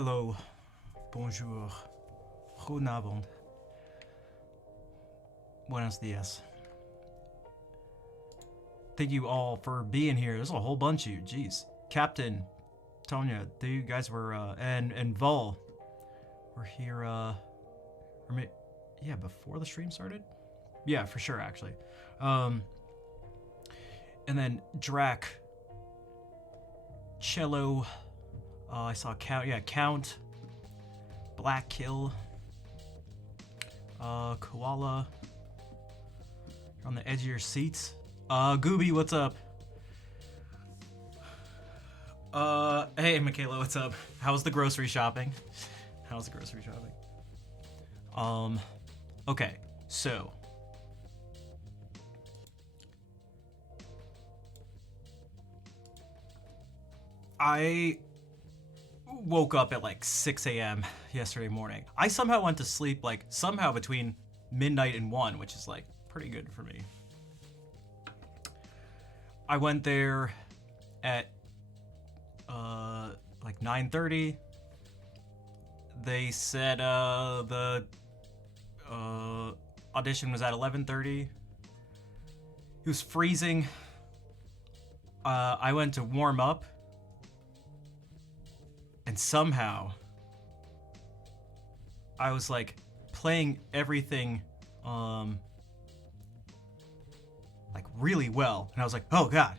Hello, bonjour, goedenavond, buenos dias. Thank you all for being here. There's a whole bunch of you. Jeez, Captain, Tonya, you guys were and Vol were here. Yeah, before the stream started. Yeah, for sure, actually. And then Drac, Cello. I saw Count. Yeah, Count. Black Kill. Koala. You're on the edge of your seats. Gooby, what's up? Hey, Michaela, what's up? How's the grocery shopping? Okay, so. I woke up at like 6 a.m. yesterday morning. I somehow went to sleep like somehow between midnight and 1, which is like pretty good for me. I went there at like 9:30. They said the audition was at 11:30. It was freezing. I went to warm up. And somehow, I was like playing everything like really well. And I was like, oh God.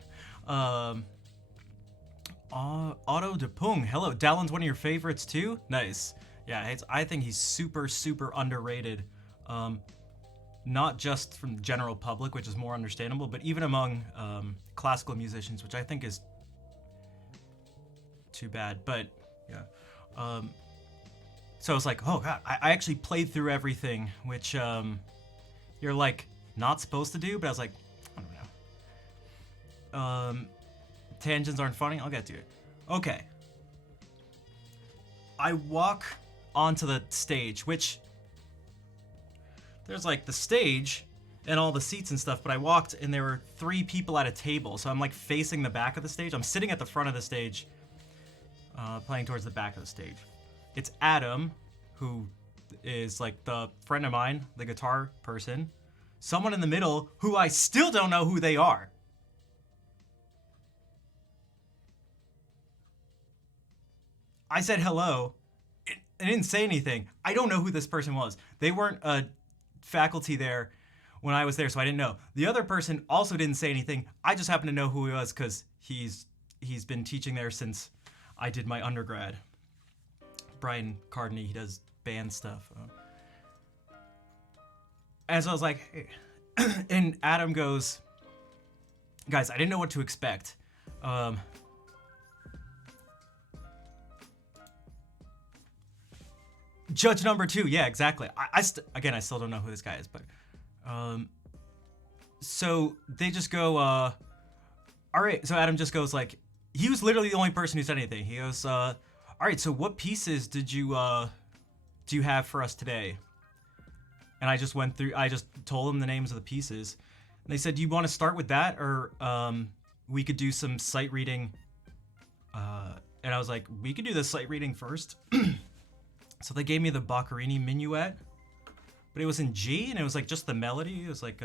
Otto de Pung, hello. Dallon's one of your favorites too? Nice. Yeah, I think he's super, super underrated. Not just from the general public, which is more understandable, but even among classical musicians, which I think is too bad. But yeah. So I was like, oh God, I actually played through everything, which you're like not supposed to do, but I was like, I don't know. Tangents aren't funny, I'll get to it. Okay. I walk onto the stage, which there's like the stage and all the seats and stuff, but I walked and there were 3 people at a table, so I'm like facing the back of the stage. I'm sitting at the front of the stage. Playing towards the back of the stage. It's Adam, who is like the friend of mine, the guitar person. Someone in the middle who I still don't know who they are. I said hello. I didn't say anything. I don't know who this person was. They weren't a faculty there when I was there, so I didn't know. The other person also didn't say anything. I just happened to know who he was because he's been teaching there since I did my undergrad. Brian Cardney, he does band stuff. And so I was like, hey. And Adam goes, guys, I didn't know what to expect. Judge number 2, yeah, exactly. Again, I still don't know who this guy is, but so they just go, all right. So Adam just goes like, he was literally the only person who said anything. He goes, all right, so what pieces do you have for us today? And I just told them the names of the pieces. And they said, do you want to start with that? Or we could do some sight reading. And I was like, we could do the sight reading first. So they gave me the Boccherini Minuet. But it was in G, and it was like just the melody. It was like,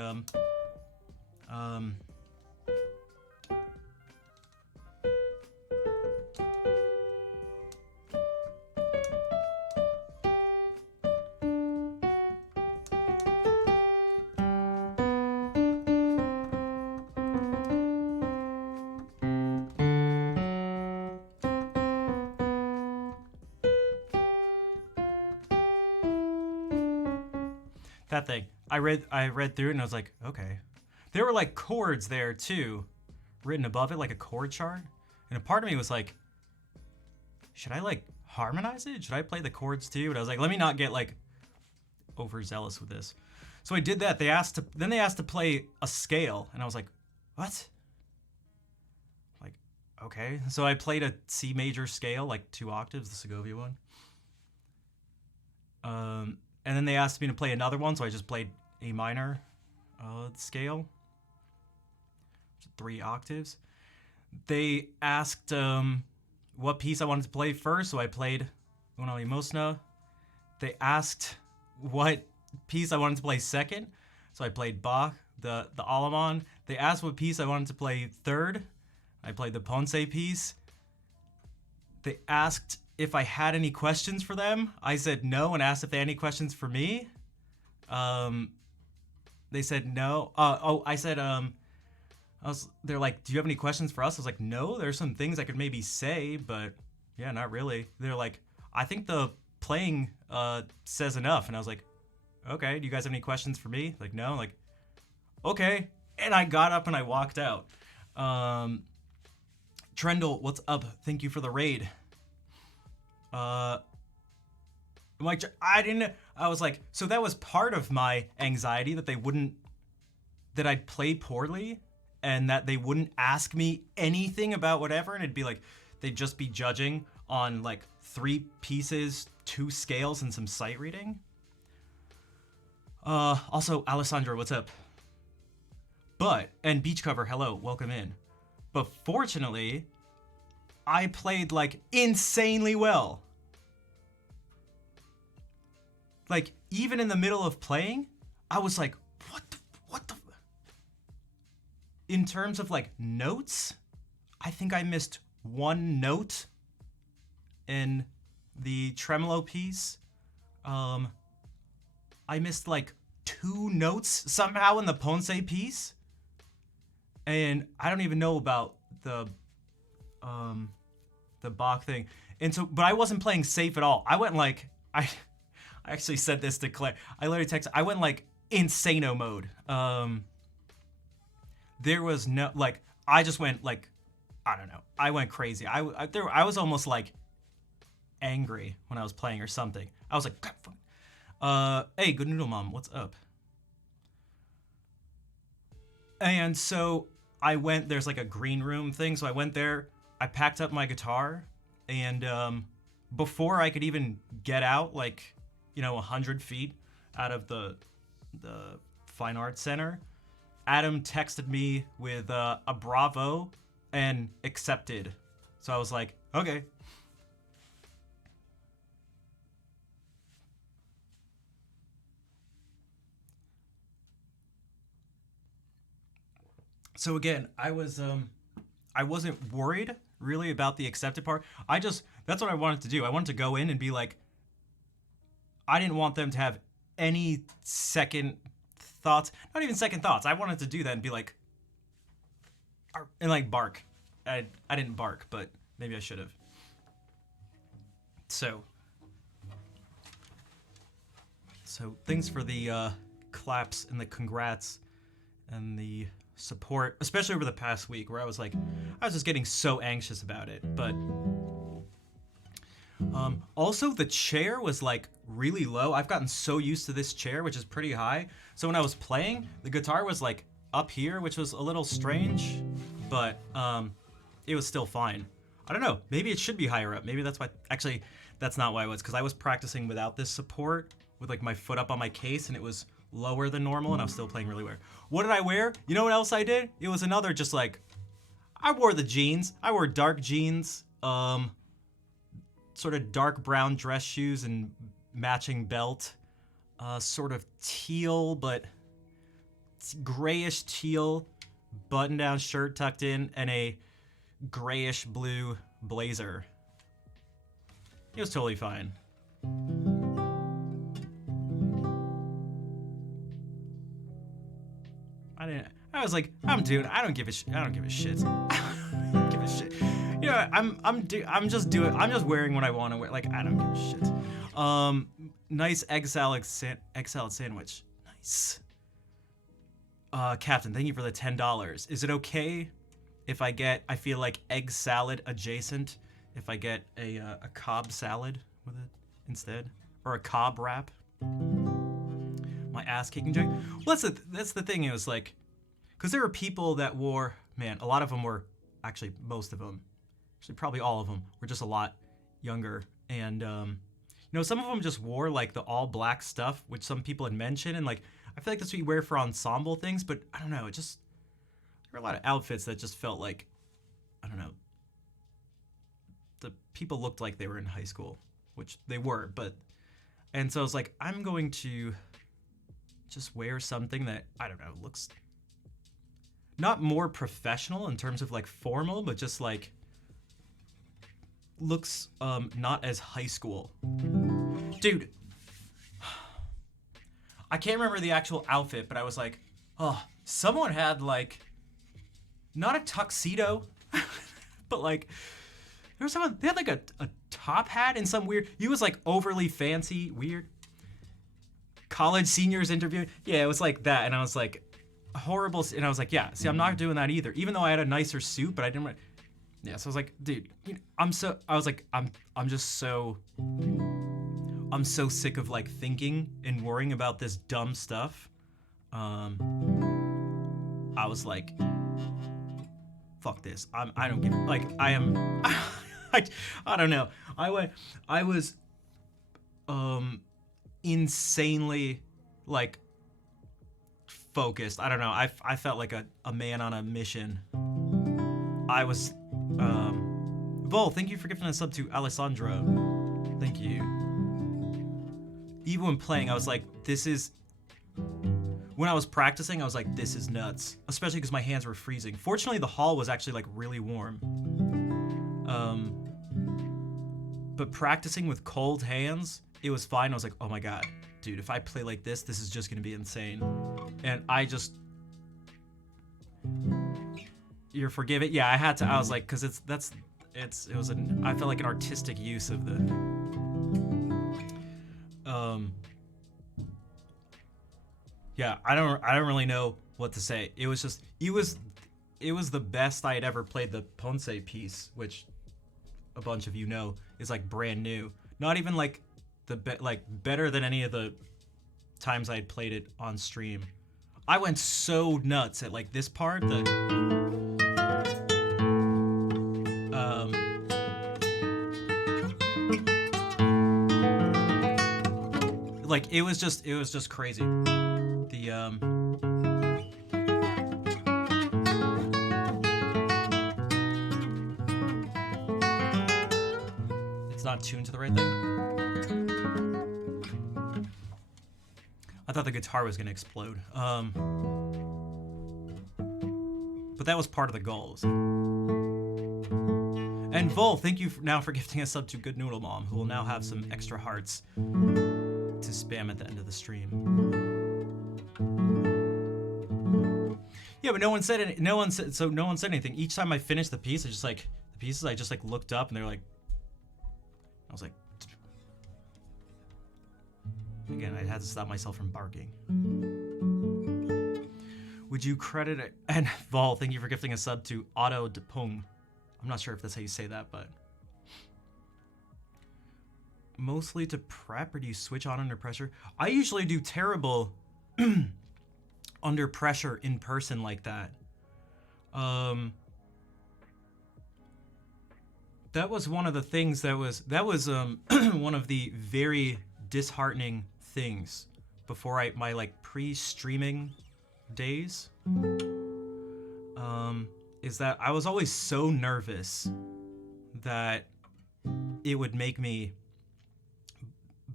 that thing. I read through it and I was like, okay. There were like chords there too, written above it, like a chord chart. And a part of me was like, should I like harmonize it? Should I play the chords too? But I was like, let me not get like overzealous with this. So I did that. They asked to play a scale, and I was like, what? Like, okay. So I played a C major scale, like 2 octaves, the Segovia one. And then they asked me to play another one, so I just played A minor scale, 3 octaves. They asked what piece I wanted to play first, so I played Uno Limosna. They asked what piece I wanted to play second, so I played Bach, the Alemán. They asked what piece I wanted to play third. I played the Ponce piece. They asked if I had any questions for them. I said no and asked if they had any questions for me. They said no. I said they're like, do you have any questions for us? I was like, no, there's some things I could maybe say, but yeah, not really. They're like, I think the playing says enough. And I was like, okay, do you guys have any questions for me? Like, no. I'm like, okay. And I got up and I walked out. Trendle, what's up? Thank you for the raid. Like, I was like, so that was part of my anxiety that that I'd play poorly and that they wouldn't ask me anything about whatever. And it'd be like, they'd just be judging on like 3 pieces, 2 scales, and some sight reading. Also, Alessandro, what's up? And Beach Cover, hello, welcome in. But fortunately, I played like insanely well. Like, even in the middle of playing, I was like, what the? In terms of like notes, I think I missed 1 note in the tremolo piece. I missed like 2 notes somehow in the Ponce piece. And I don't even know about the Bach thing. And so, but I wasn't playing safe at all. I went like, I actually said this to Claire. I literally texted, I went like insano mode. There was no, like, I just went like, I don't know. I went crazy. I was almost like angry when I was playing or something. I was like, God, fuck. Hey, Good Noodle Mom, what's up? And so I went, there's like a green room thing. So I went there, I packed up my guitar, and before I could even get out, like, 100 feet out of the Fine Arts Center, Adam texted me with a bravo and accepted. So I was like, okay. So again, I wasn't worried really about the accepted part. That's what I wanted to do. I wanted to go in and be like, I didn't want them to have any second thoughts, not even second thoughts. I wanted to do that and be like, and like bark. I didn't bark, but maybe I should have. So thanks for the claps and the congrats and the support, especially over the past week where I was just getting so anxious about it. But also the chair was like really low. I've gotten so used to this chair, which is pretty high. So when I was playing, the guitar was like up here, which was a little strange, but it was still fine. I don't know. Maybe it should be higher up. Maybe that's why. Actually, that's not why it was, because I was practicing without this support with like my foot up on my case, and it was lower than normal, and I was still playing really weird. What did I wear? You know what else I did? It was another just like, I wore the jeans. I wore dark jeans, sort of dark brown dress shoes and matching belt, sort of teal, but grayish teal button-down shirt tucked in, and a grayish blue blazer. It was totally fine. I was like, I don't give a shit. I don't give a shit. I don't give a shit. I'm just wearing what I want to wear. Like, I don't give a shit. Nice egg salad sandwich. Nice. Captain, thank you for the $10. Is it okay if I feel like egg salad adjacent, if I get a Cobb salad with it instead? Or a Cobb wrap? My ass kicking joke? Well, that's the thing. It was like, because there were people that wore, man, a lot of them were, actually most of them, actually probably all of them, were just a lot younger. And, some of them just wore like the all black stuff, which some people had mentioned. And like, I feel like that's what you wear for ensemble things, but I don't know. There were a lot of outfits that just felt like, I don't know, the people looked like they were in high school. which they were, but and so I was like, I'm going to just wear something that I don't know looks not more professional in terms of like formal, but just like looks not as high school. Dude, I can't remember the actual outfit, but I was like, oh, someone had like not a tuxedo, but like there was someone, they had like a top hat and some weird, he was like overly fancy, weird college seniors interviewing. Yeah, it was like that. And I was like, horrible. And I was like, yeah, see, I'm not doing that either. Even though I had a nicer suit, but I didn't. Yeah, so I was like, dude, I'm so sick of like thinking and worrying about this dumb stuff. I was like, fuck this. I don't give like I am. I don't know. I was insanely like focused. I don't know. I felt like a man on a mission. I was Vol, thank you for gifting a sub to Alessandro. Thank you. Even when playing, I was like, this is when I was practicing, I was like, this is nuts. Especially because my hands were freezing. Fortunately, the hall was actually like really warm. But practicing with cold hands, it was fine. I was like, oh my god, dude, if I play like this is just gonna be insane. And I just, you're forgiven. Yeah, I had to. I was like, because I felt like an artistic use of the. Yeah, I don't really know what to say. It was just, it was the best I had ever played the Ponce piece, which a bunch of you know is like brand new. Not even like better than any of the times I had played it on stream. I went so nuts at like this part that like it was just crazy. It's not tuned to the right thing. I thought the guitar was gonna explode. But that was part of the goals. And Vol, thank you now for gifting a sub to Good Noodle Mom, who will now have some extra hearts to spam at the end of the stream. Yeah, but no one said anything. Each time I finished the piece, I just looked up and they're like, I was like, again, I had to stop myself from barking. Would you credit it? And Vol, thank you for gifting a sub to Otto de Pung. I'm not sure if that's how you say that, but mostly to prep, or do you switch on under pressure? I usually do terrible under pressure in person like that. That was one of the things that was one of the very disheartening things before my like pre-streaming days. Is that I was always so nervous that it would make me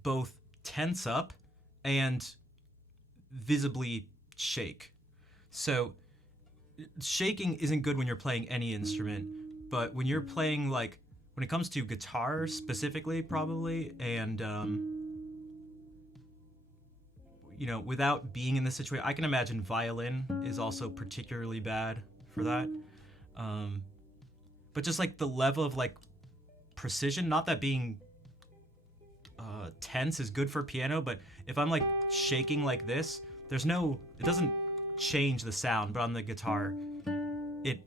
both tense up and visibly shake. So shaking isn't good when you're playing any instrument, but when you're playing, like, when it comes to guitar specifically, probably, and you know, without being in this situation, I can imagine violin is also particularly bad for that. But just like the level of like precision, not that being tense is good for piano, but if I'm like shaking like this, it doesn't change the sound, but on the guitar, it's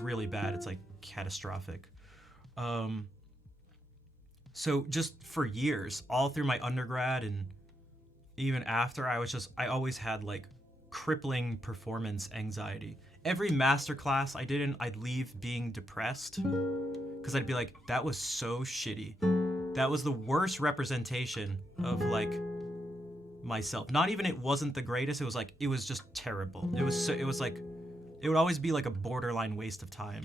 really bad. It's like catastrophic. So just for years, all through my undergrad and even after, I always had like crippling performance anxiety. Every master class I did I'd leave being depressed because I'd be like, that was so shitty. That was the worst representation of like myself. Not even it wasn't the greatest. It was just terrible. It would always be like a borderline waste of time.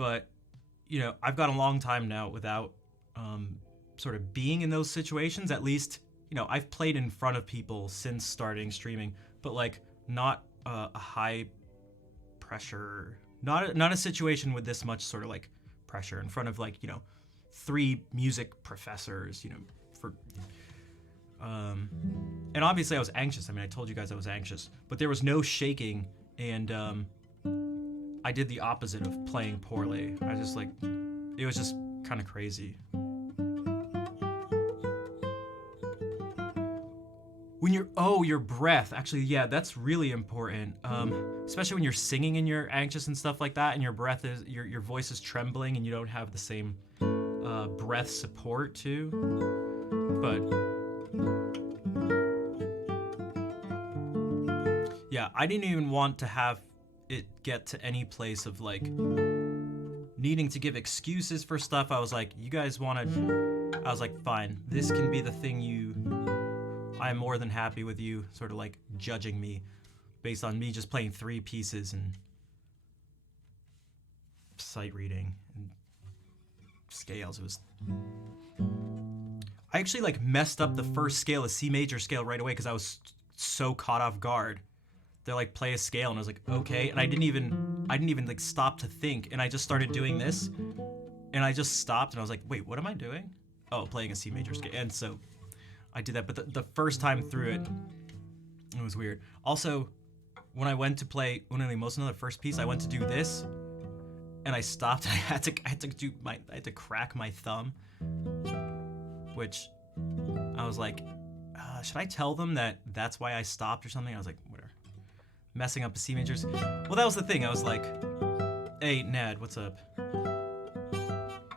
But I've gone a long time now without sort of being in those situations. At least I've played in front of people since starting streaming, but like not a high pressure, not a situation with this much sort of like pressure in front of like 3 music professors, for and obviously I was anxious. I mean, I told you guys I was anxious, but there was no shaking, and I did the opposite of playing poorly. I just like, it was just kind of crazy. When your breath, actually, yeah, that's really important. Especially when you're singing and you're anxious and stuff like that, and your breath is, your voice is trembling and you don't have the same breath support too. But yeah, I didn't even want to have it get to any place of like needing to give excuses for stuff. I was like, you guys wanted, I was like, fine, this can be the thing I'm more than happy with you sort of like judging me based on me just playing 3 pieces and sight reading and scales. It was, I actually like messed up the first scale, a C major scale, right away because I was so caught off guard. They're like, play a scale, and I was like, okay, and I didn't even like stop to think, and I just started doing this, and I just stopped, and I was like, wait, what am I doing? Oh, playing a C major scale. And so I did that, but the first time through it, it was weird. Also, when I went to play the first piece, I went to do this, and I stopped. I had to crack my thumb, which I was like, should I tell them that that's why I stopped or something? I was like, whatever. Messing up the C majors. Well, that was the thing. I was like, hey, Nad, what's up?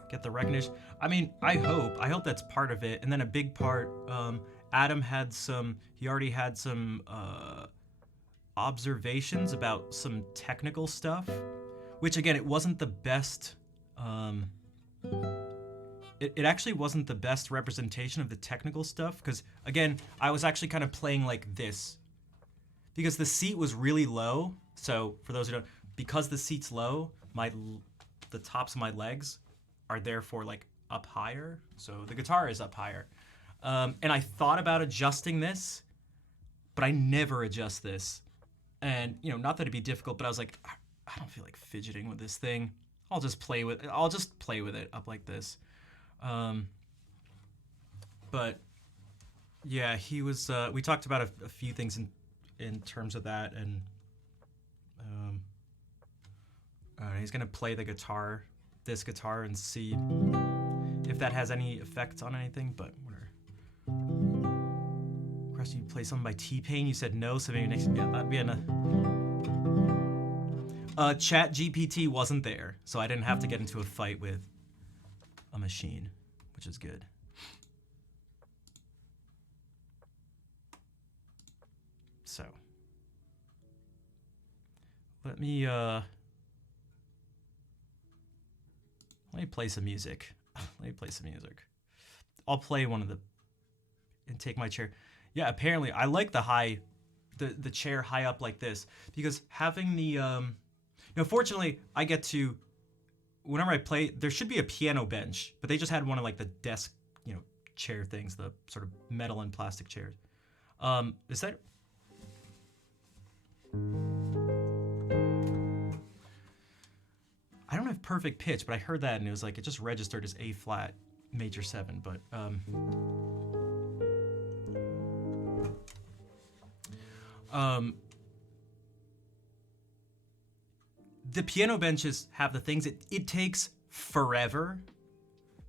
Get the recognition. I mean, I hope that's part of it. And then a big part, Adam already had some observations about some technical stuff, which again, it wasn't the best, it actually wasn't the best representation of the technical stuff, because again, I was actually kind of playing like this, because the seat was really low. So for those who don't, because the seat's low, the tops of my legs are therefore like up higher. So the guitar is up higher. And I thought about adjusting this, but I never adjust this. And not that it'd be difficult, but I was like, I don't feel like fidgeting with this thing. I'll just play with it up like this. But yeah, he was, we talked about a few things in terms of that, and he's gonna play this guitar, and see if that has any effect on anything. But whatever. Chris, you play something by T-Pain. You said no, so maybe next. Yeah, that'd be Chat GPT wasn't there, so I didn't have to get into a fight with a machine, which is good. So let me play some music. I'll play one of and take my chair. Yeah, apparently I like the chair high up like this, because having the fortunately I get to, whenever I play, there should be a piano bench, but they just had one of like the desk chair things, the sort of metal and plastic chairs. Is that I don't have perfect pitch, but I heard that and it was like, it just registered as A flat major 7, but the piano benches have the things, it takes forever,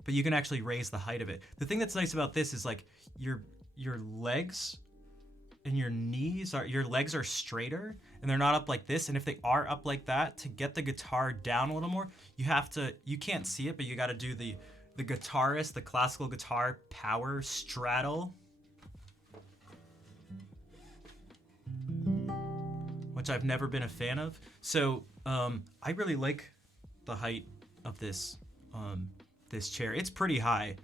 but you can actually raise the height of it. The thing that's nice about this is like your legs and your legs are straighter and they're not up like this. And if they are up like that, to get the guitar down a little more, you can't see it, but you got to do the guitarist, the classical guitar power straddle, which I've never been a fan of. So I really like the height of this chair. It's pretty high,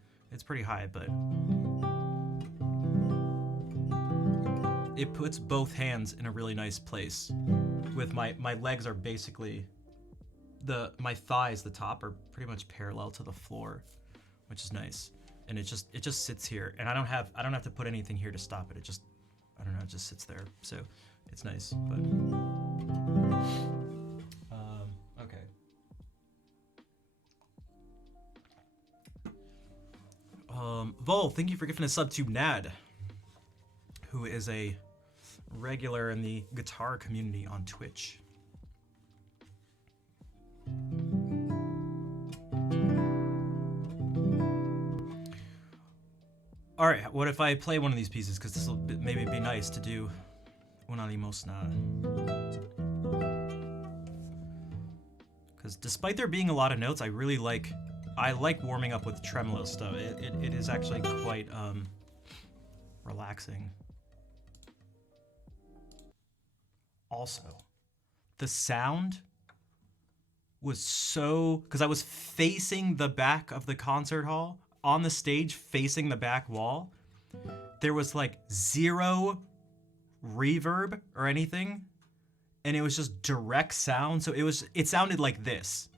but it puts both hands in a really nice place. With my legs are basically my thighs, the top, are pretty much parallel to the floor, which is nice. And it just sits here, and I don't have to put anything here to stop it. It just, I don't know, it just sits there. So it's nice. But okay. Vol, thank you for gifting a sub to Nad, who is a regular in the guitar community on Twitch. All right, what if I play one of these pieces? Because this will maybe be nice to do Una Limosna. Because despite there being a lot of notes, I like warming up with tremolo stuff. It is actually quite relaxing. Also, the sound was so, because I was facing the back of the concert hall, on the stage facing the back wall, there was like zero reverb or anything, and it was just direct sound. So it sounded like this.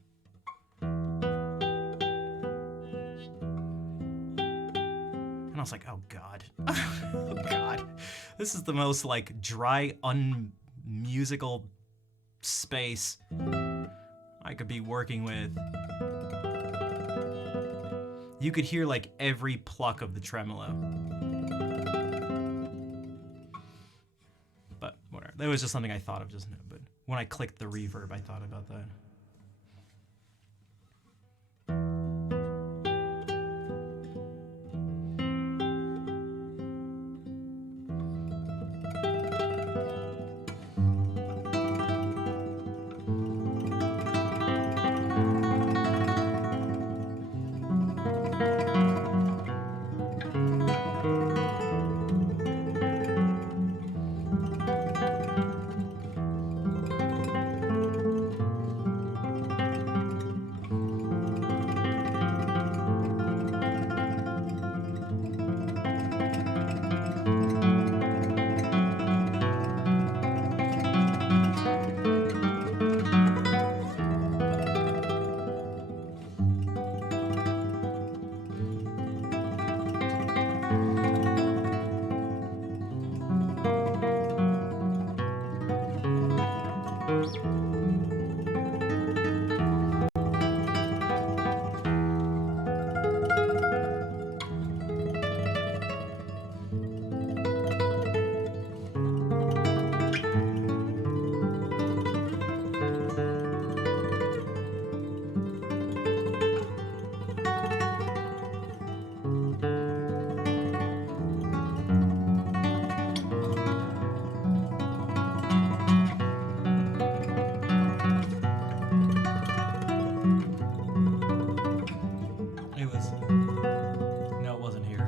And I was like, oh God. Oh God. This is the most like dry, unmusical space I could be working with. You could hear like every pluck of the tremolo. But whatever. That was just something I thought of just now. But when I clicked the reverb, I thought about that. No, it wasn't here.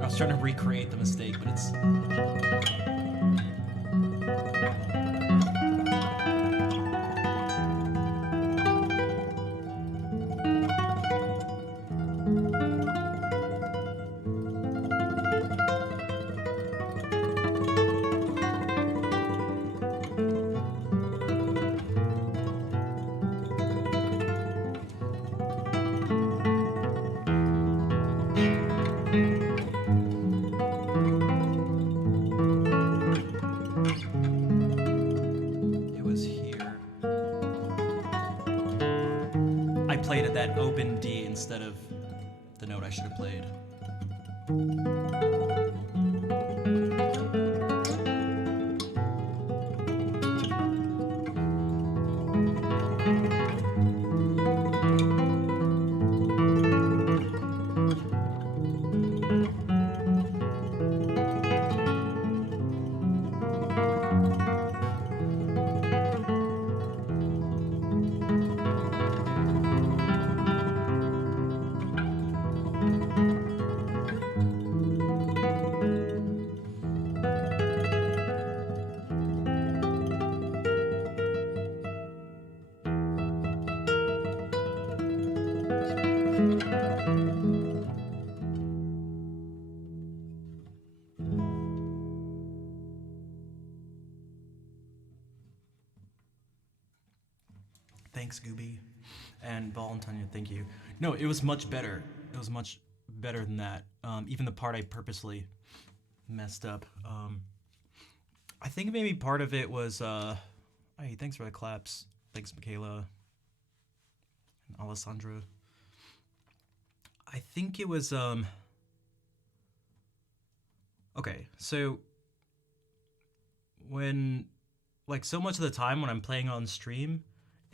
I was trying to recreate the mistake, but it's... played at that open D instead of the note I should have played. Thanks, Gooby. And Valentine, thank you. No, it was much better. It was much better than that. Even the part I purposely messed up. I think maybe part of it was, hey, thanks for the claps. Thanks, Michaela and Alessandra. I think it was, okay, so when, like, so much of the time when I'm playing on stream,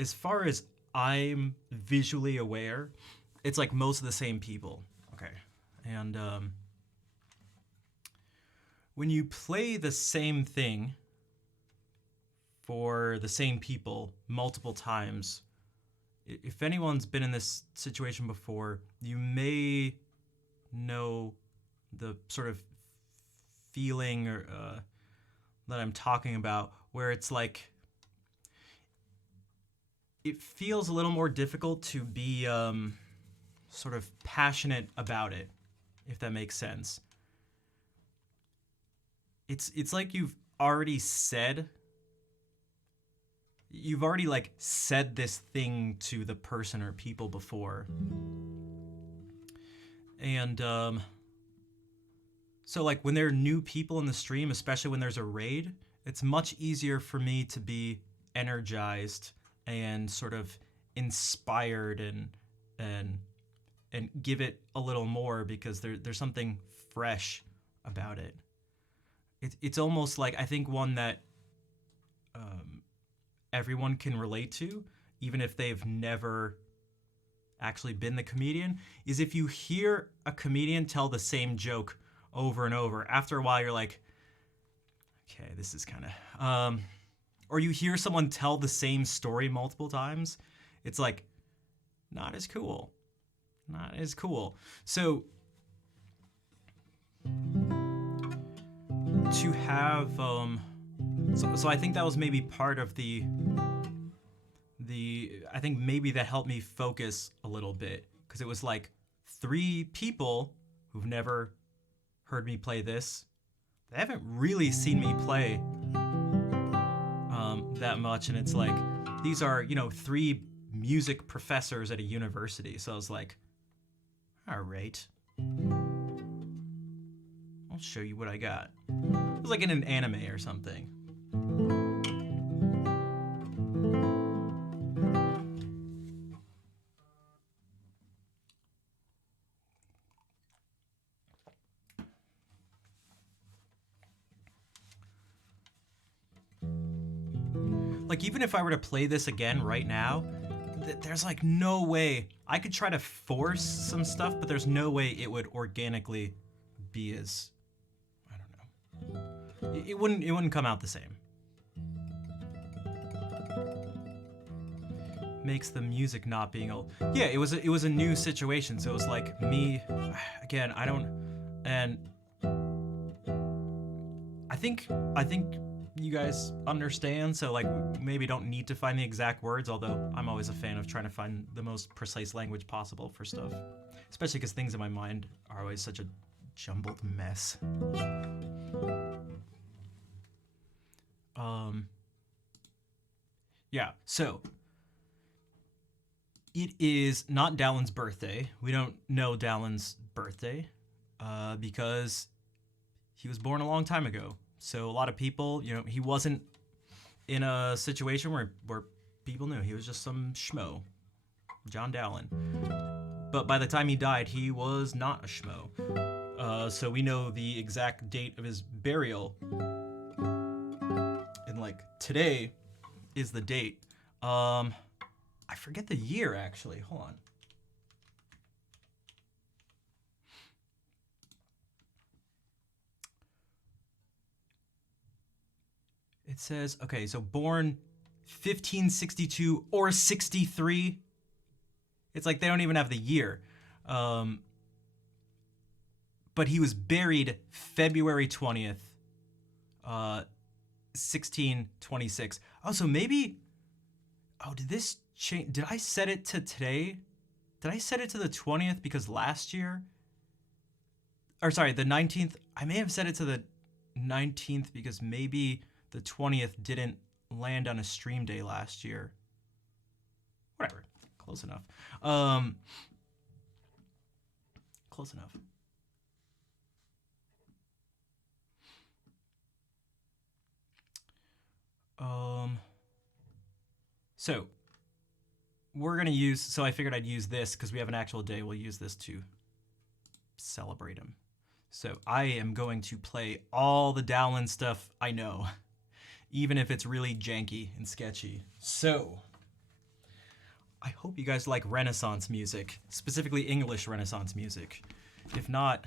as far as I'm visually aware, it's like most of the same people. Okay. And when you play the same thing for the same people multiple times, if anyone's been in this situation before, you may know the sort of feeling or that I'm talking about, where it's like it feels a little more difficult to be sort of passionate about it, if that makes sense. It's like you've already like said this thing to the person or people before. And so like when there are new people in the stream, especially when there's a raid, it's much easier for me to be energized and sort of inspired and give it a little more, because there's something fresh about it. It's almost like, I think, one that everyone can relate to, even if they've never actually been the comedian, is if you hear a comedian tell the same joke over and over, after a while you're like, okay, this is kind of... or you hear someone tell the same story multiple times, it's like, not as cool. Not as cool. So to have so I think that was maybe part of the I think maybe that helped me focus a little bit, because it was like 3 people who've never heard me play this. They haven't really seen me play that much, and it's like, these are, 3 music professors at a university. So I was like, all right, I'll show you what I got. It was like in an anime or something. Like, even if I were to play this again right now, there's like no way. I could try to force some stuff, but there's no way it would organically be as, I don't know. It wouldn't come out the same. Makes the music not being old. Yeah, it was a new situation, so it was like me again. I don't, and I think you guys understand, so like maybe don't need to find the exact words, although I'm always a fan of trying to find the most precise language possible for stuff, especially because things in my mind are always such a jumbled mess. Yeah, so it is not Dallin's birthday. We don't know Dallin's birthday because he was born a long time ago. So a lot of people, he wasn't in a situation where people knew. He was just some schmo, John Dallin. But by the time he died, he was not a schmo. So we know the exact date of his burial. And like today is the date. I forget the year, actually. Hold on. It says, okay, so born 1562 or 63. It's like they don't even have the year. But he was buried February 20th, 1626. Oh, so maybe... Oh, did this change? Did I set it to today? Did I set it to the 20th because last year? Or sorry, the 19th. I may have set it to the 19th because maybe the 20th didn't land on a stream day last year. Whatever. Close enough. Close enough. So we're gonna use. So I figured I'd use this because we have an actual day. We'll use this to celebrate him. So I am going to play all the Dowlin stuff I know, even if it's really janky and sketchy. So I hope you guys like Renaissance music, specifically English Renaissance music. If not,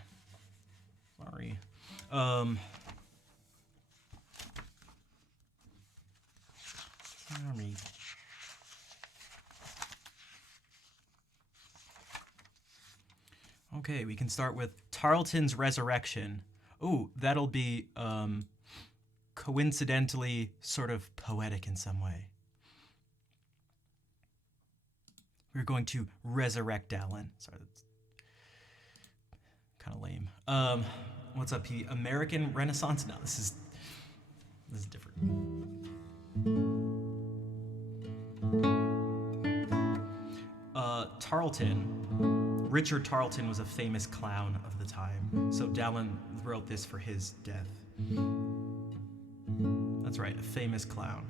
sorry. Sorry. Okay, we can start with Tarleton's Resurrection. Ooh, that'll be coincidentally sort of poetic in some way. We're going to resurrect Dowlin. Sorry, that's kind of lame. What's up, P? American Renaissance? No, this is different. Tarleton. Richard Tarleton was a famous clown of the time, so Dowlin wrote this for his death. That's right, a famous clown.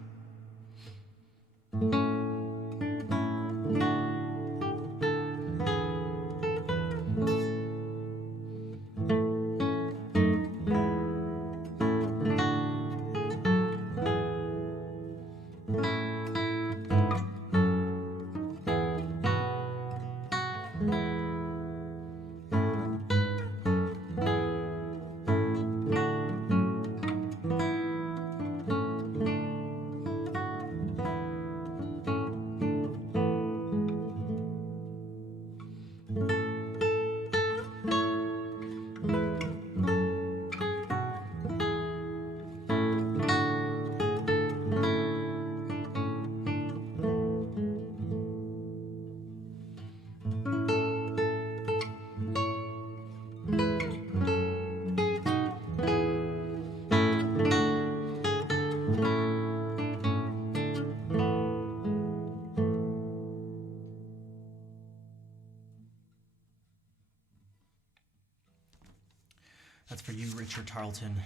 That's for you, Richard Tarleton.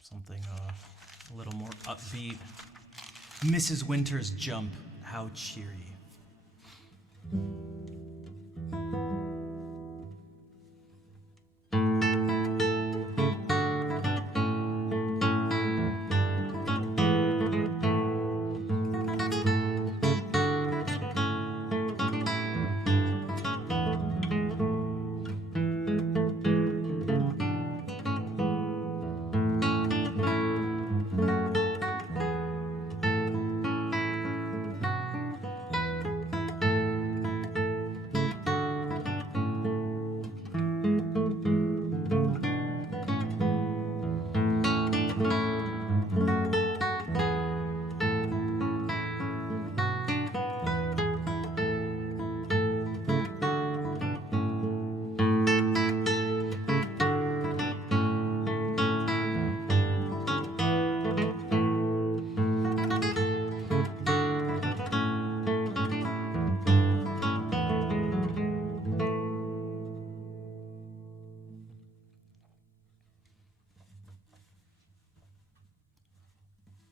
Something a little more upbeat. Mrs. Winter's Jump. How cheery.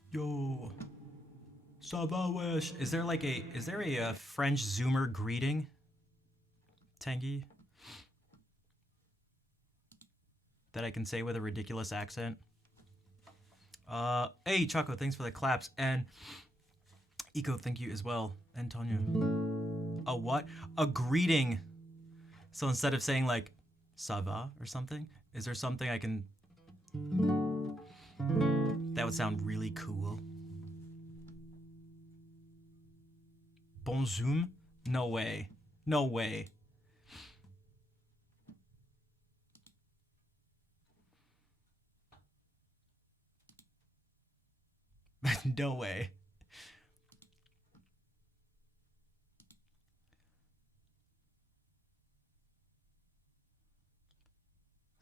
Yo, ça va wesh? Is there a French Zoomer greeting, Tangy, that I can say with a ridiculous accent? Hey Choco, thanks for the claps, and Eco, thank you as well, and Tonya. A what? A greeting. So instead of saying like ça va or something, is there something I can? That would sound really cool. Bonjour? No way. No way. No way.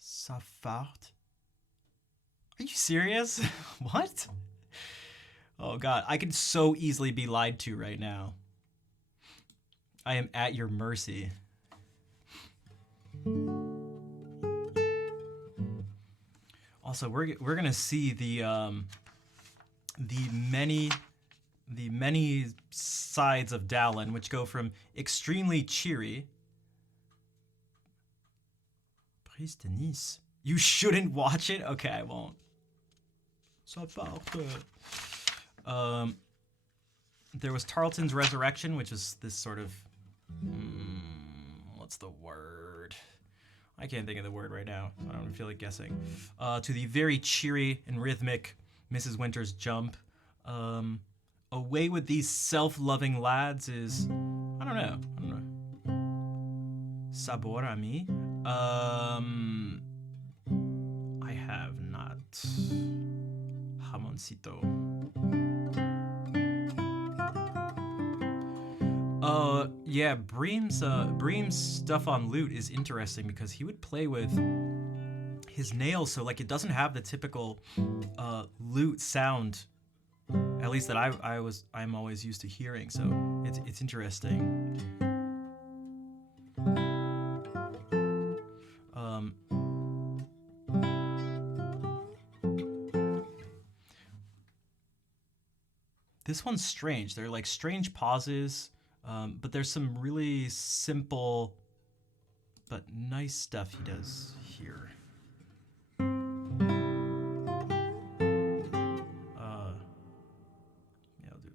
Ça fart? Are you serious? What? Oh god, I could so easily be lied to right now. I am at your mercy. Also, we're gonna see the many sides of Dallin, which go from extremely cheery. Brise de Nice. You shouldn't watch it. Okay, I won't. Ça parte. There was Tarleton's Resurrection, which is this sort of what's the word? I can't think of the word right now. I don't feel like guessing. To the very cheery and rhythmic Mrs. Winter's Jump. Away with These Self-Loving Lads is I don't know. Sabor a mi. I have not. Jamoncito. Yeah, Bream's stuff on lute is interesting because he would play with his nails, so like it doesn't have the typical lute sound, at least that I'm always used to hearing. So it's interesting. This one's strange. They're like strange pauses. But there's some really simple but nice stuff he does here. Yeah, I'll do.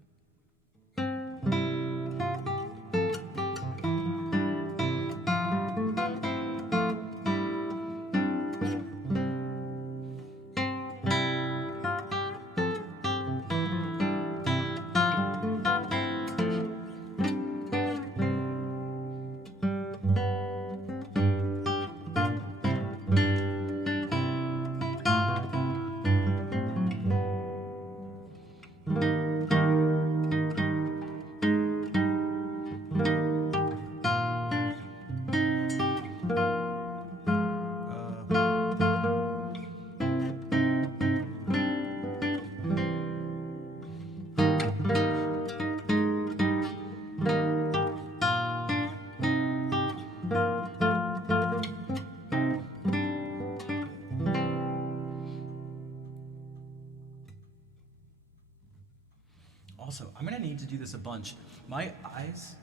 Also, I'm gonna need to do this a bunch. My eyes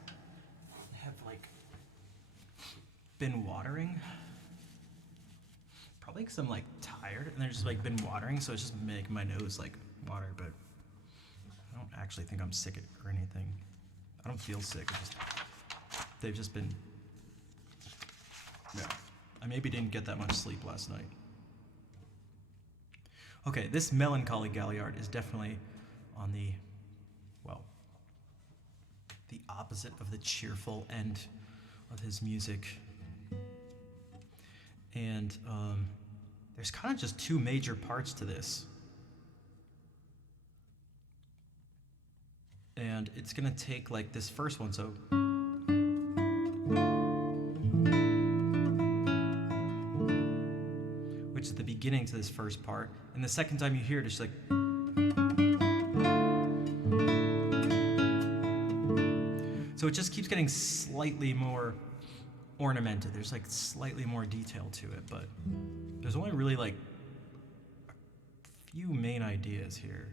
have like been watering. Probably because I'm like tired and they're just like been watering, so it's just making my nose like water, but I don't actually think I'm sick or anything. I don't feel sick. They've just been, yeah. I maybe didn't get that much sleep last night. Okay, this melancholy Galliard is definitely on the, well, the opposite of the cheerful end of his music. And there's kind of just two major parts to this. And it's gonna take like this first one, so. Which is the beginning to this first part. And the second time you hear it, it's like. So it just keeps getting slightly more ornamented. There's like slightly more detail to it, but there's only really like a few main ideas here.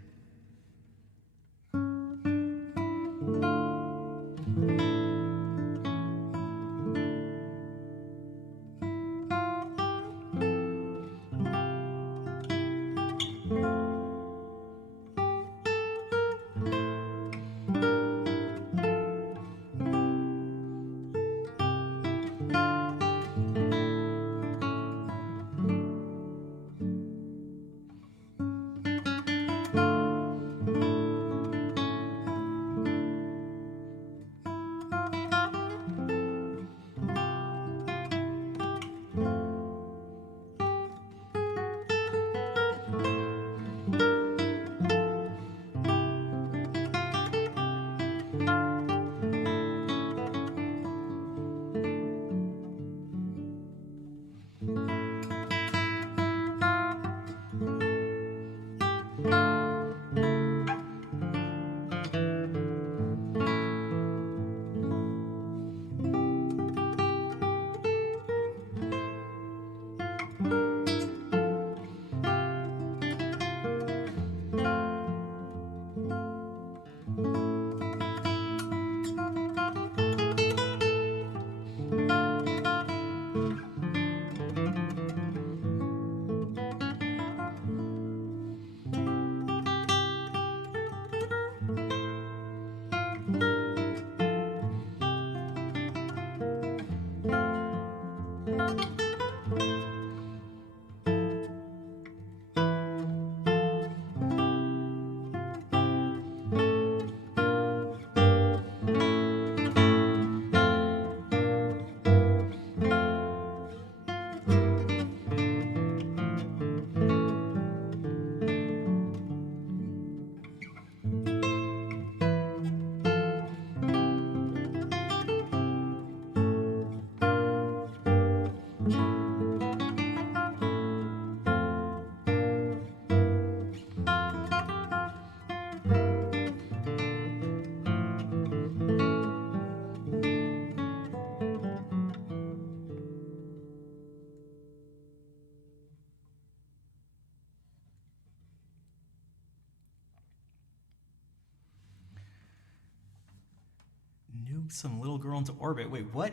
nuke some little girl into orbit. Wait, what?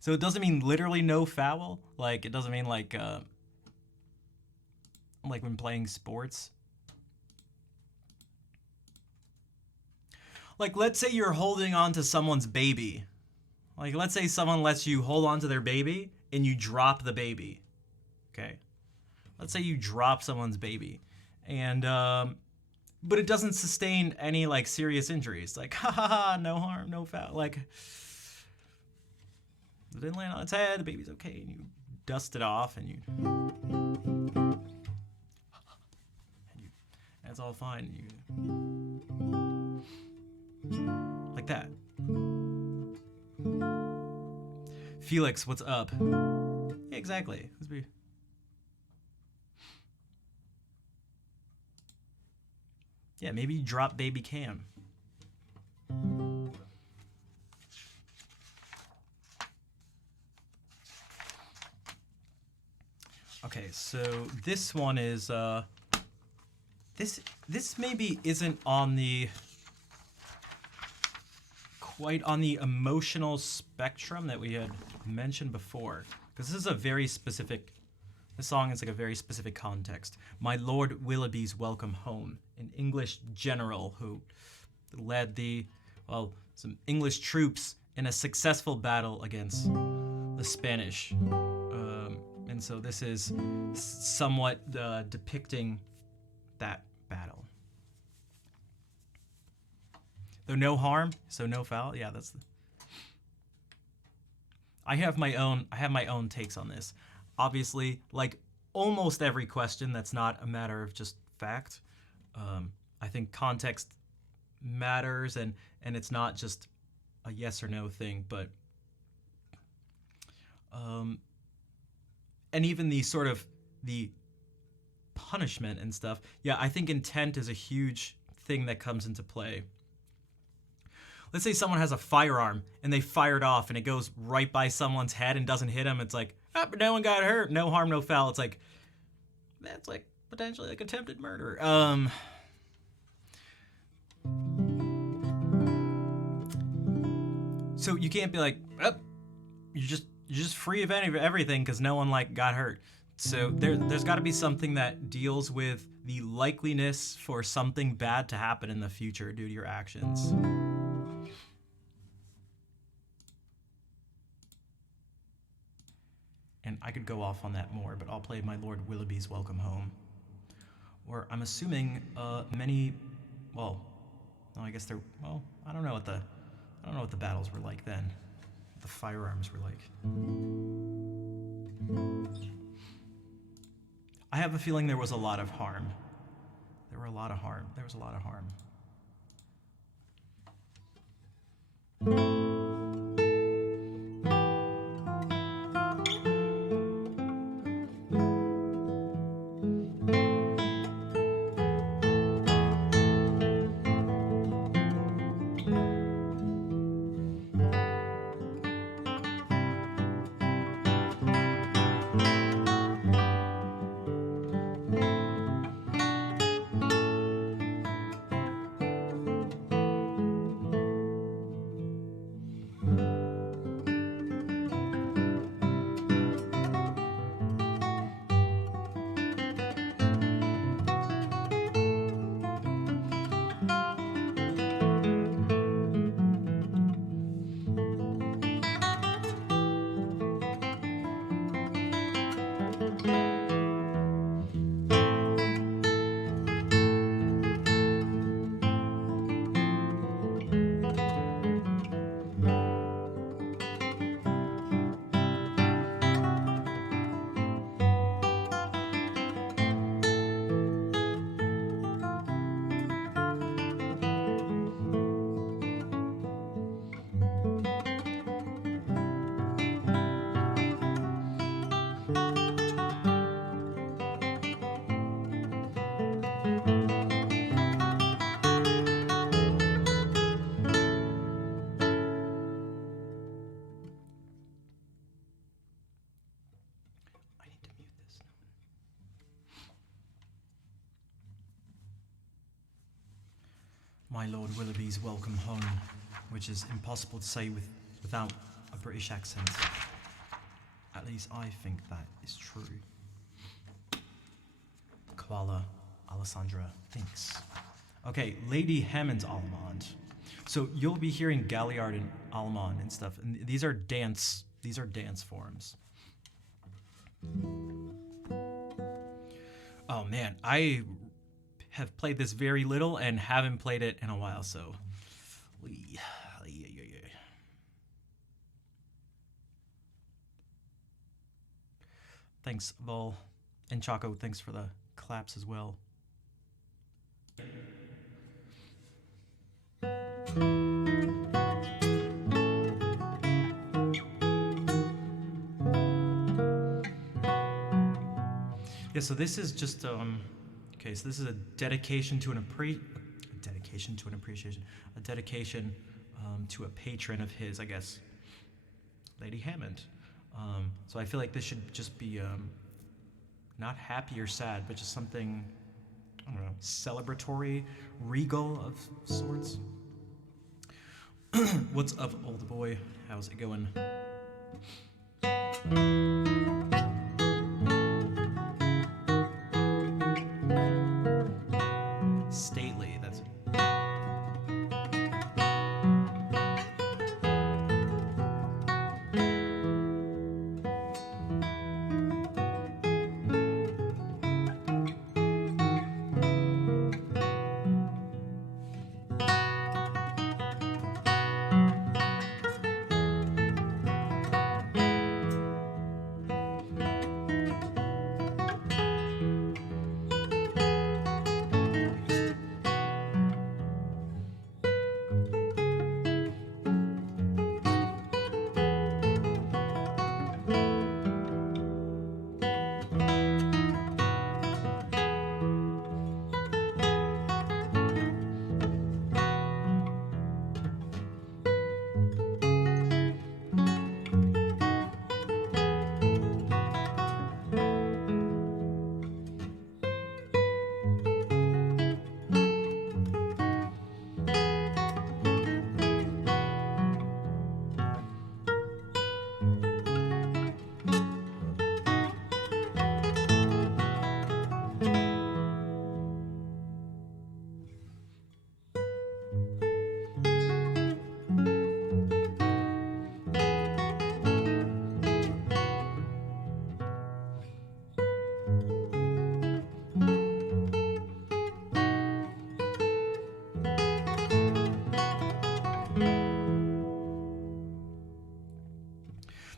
So it doesn't mean literally no foul? Like, it doesn't mean like when playing sports? Like, let's say you're holding on to someone's baby. Like, let's say someone lets you hold on to their baby and you drop the baby. Okay? Let's say you drop someone's baby. And, but it doesn't sustain any, like, serious injuries. Like, ha ha ha, no harm, no foul. Like, it didn't land on its head, the baby's okay. And you dust it off and it's all fine. Like that. Felix, what's up? Yeah, exactly. Yeah, maybe you drop baby Cam. Okay, so this one is this maybe isn't on the quite on the emotional spectrum that we had mentioned before, because this is a very specific. This song is like a very specific context. My Lord Willoughby's Welcome Home, an English general who led some English troops in a successful battle against the Spanish. And so this is somewhat depicting that battle. Though no harm, so no foul. Yeah, I have my own takes on this. Obviously, like almost every question that's not a matter of just fact, I think context matters, and it's not just a yes or no thing, but and even the sort of the punishment and stuff. Yeah, I think intent is a huge thing that comes into play. Let's say someone has a firearm and they fire it off and it goes right by someone's head and doesn't hit them. It's like, but no one got hurt. No harm, no foul. It's like, that's like potentially like attempted murder. So you can't be like, you're just free of everything because no one like got hurt. So there's got to be something that deals with the likeliness for something bad to happen in the future due to your actions. And I could go off on that more, but I'll play My Lord Willoughby's Welcome Home. Or I'm assuming many, well, no, I guess I don't know what the battles were like then. What the firearms were like. I have a feeling there was a lot of harm. There was a lot of harm. My Lord Willoughby's welcome home, which is impossible to say without a British accent. At least I think that is true. Koala Alessandra thinks. Okay, Lady Hammond Allemande. So you'll be hearing Galliard and Allemande and stuff, and these are dance forms. Oh man, I have played this very little and haven't played it in a while, so. Thanks, Vol. And Chaco, thanks for the claps as well. Yeah, so this is just okay, so this is a dedication to to a patron of his, I guess, Lady Hammond. So I feel like this should just be not happy or sad, but just something, I don't know, celebratory, regal of sorts. What's up, old boy? How's it going? Stately, that's it.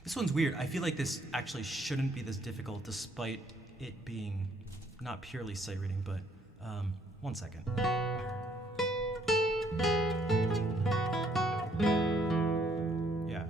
This one's weird. I feel like this actually shouldn't be this difficult, despite it being not purely sight reading, but 1 second. Yeah.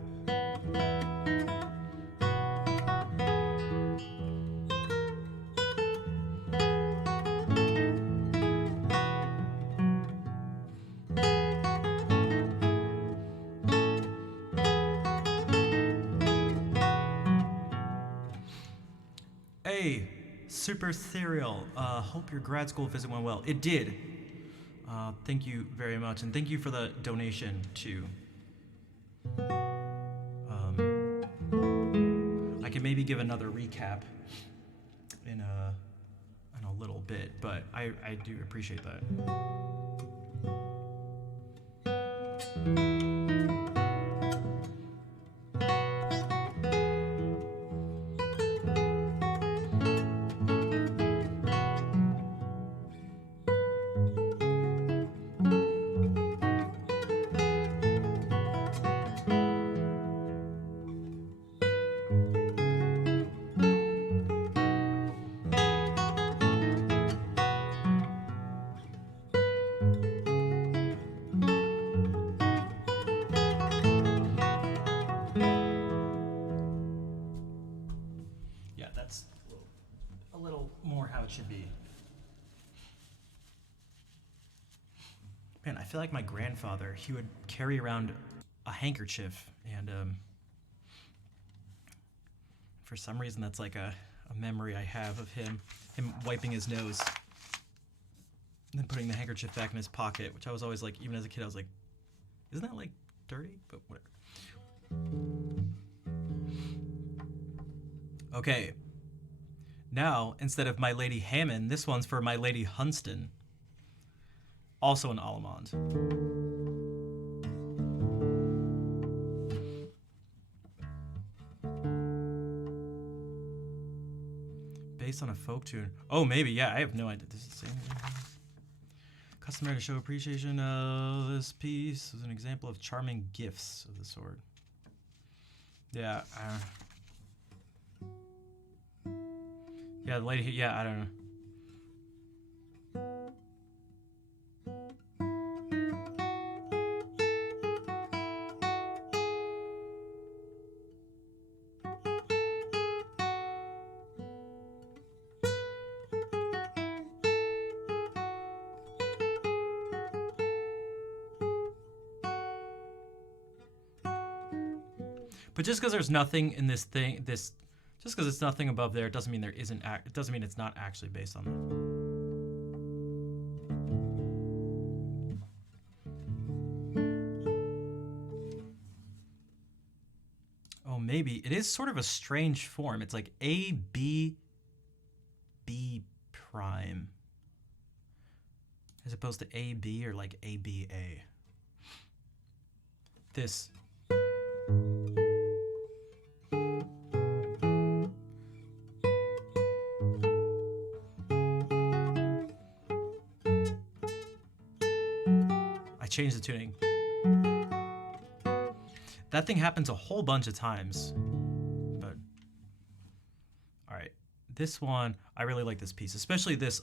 Hey, Super Cereal. Hope your grad school visit went well. It did. Thank you very much, and thank you for the donation too. I can maybe give another recap in a little bit, but I do appreciate that. A little more how it should be. Man, I feel like my grandfather, he would carry around a handkerchief, and for some reason that's like a memory I have of him wiping his nose. then putting the handkerchief back in his pocket, which I was always like, even as a kid, I was like, isn't that like dirty? But whatever. Okay. Now, instead of My Lady Hammond, this one's for My Lady Hunston. Also an Allemande. Based on a folk tune. Oh, maybe, yeah, I have no idea. This is the same. Customary to show appreciation of this piece is an example of charming gifts of the sword. Yeah, yeah, the lady, yeah, I don't know. But just because there's nothing in this thing, just because it's nothing above there, doesn't mean there isn't. It doesn't mean it's not actually based on that. Oh, maybe it is sort of a strange form. It's like A B B prime, as opposed to A B or like A B A. This. Change the tuning. That thing happens a whole bunch of times. But all right, this one, I really like this piece, especially this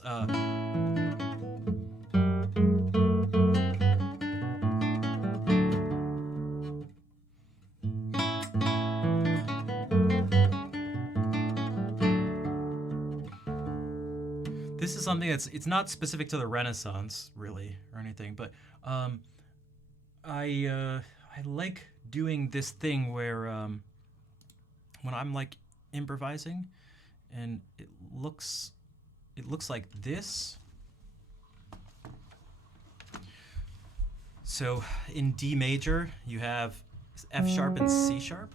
this is something it's not specific to the Renaissance really or anything, but I like doing this thing where when I'm like improvising and it looks like this. So in D major you have F sharp and C sharp.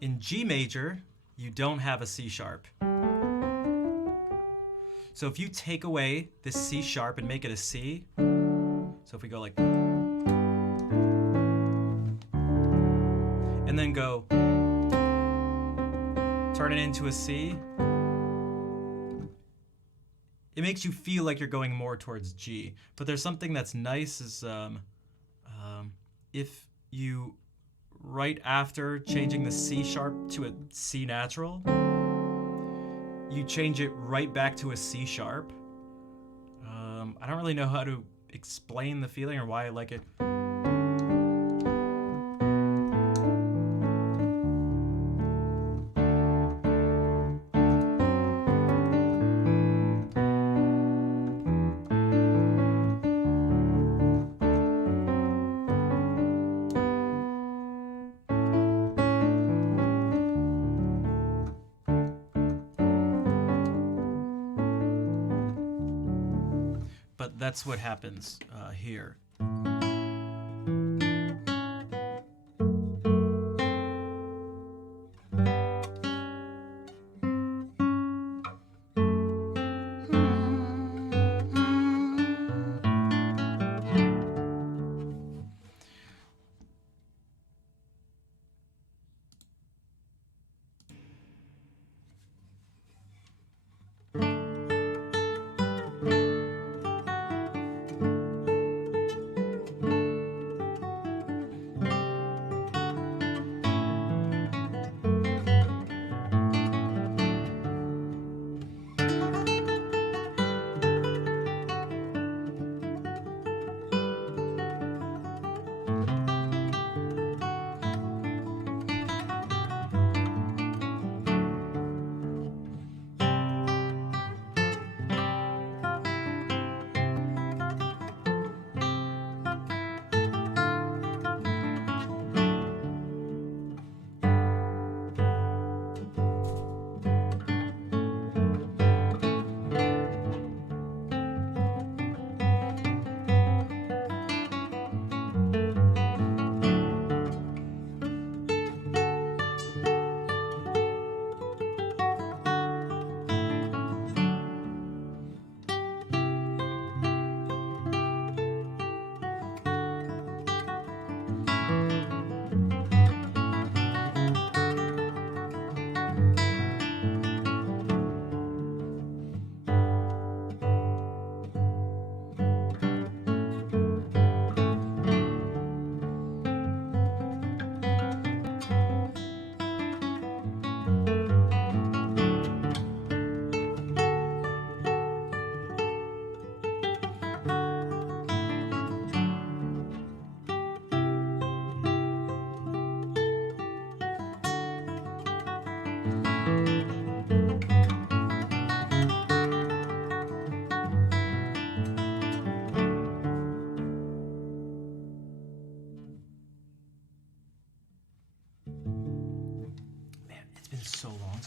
In G major you don't have a C sharp. So if you take away this C sharp and make it a C, so if we go like, and then go, turn it into a C, it makes you feel like you're going more towards G. But there's something that's nice is if you, right after changing the C sharp to a C natural, you change it right back to a C sharp. I don't really know how to explain the feeling or why I like it. But that's what happens here.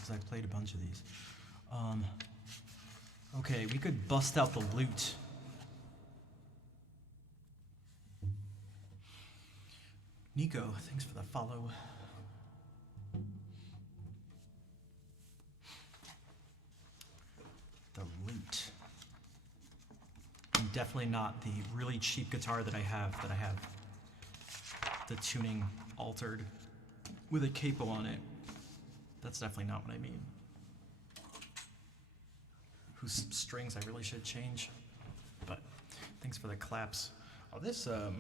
because I've played a bunch of these. Okay, we could bust out the lute. Nico, thanks for the follow. The lute. And definitely not the really cheap guitar that I have the tuning altered with a capo on it. That's definitely not what I mean. Whose strings I really should change. But thanks for the claps. Oh, this, I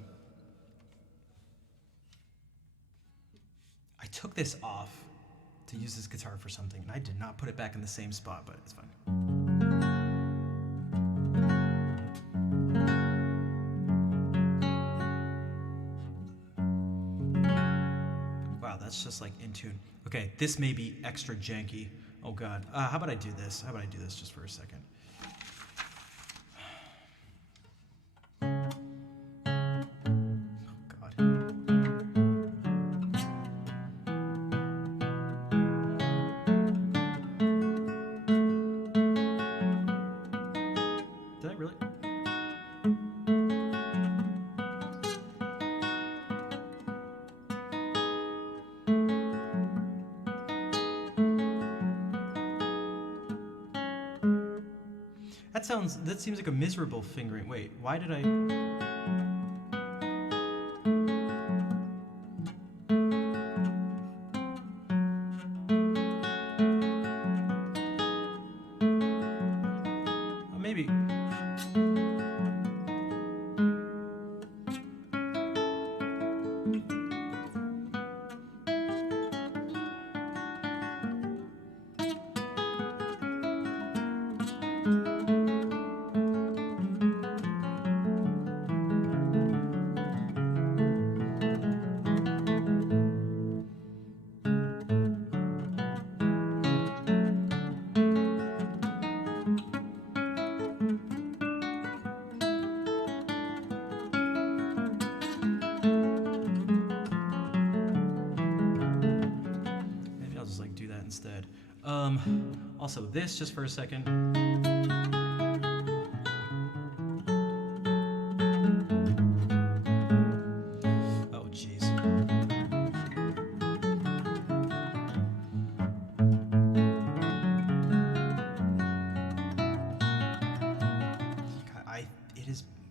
took this off to use this guitar for something, and I did not put it back in the same spot, but it's fine. Wow, that's just like in tune. Okay, this may be extra janky. Oh God, how about I do this? How about I do this just for a second? That seems like a miserable fingering. Wait, why did I? Maybe. Instead. Also this just for a second. Oh jeez.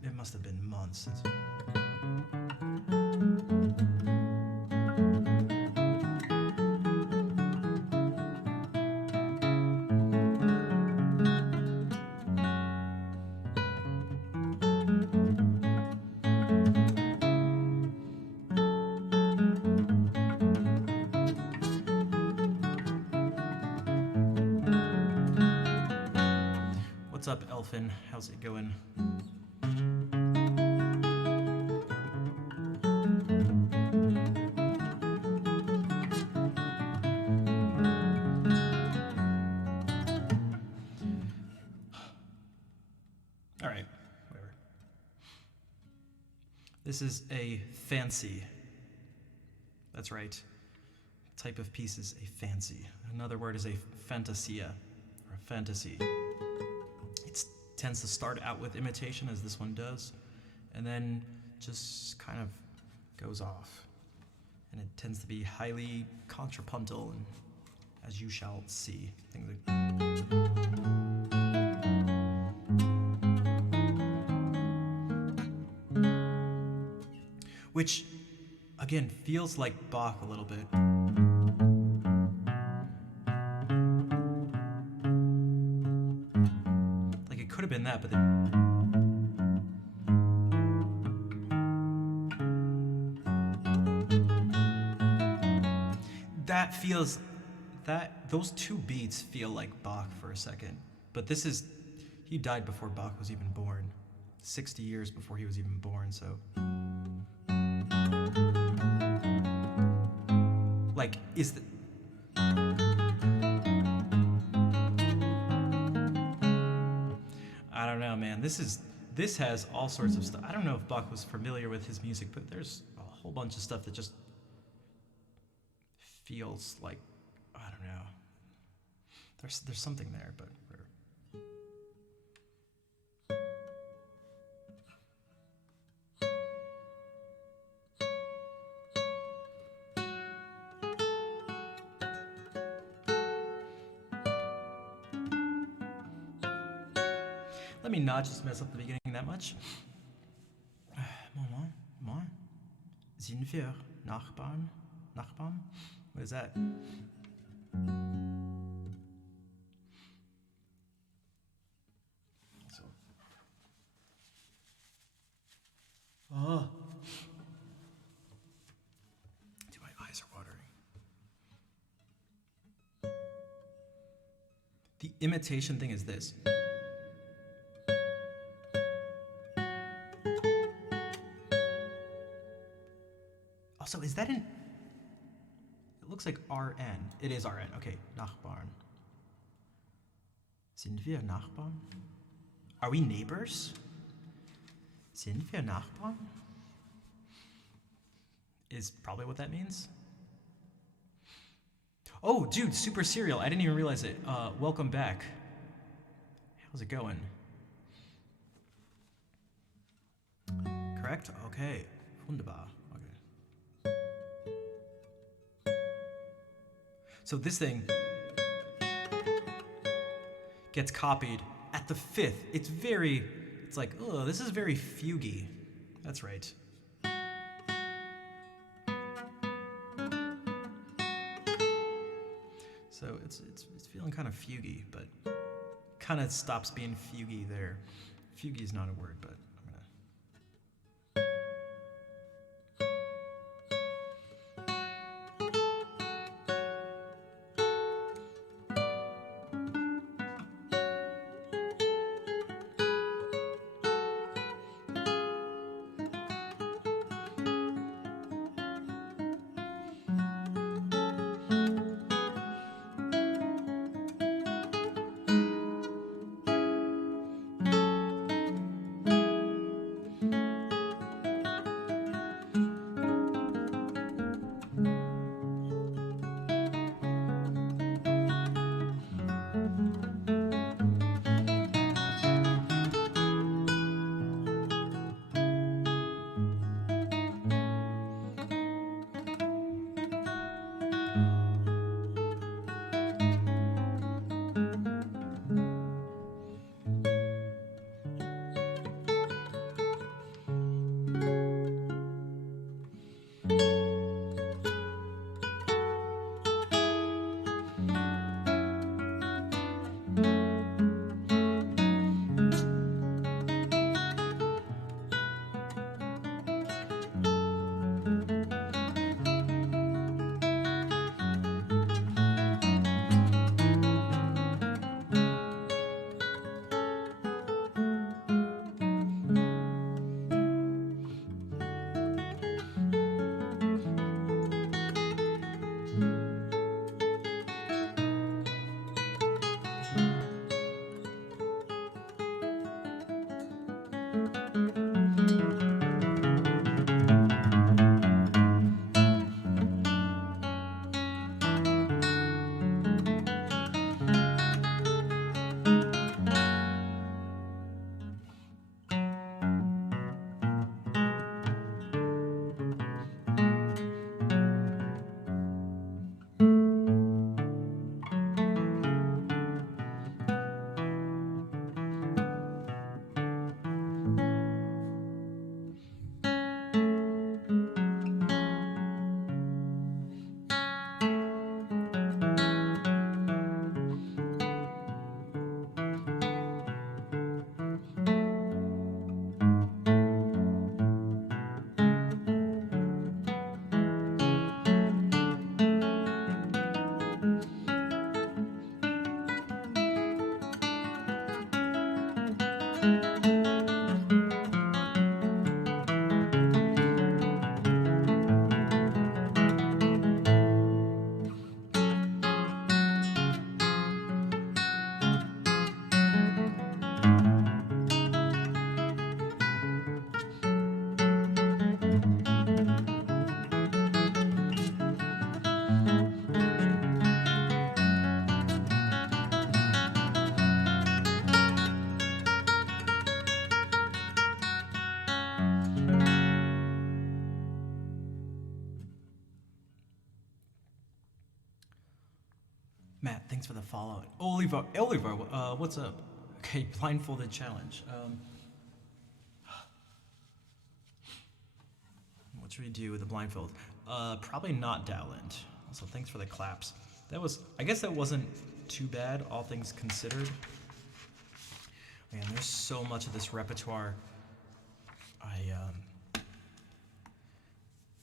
It must have been months since. What's up, Elfin? How's it going? All right, whatever. This is a fancy. That's right. Type of piece is a fancy. Another word is a fantasia, or a fantasy. It tends to start out with imitation, as this one does, and then just kind of goes off. And it tends to be highly contrapuntal, and as you shall see, things like. Which, again, feels like Bach a little bit. Like it could have been that, but that feels those two beats feel like Bach for a second. But this is, he died before Bach was even born. 60 years before he was even born, so. Like, is the... I don't know, man. This has all sorts of stuff. I don't know if Bach was familiar with his music, but there's a whole bunch of stuff that just feels like, I don't know. There's something there, but. Let me not just mess up the beginning that much. Moment, moi, sind wir Nachbarn? Nachbarn? What is that? So. Oh. Dude, my eyes are watering. The imitation thing is this. Also, is that an... It looks like RN. It is RN. Okay, Nachbarn. Sind wir Nachbarn? Are we neighbors? Sind wir Nachbarn? Is probably what that means. Oh, dude, Super Serial. I didn't even realize it. Welcome back. How's it going? Correct? Okay. Wunderbar. So this thing gets copied at the 5th. It's like, oh, this is very fuguey. That's right. So it's feeling kind of fuguey, but kind of stops being fuguey there. Fuguey is not a word, but thanks for the follow. Oliver, what's up? Okay, blindfolded challenge. What should we do with the blindfold? Probably not Dowland. Also, thanks for the claps. That was, I guess that wasn't too bad, all things considered. Man, there's so much of this repertoire.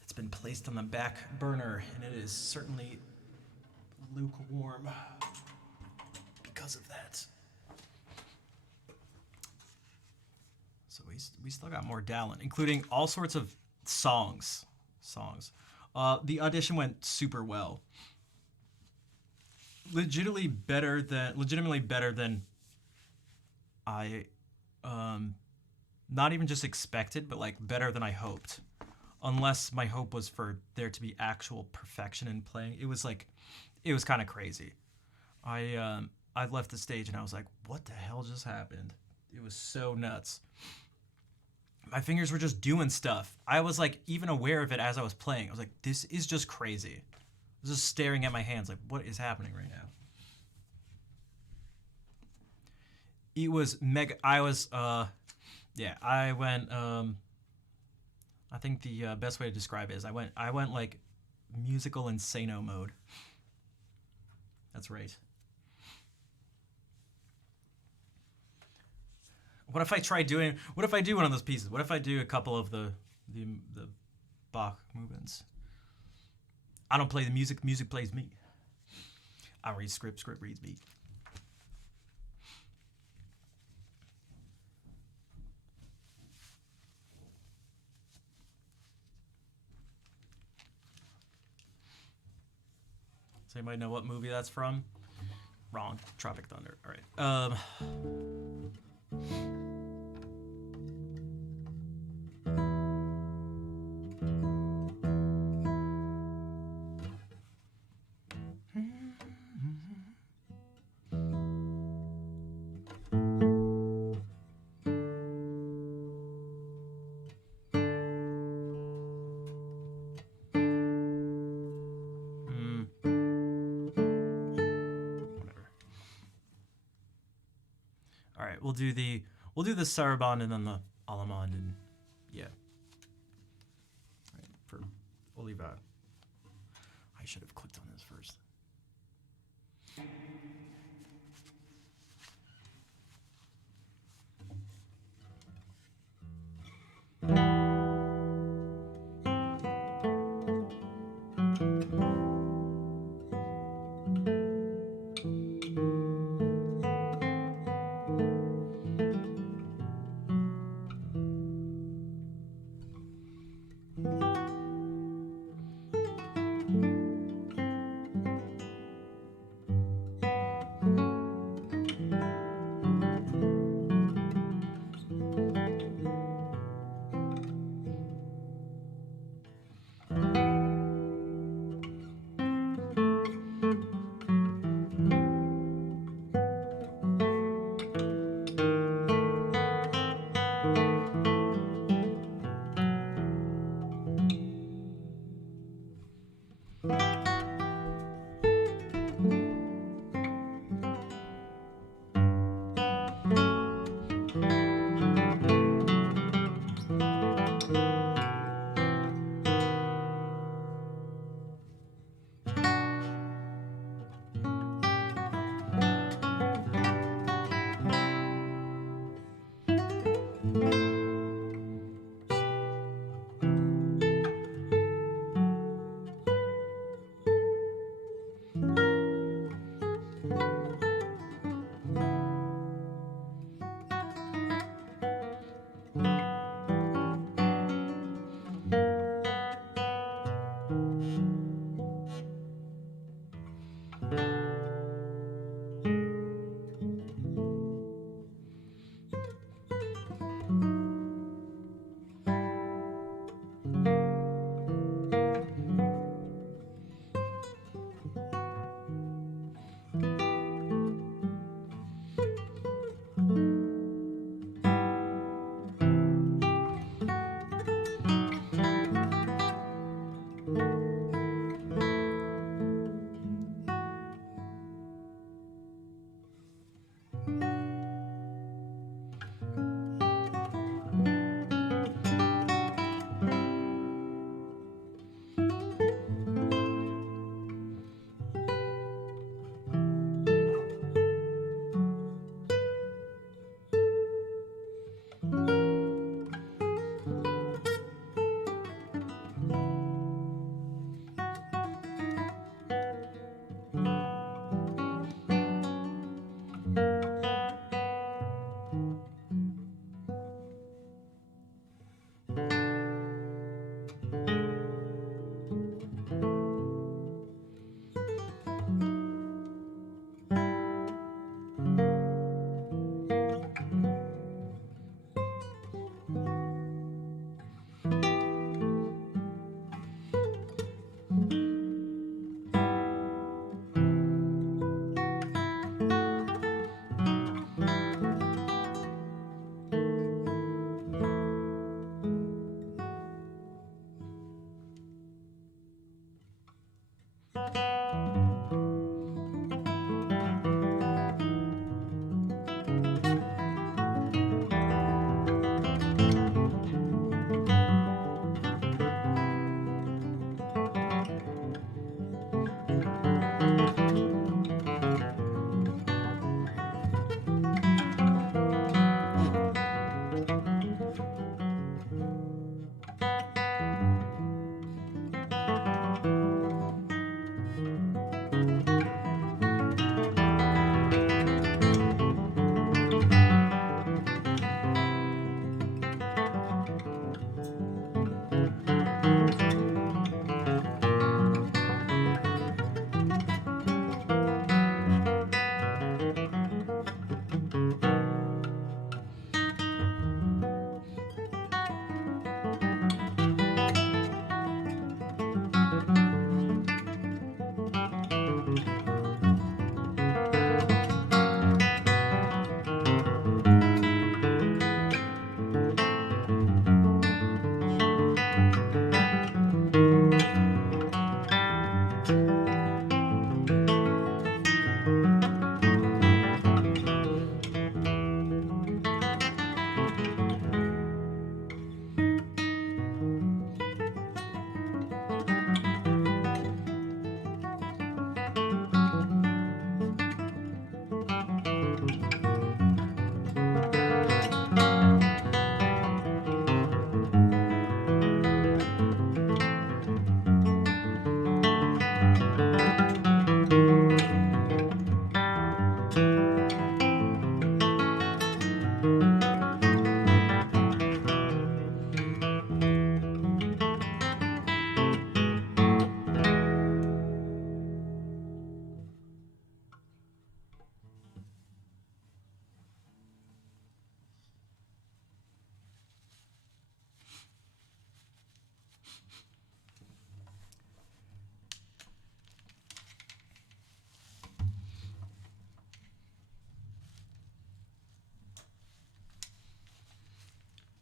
It's been placed on the back burner, and it is certainly lukewarm because of that. So we still got more Dowland, including all sorts of songs. The audition went super well. Legitimately better than I not even just expected, but like better than I hoped. Unless my hope was for there to be actual perfection in playing. It was kind of crazy. I left the stage and I was like, what the hell just happened? It was so nuts. My fingers were just doing stuff. I was like even aware of it as I was playing. I was like, this is just crazy. I was just staring at my hands like, what is happening right now? It was mega. I went, I think the best way to describe it is I went like musical insano mode. That's right. What if I do one of those pieces? What if I do a couple of the Bach movements? I don't play the music plays me. I read script reads me. Does anybody know what movie that's from? Wrong. Tropic Thunder. All right. All right, we'll do the Sarabande and then the Allemande, and yeah. All right, for Oliva. I should have clicked on this first.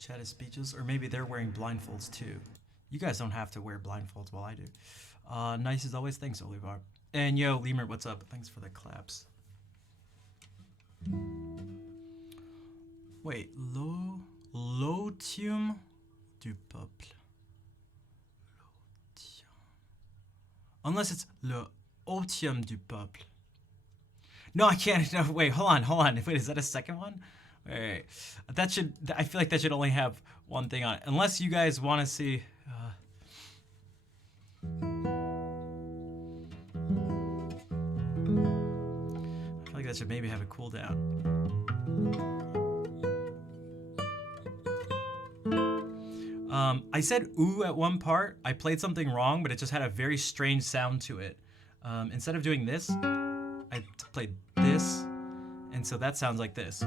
Chat is speechless, or maybe they're wearing blindfolds too. You guys don't have to wear blindfolds while I do. Nice as always. Thanks, Olivar. And yo, Lemur, what's up? Thanks for the claps. Wait, l'otium du peuple. Unless it's le otium du peuple. No, I can't. No, wait, hold on. Wait, is that a second one? Wait. That should. I feel like that should only have one thing on it. Unless you guys want to see. I feel like that should maybe have a cooldown. I said ooh at one part. I played something wrong, but it just had a very strange sound to it. Instead of doing this, I played this, and so that sounds like this.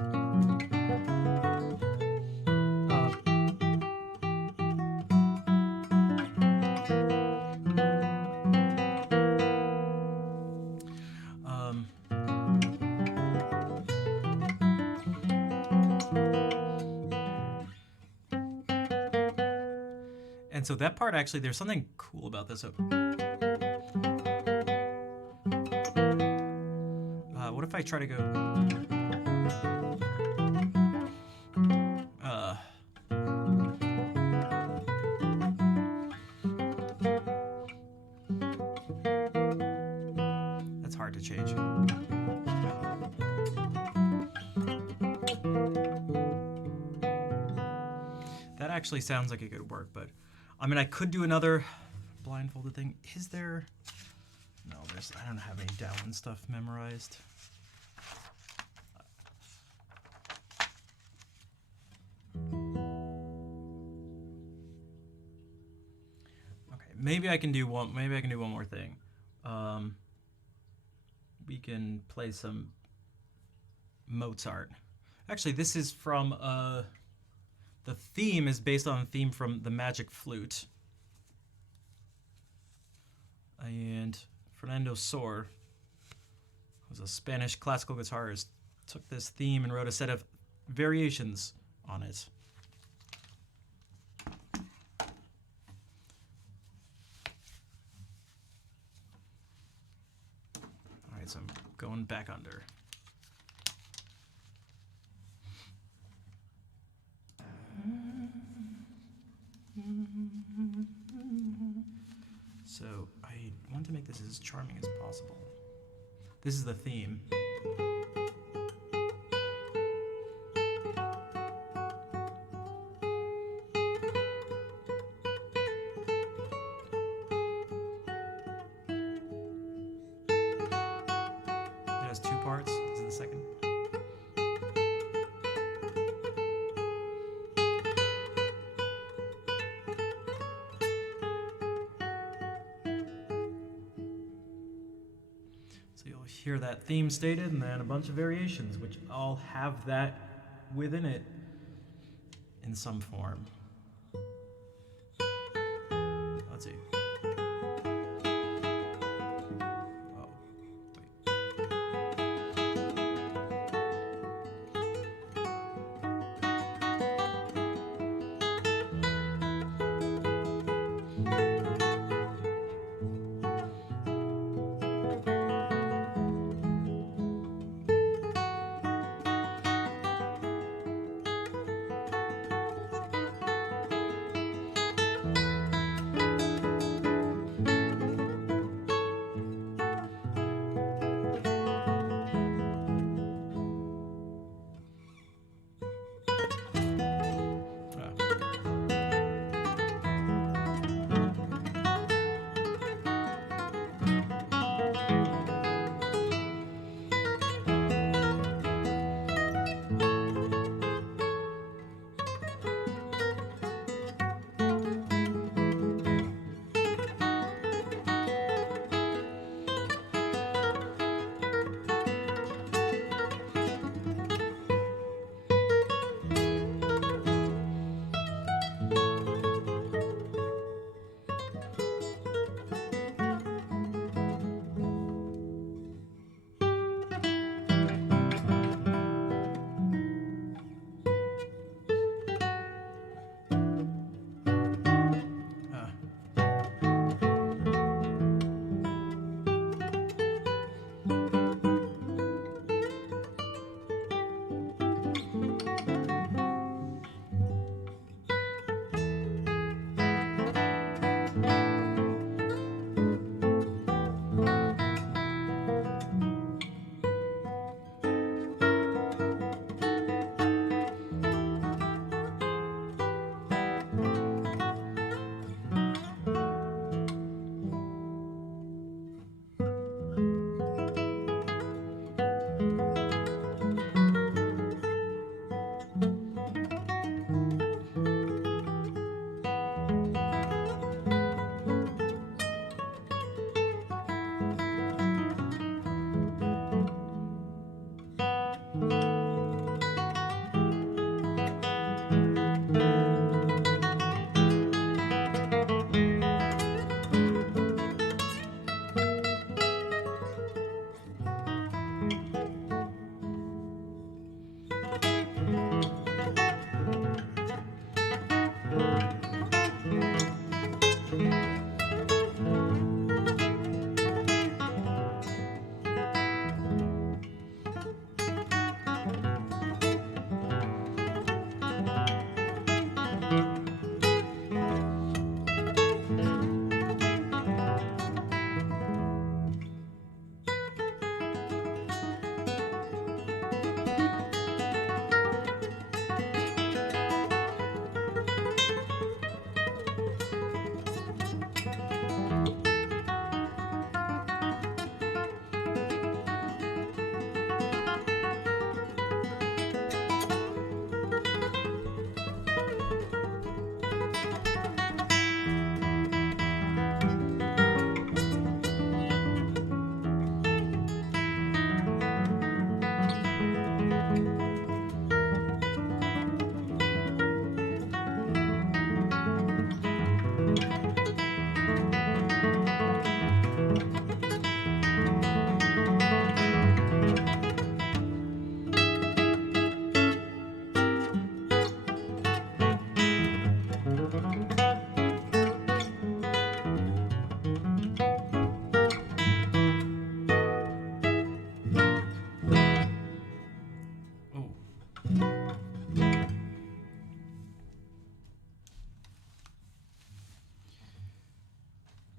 And so that part, actually, there's something cool about this. What if I try to go... That's hard to change. That actually sounds like it could work, but... I mean, I could do another blindfolded thing. Is there... No, I don't have any Down stuff memorized. Okay, maybe I can do one more thing. We can play some Mozart. Actually, this is from the theme is based on a theme from The Magic Flute. And Fernando Sor, who's a Spanish classical guitarist, took this theme and wrote a set of variations on it. All right, so I'm going back under. So I want to make this as charming as possible. This is the theme. It has two parts. This is the second. Hear that theme stated, and then a bunch of variations, which all have that within it in some form. Let's see. Oh,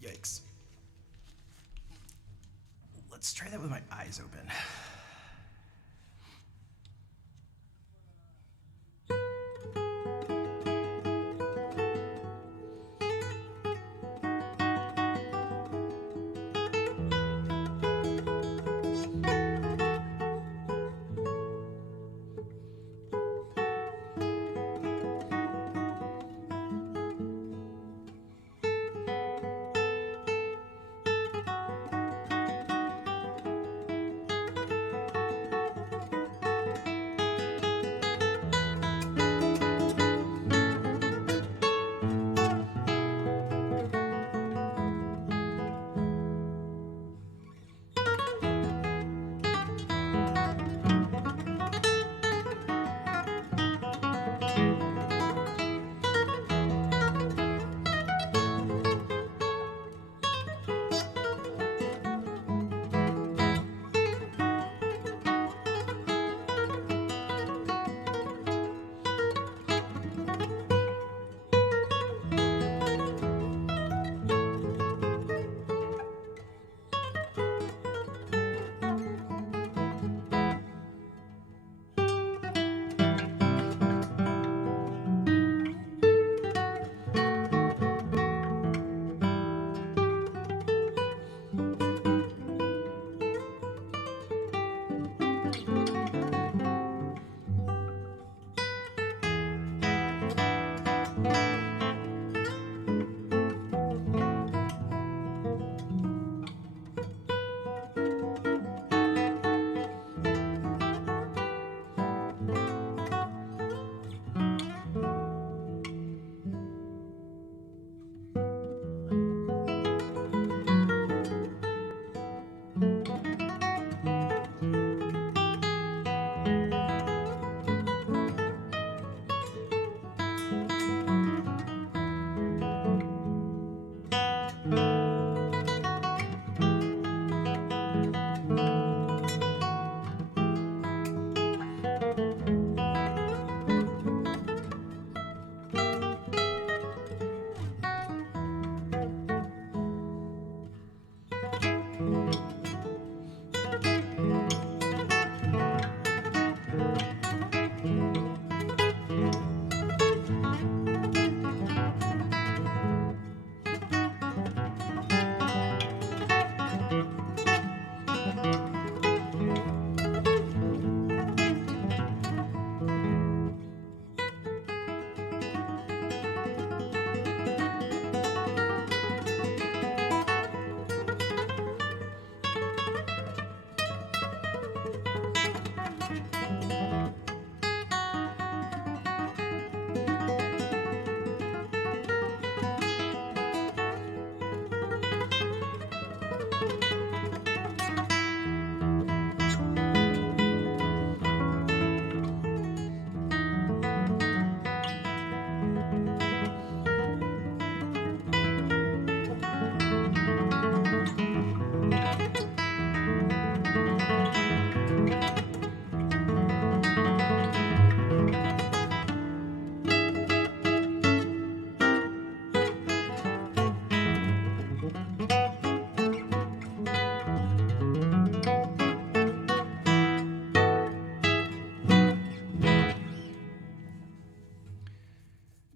Yikes. Let's try that with my eyes open.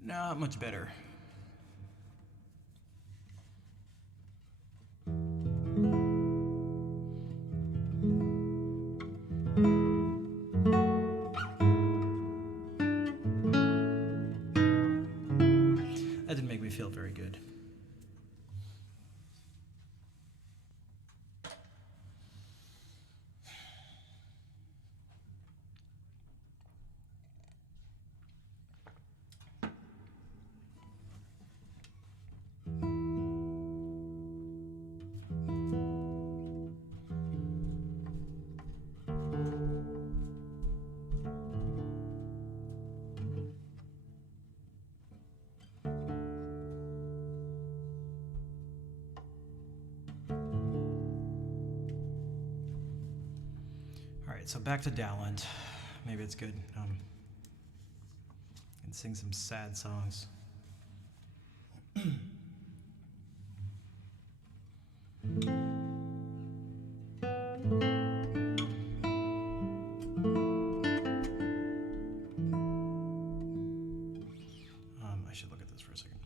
Not much better. That didn't make me feel very good. All right, so back to Dowland. maybe it's good. And sing some sad songs. I should look at this for a second.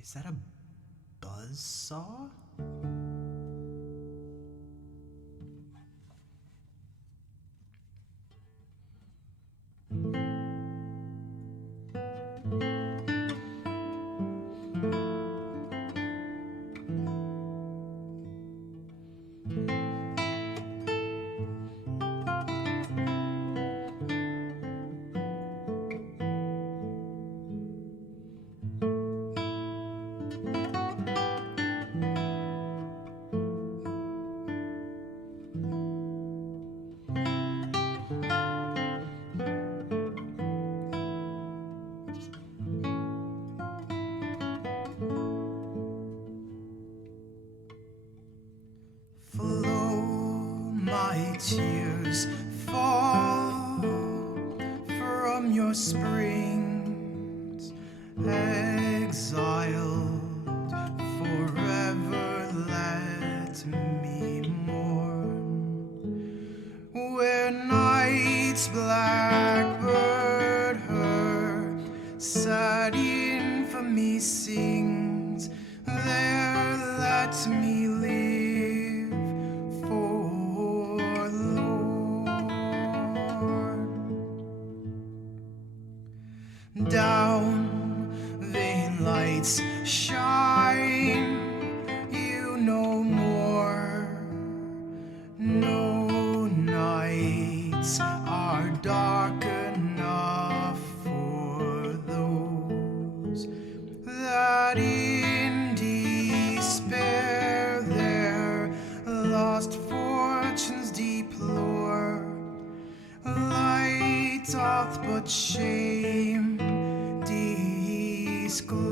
Is that a buzzsaw? My tears fall from your springs, exiled forever. Let me mourn where night's blackbird her sad infamy sings. There let me live. Down vain lights shine, you no more. No nights are dark enough for those that in despair their lost fortunes deplore. Light doth but shame disclose.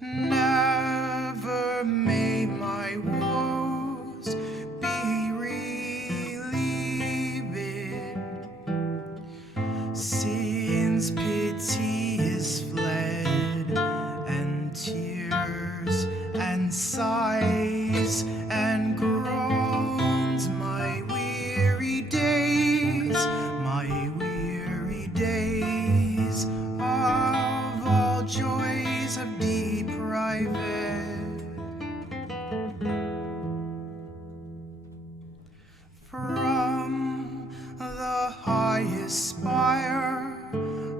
Never may my woes be relieved, since pity is fled, and tears and sighs and groans. My weary days of all joys have deprived. From the highest spire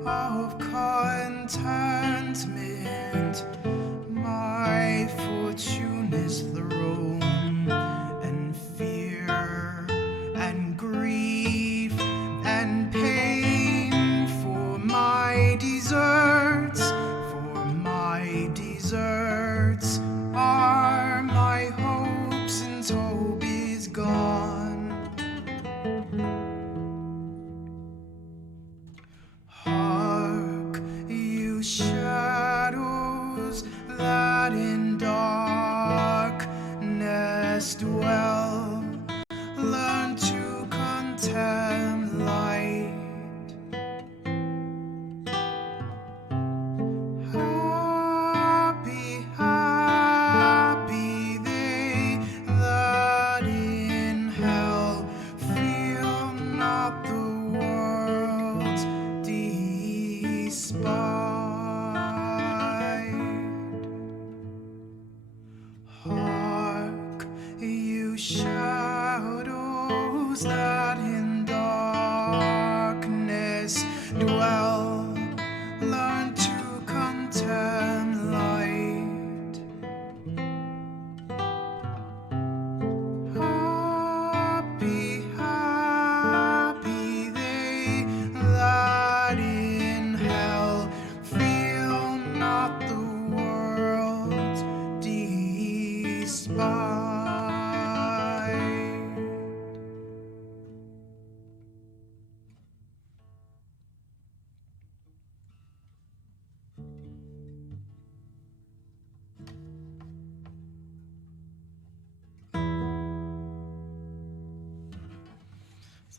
of contentment, my fortune is thrown, and fear and grief and pain for my deserts are my hopes, and hope is gone. Hark, you shadows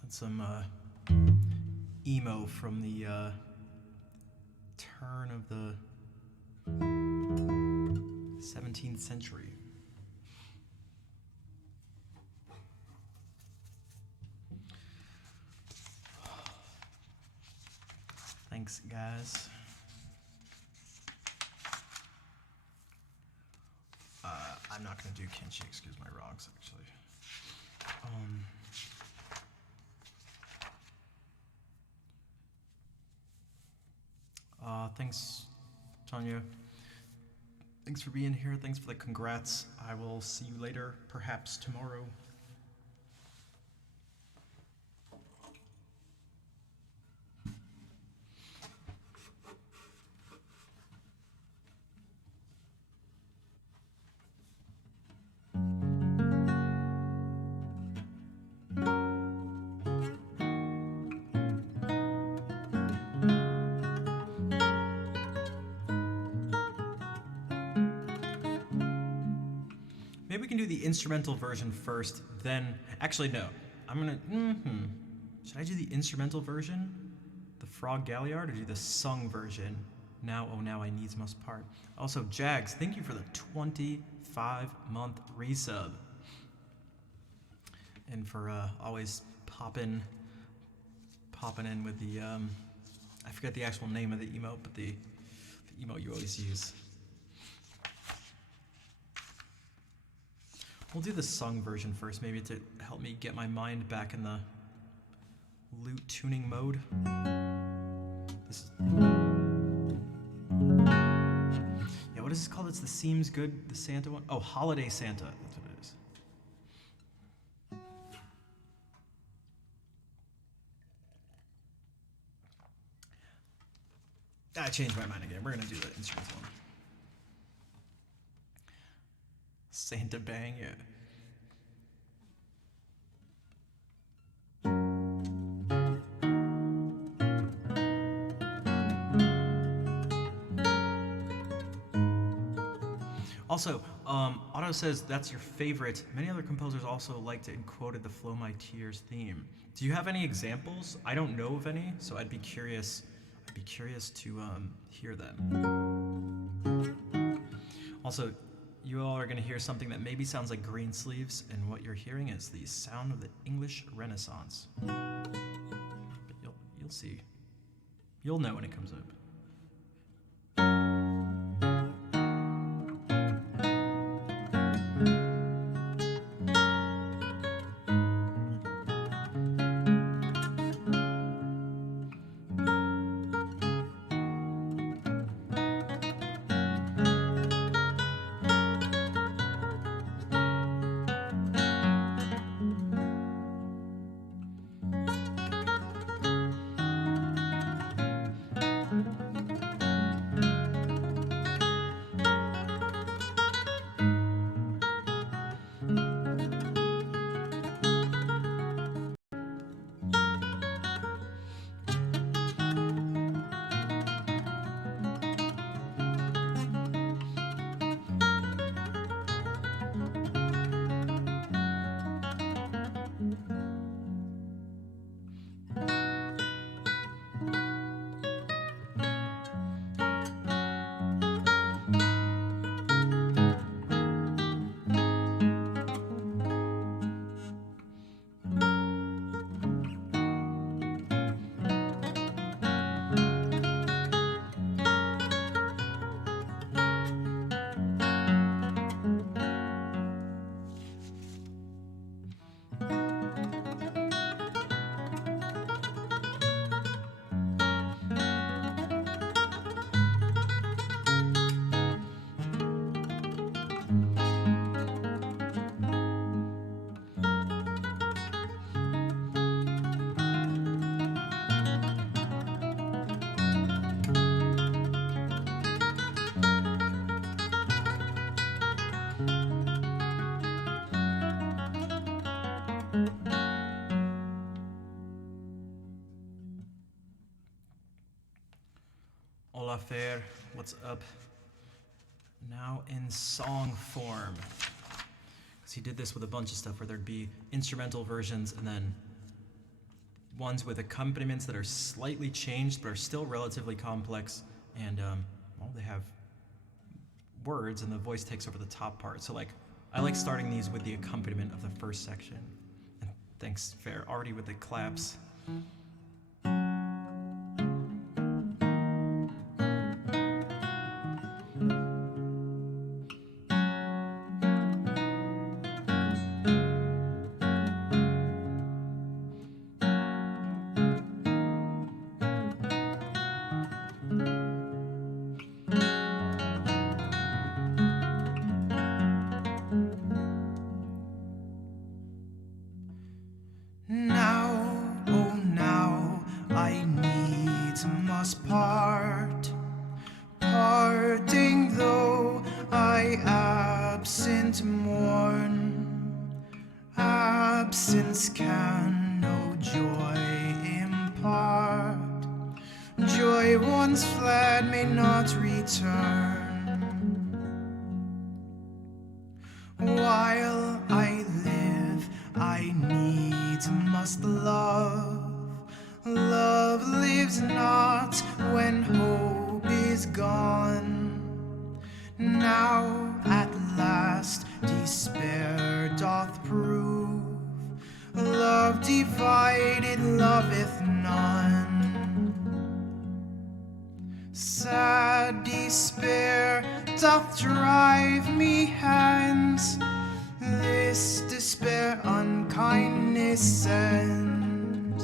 That's some emo from the turn of the 17th century. Thanks, guys. I'm not gonna do Kenshi, excuse my wrongs, actually. Thanks, Tanya. Thanks for being here. Thanks for the congrats. I will see you later, perhaps tomorrow. Maybe we can do the instrumental version first, then... Actually, no. I'm gonna... Should I do the instrumental version? The Frog Galliard, or do the sung version? Now, oh now I needs must part. Also, Jags, thank you for the 25-month resub. And for always popping in with the... I forget the actual name of the emote, but the emote you always use. We'll do the sung version first, maybe to help me get my mind back in the lute tuning mode. This is... Yeah, what is this called? It's the Seems Good, the Santa one? Oh, Holiday Santa. That's what it is. I changed my mind again. We're gonna do the instruments one. Santa Bang, yeah. Also, Otto says that's your favorite. Many other composers also liked it and quoted the Flow My Tears theme. Do you have any examples? I don't know of any, so I'd be curious to hear them. Also, you all are going to hear something that maybe sounds like Greensleeves, and what you're hearing is the sound of the English Renaissance. But you'll see. You'll know when it comes up. Hola Fair, what's up? Now in song form. Because he did this with a bunch of stuff where there'd be instrumental versions and then ones with accompaniments that are slightly changed but are still relatively complex, and well, they have words, and the voice takes over the top part. So like, I like starting these with the accompaniment of the first section. And thanks, Fair, already with the claps. Now, oh now, I needs must part. Parting though I absent mourn, absence can no joy impart. Joy once fled may not return. While I live, I needs must love. Love lives not when hope is gone. Now at last despair doth prove. Love divided loveth none. Sad despair doth drive me hence. This despair unkindness sends.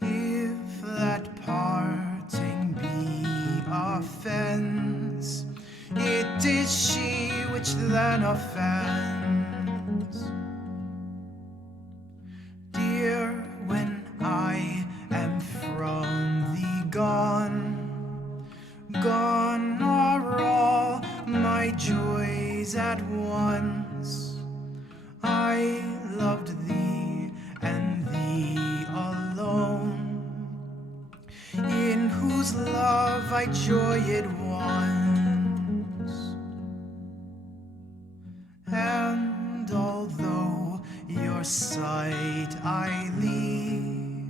If that parting be offense, it is she which then offends. Dear, when I am from thee gone, gone are all my joys at once. I loved thee and thee alone, in whose love I joyed once. And although your sight I leave,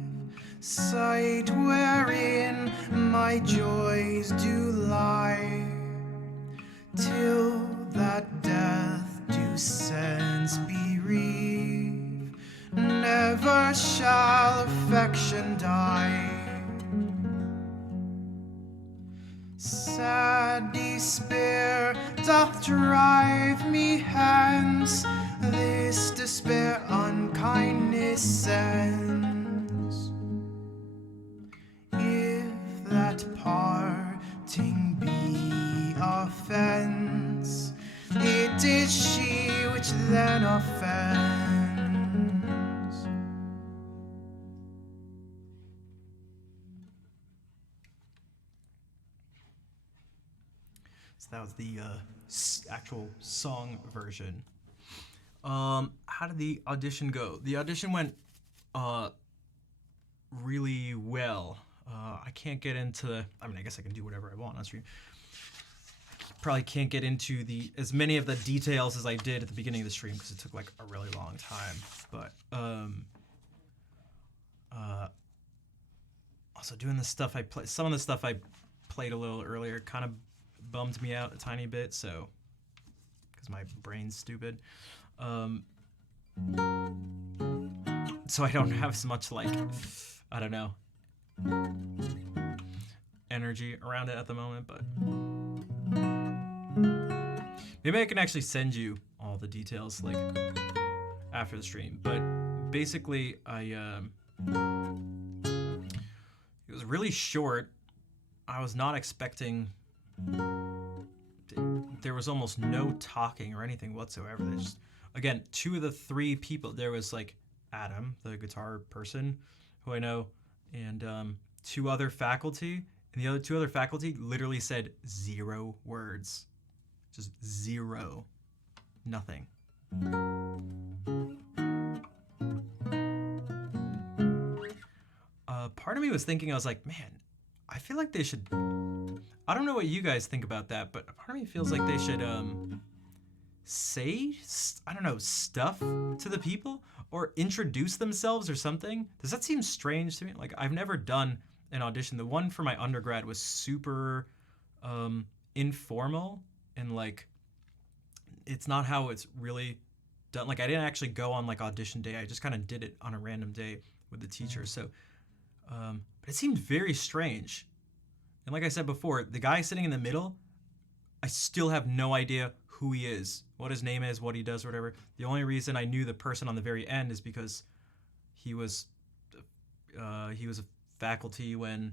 sight wherein my joys do lie, till that death do sense bereave, never shall affection die. Sad despair doth drive me hence, this despair unkindness sends. If that parting be offense, it is she which then offends. So that was the actual song version. How did the audition go? The audition went really well. I can't get into the, I mean, I guess I can do whatever I want on stream. Probably can't get into as many of the details as I did at the beginning of the stream because it took like a really long time. But also doing the stuff some of the stuff I played a little earlier kind of bummed me out a tiny bit, so because my brain's stupid. So I don't have as much like, I don't know, energy around it at the moment, but maybe I can actually send you all the details like after the stream. But basically it was really short. I was not expecting, there was almost no talking or anything whatsoever. There's just, again, 2 of the 3 people, there was like Adam, the guitar person who I know, and 2 other faculty, and the other 2 other faculty literally said 0 words. Just 0. Nothing. Part of me was thinking, I was like, man, I feel like they should, I don't know what you guys think about that, but part of me feels like they should say, I don't know, stuff to the people, or introduce themselves or something. Does that seem strange to me? Like, I've never done an audition. The one for my undergrad was super informal, and like, it's not how it's really done. Like, I didn't actually go on like audition day. I just kind of did it on a random day with the teacher. So, but it seemed very strange. And like I said before, the guy sitting in the middle, I still have no idea who he is, what his name is, what he does, or whatever. The only reason I knew the person on the very end is because he was a faculty when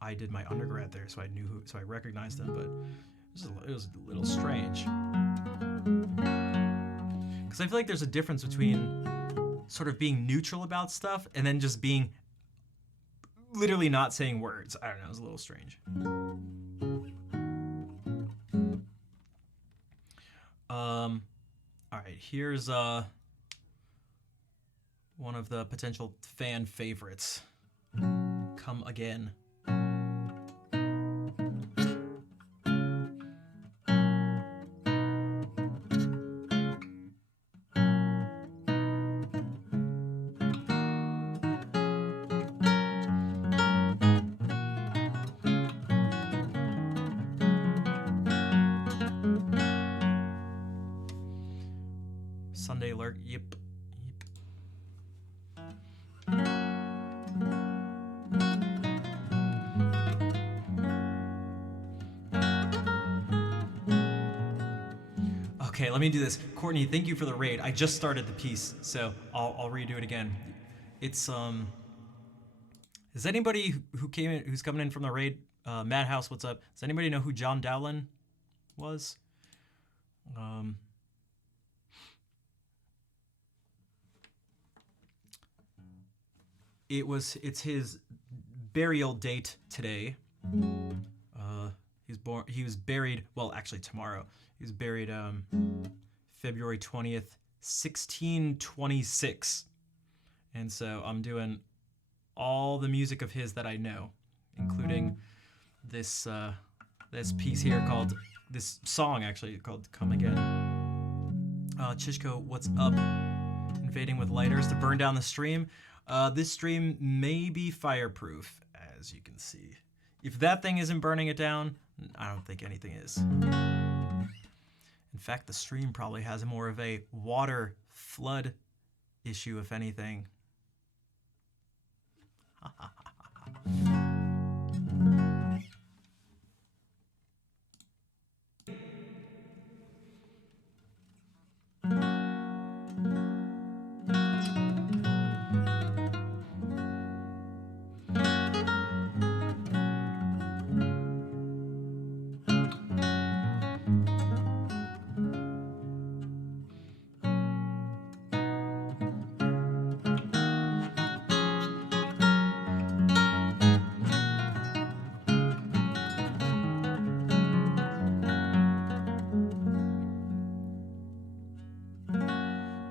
I did my undergrad there, so I knew who, so I recognized him. But it was a little strange, because I feel like there's a difference between sort of being neutral about stuff and then just being literally not saying words. I don't know, it was a little strange. All right, here's one of the potential fan favorites. Come Again. Sunday Lurk. Yep. Okay, let me do this. Courtney, thank you for the raid. I just started the piece, so I'll redo it again. It's Is anybody who's coming in from the raid? Madhouse, what's up? Does anybody know who John Dowland was? It's his burial date today. He was buried, well, actually tomorrow. He was buried February 20th, 1626. And so I'm doing all the music of his that I know, including this piece here called, this song actually called Come Again. Chishko, what's up? Invading with lighters to burn down the stream. This stream may be fireproof, as you can see. If that thing isn't burning it down, I don't think anything is. In fact, the stream probably has more of a water flood issue, if anything.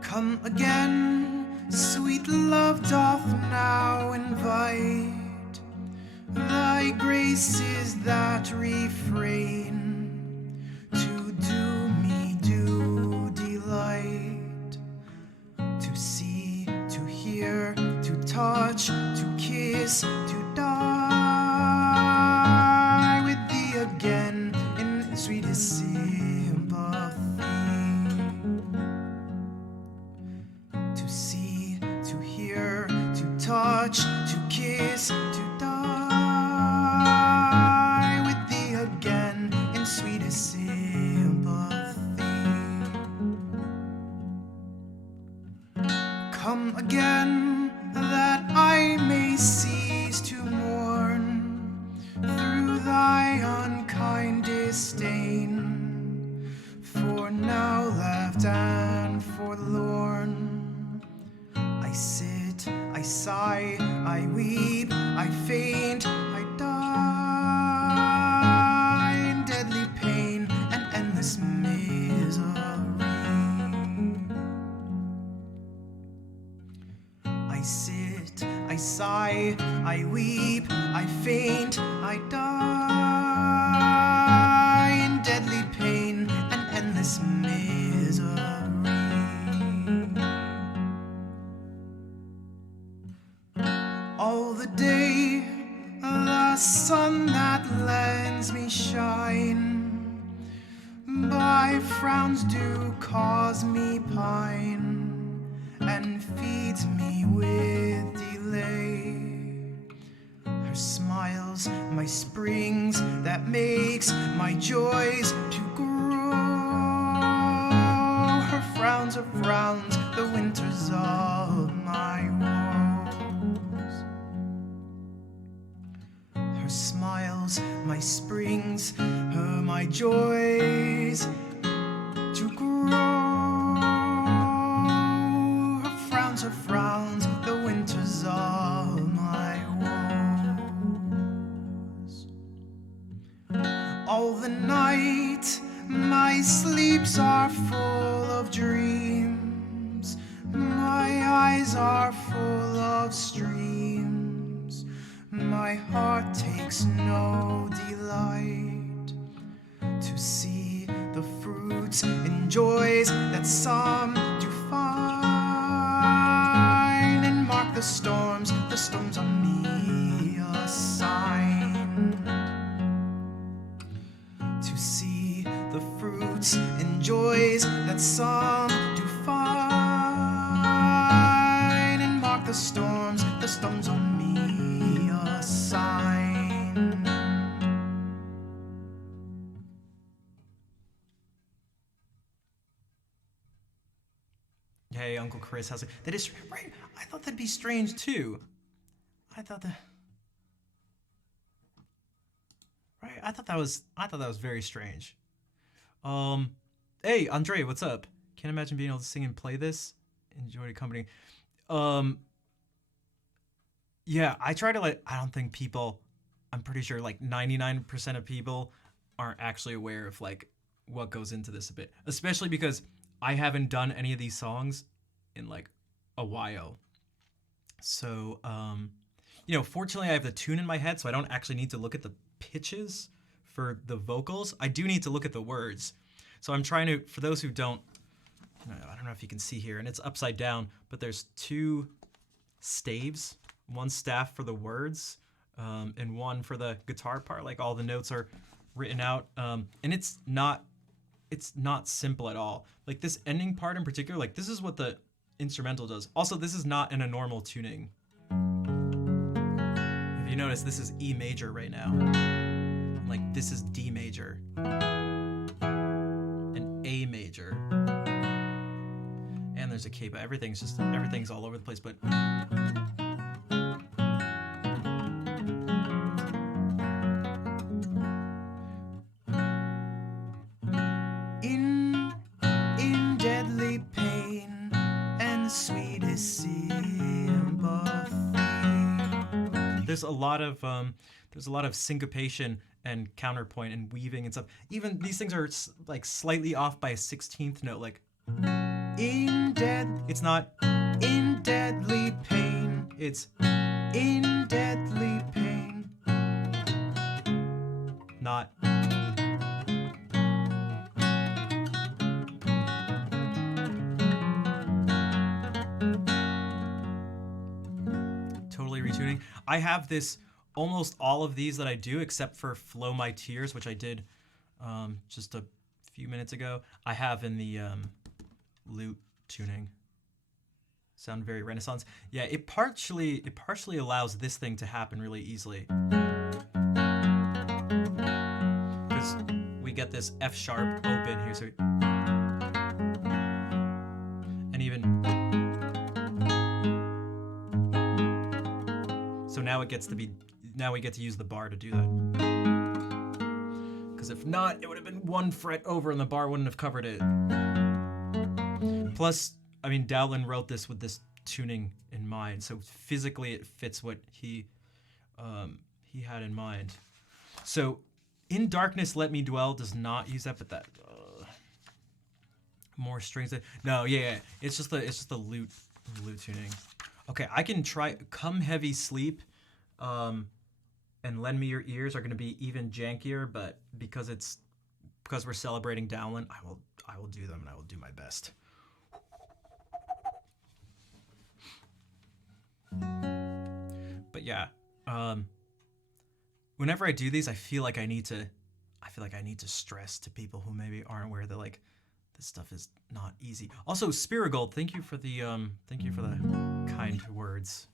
Come again, sweet love doth now invite thy graces that refrain to do me due delight, to see, to hear, to touch, to kiss, to die with thee again in sweetest sympathy. Touch, to kiss, to die with thee again in sweetest sympathy. Come again, that I may cease to mourn through thy unkind disdain, for now left and forlorn, I sit, I sigh, I weep, I faint, I die in deadly pain and endless misery. I sit, I sigh, I weep, I faint, I die in deadly pain and endless misery. sun that lends me shine, by frowns do cause me pine, and feeds me with delay. Her smiles, my springs, that makes my joys to grow. Her frowns are frowns, the winters of my woes. Her smiles, my springs, her my joys to grow. Her frowns are frowns, the winters of my woes. All the night my sleeps are full of dreams, my eyes are full of streams, my heart takes no delight to see the fruits and joys that some do find, and mark the storms on me assigned, to see the fruits and joys that some do find, and mark the storms on me assigned. Hey, Uncle Chris, how's it? That is right. I thought that'd be strange too. I thought that. Right. I thought that was very strange. Hey, Andre, what's up? Can't imagine being able to sing and play this. Enjoy the company. Yeah, I try to I don't think people. I'm pretty sure 99% of people aren't actually aware of what goes into this a bit, especially because I haven't done any of these songs in a while. So, fortunately I have the tune in my head, so I don't actually need to look at the pitches for the vocals. I do need to look at the words. So I'm trying to, for those who don't, I don't know if you can see here, and it's upside down, but there's two staves, one staff for the words, and one for the guitar part. All the notes are written out, and it's not simple at all. This ending part in particular, this is what the instrumental does. Also, this is not in a normal tuning. If you notice, this is E major right now. This is D major. And A major. And there's a K, but everything's all over the place, but In deadly pain and sweetest sympathy. there's a lot of syncopation and counterpoint and weaving and stuff. Even these things are slightly off by a 16th note. It's not In deadly pain, it's in deadly pain. not. Totally retuning. I have this, almost all of these that I do, except for Flow My Tears, which I did just a few minutes ago, I have in the lute tuning. Sound very Renaissance. Yeah, it partially allows this thing to happen really easily. Because we get this F sharp open here, so and even so now it gets to be, now we get to use the bar to do that. Because if not, it would have been one fret over and the bar wouldn't have covered it. Plus, Dowland wrote this with this tuning in mind, so physically it fits what he had in mind. So, In Darkness Let Me Dwell does not use that, but that more strings. No, yeah, it's just the lute tuning. Okay, I can try Come Heavy Sleep, and Lend Me Your Ears are going to be even jankier, but because we're celebrating Dowland, I will do them and I will do my best. But yeah, whenever I do these, I feel like I need to stress to people who maybe aren't aware that like this stuff is not easy. Also, Spirigold, thank you for the kind words.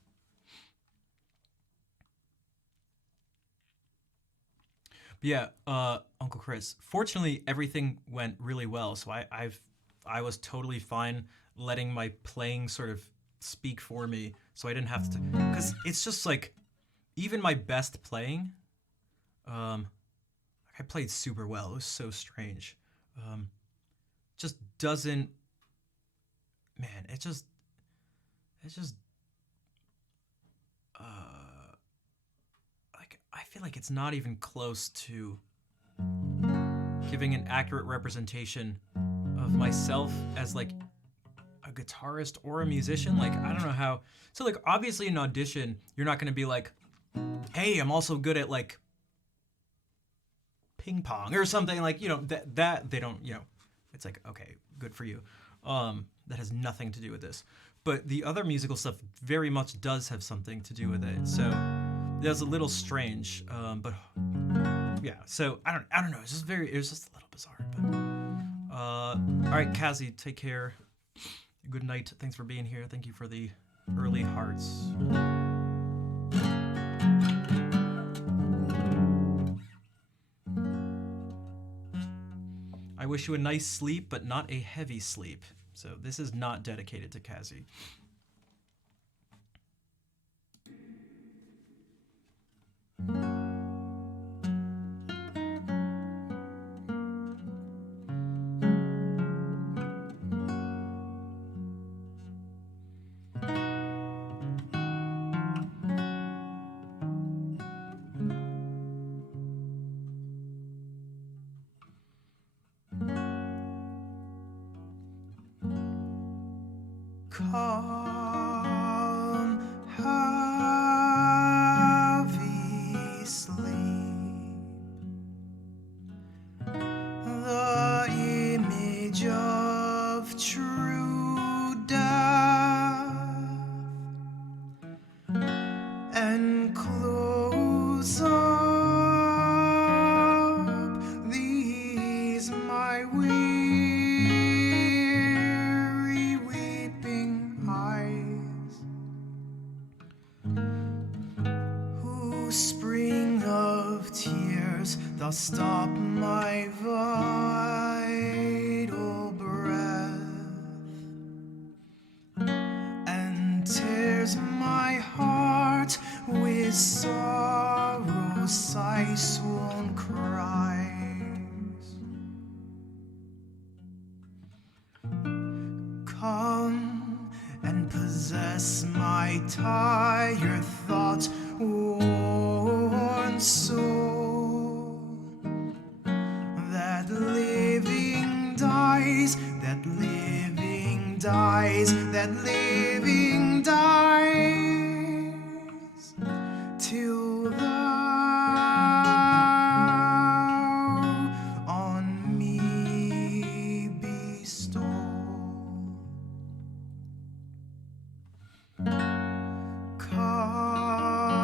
But yeah, Uncle Chris. Fortunately, everything went really well, so I was totally fine letting my playing sort of speak for me, so I didn't have to. Because it's just like, even my best playing, I played super well. It was so strange. Just doesn't. Man, it just. Like I feel like it's not even close to giving an accurate representation of myself as like a guitarist or a musician. Like I don't know how. So like obviously in audition, you're not gonna be like, hey, I'm also good at like ping pong or something, like, you know, that they don't, you know, it's like, okay, good for you. That has nothing to do with this. But the other musical stuff very much does have something to do with it. So that's a little strange. But yeah, so I don't know. It's just it was just a little bizarre. But all right, Kazi, take care. Good night. Thanks for being here. Thank you for the early hearts. I wish you a nice sleep, but not a heavy sleep. So this is not dedicated to Kazi. Calm, heavy sleep. The image of true death, and close up these my weary weeping eyes, whose spring of tears doth stop my vital breath, and tears my heart with sorrow, sigh, swoon, cries. Come and possess my tired thoughts, worn soul, that living dies, that living dies, that living dies, till thou on me bestow. Come,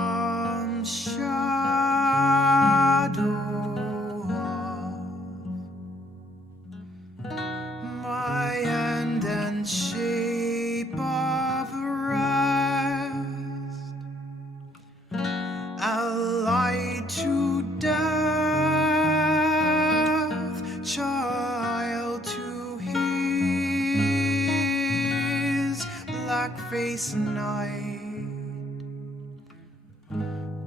shadow of my end and shape of rest, allied to death, child to his black-faced night.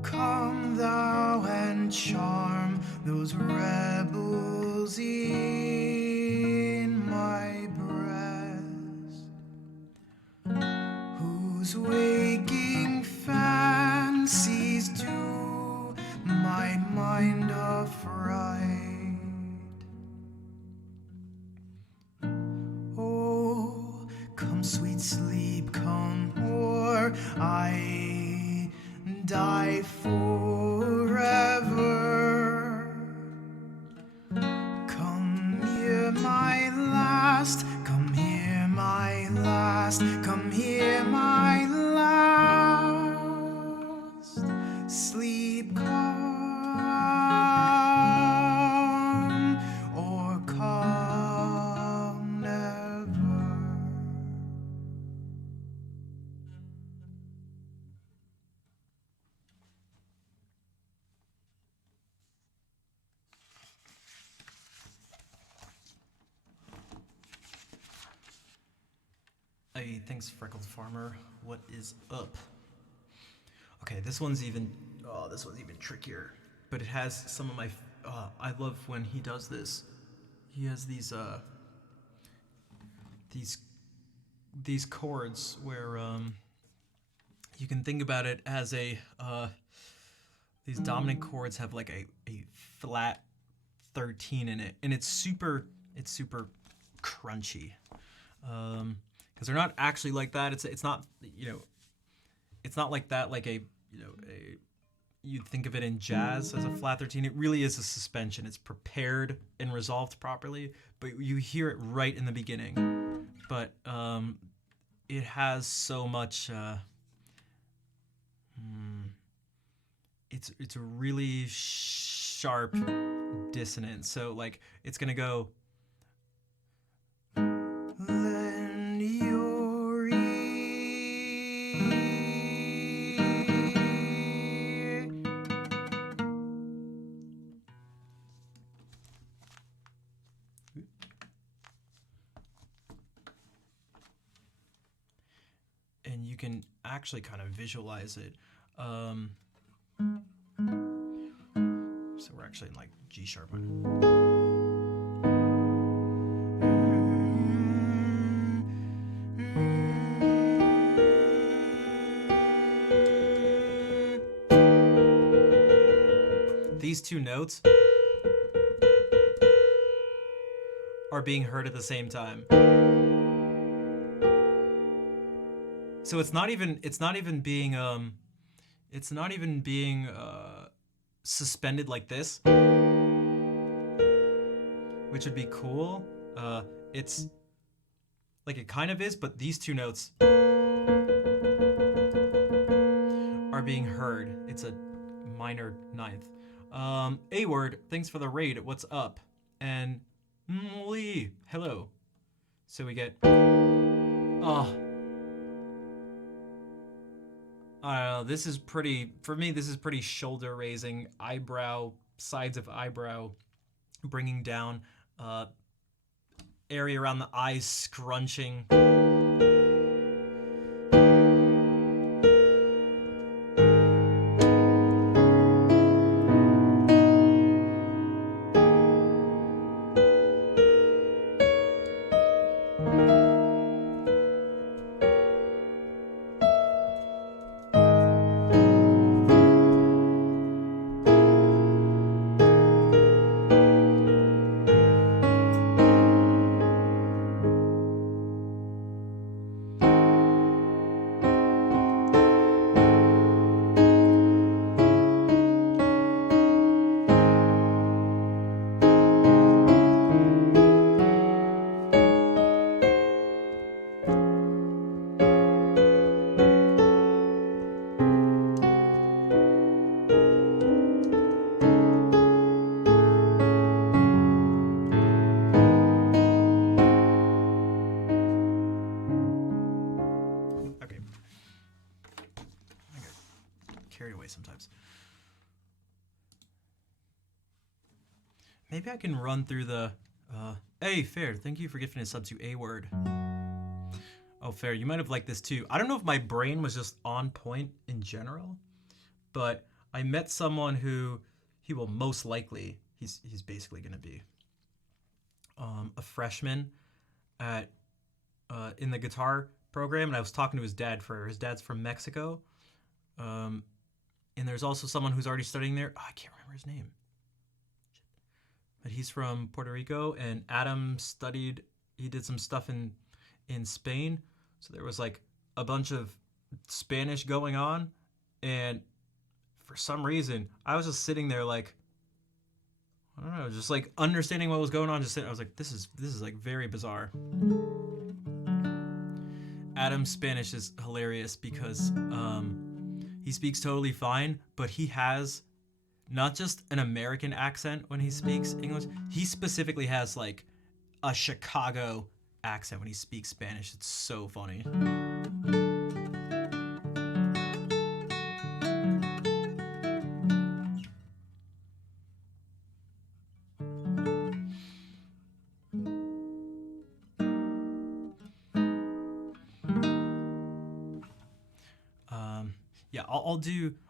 Come thou and charm those rebels in my breast, whose waking fancies do my mind affright. Oh, come sweet sleep, come, or I die forever. Come hear my last, come hear my last, come hear my last. Sleep, calm, Hey, thanks, Freckled Farmer. What is up? Okay, this one's even. Oh, this one's even trickier. But it has some of my. I love when he does this. He has these chords where you can think about it as a these dominant chords have like a flat 13 in it, and it's super crunchy because they're not actually like that. It's not, you know, it's not like that, like a, you know, a, you'd think of it in jazz as a flat 13. It really is a suspension. It's prepared and resolved properly, but you hear it right in the beginning. But it has so much. It's a really sharp dissonance. So like it's gonna go. Lend your ear. And you can actually kind of visualize it. So we're actually in like G sharp. These two notes are being heard at the same time. So it's not even being suspended like this, which would be cool. It's like it kind of is, but these two notes are being heard. It's a minor ninth. A word, thanks for the raid. What's up? And Lee, hello. So we get I don't know, this is pretty, for me, this is pretty shoulder raising, eyebrow, sides of eyebrow, bringing down, area around the eyes scrunching. Carried away sometimes. Maybe I can run through the. Hey, Fair, thank you for gifting a sub to A word. Oh, Fair, you might have liked this too. I don't know if my brain was just on point in general, but I met someone who he will most likely, he's basically going to be a freshman at in the guitar program, and I was talking to his dad. His dad's from Mexico. And there's also someone who's already studying there. Oh, I can't remember his name. But he's from Puerto Rico, and Adam he did some stuff in Spain. So there was like a bunch of Spanish going on. And for some reason, I was just sitting there like, I don't know, just like understanding what was going on. I was like, this is like very bizarre. Adam's Spanish is hilarious because he speaks totally fine, but he has not just an American accent when he speaks English. He specifically has like a Chicago accent when he speaks Spanish. It's so funny.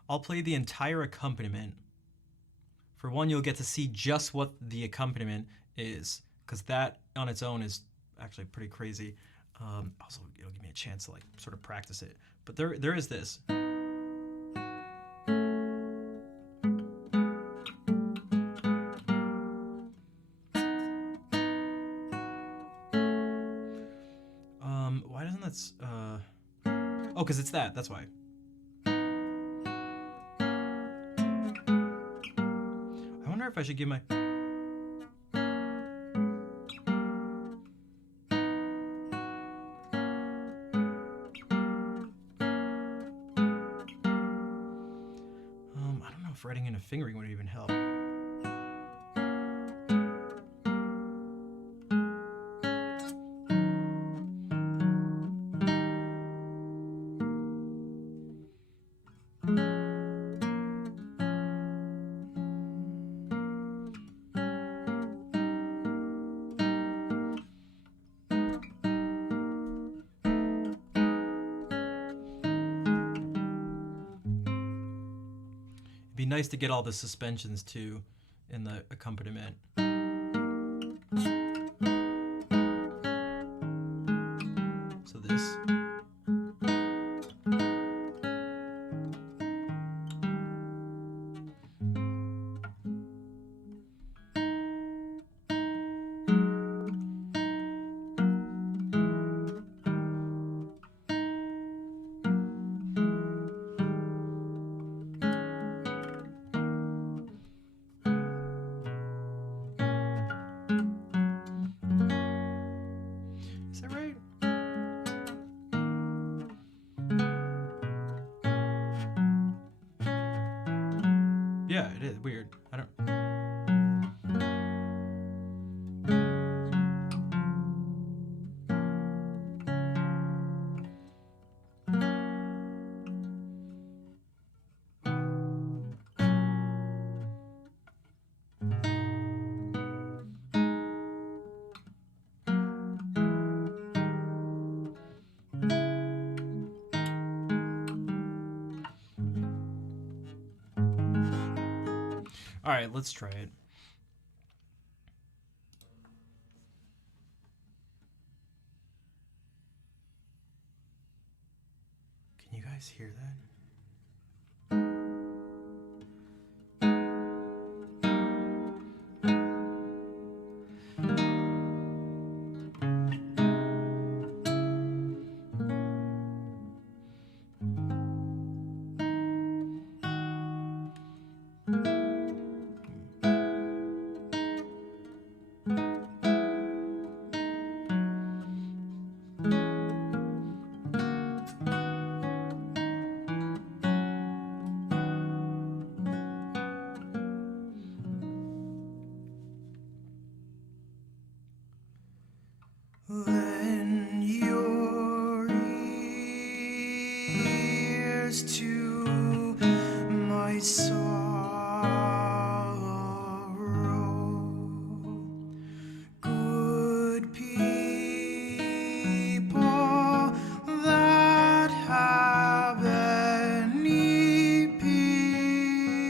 I'll play the entire accompaniment. For one, you'll get to see just what the accompaniment is, because that on its own is actually pretty crazy. Also, it'll give me a chance to like sort of practice it. But there is this. Why doesn't that? Oh, because it's that. That's why. I wonder if I should give my. I don't know if writing in a fingering would even help. It'd be nice to get all the suspensions too in the accompaniment. So this. Is that right? Yeah, it is weird. I don't. All right, let's try it. Can you guys hear that? Lend your ears to my sorrow, good people that have any pity.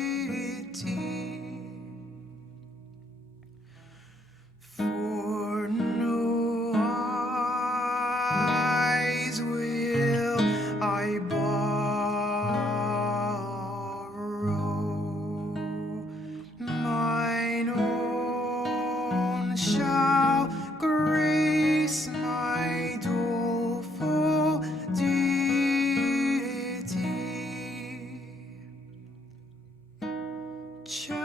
For no eyes will I borrow, mine own shall grace my doleful deity. Chant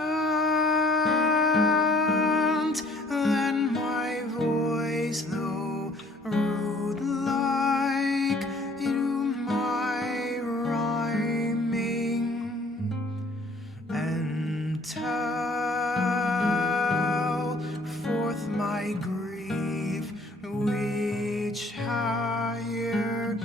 then my voice, though rude like to my rhyming, and tell forth my grief, which higher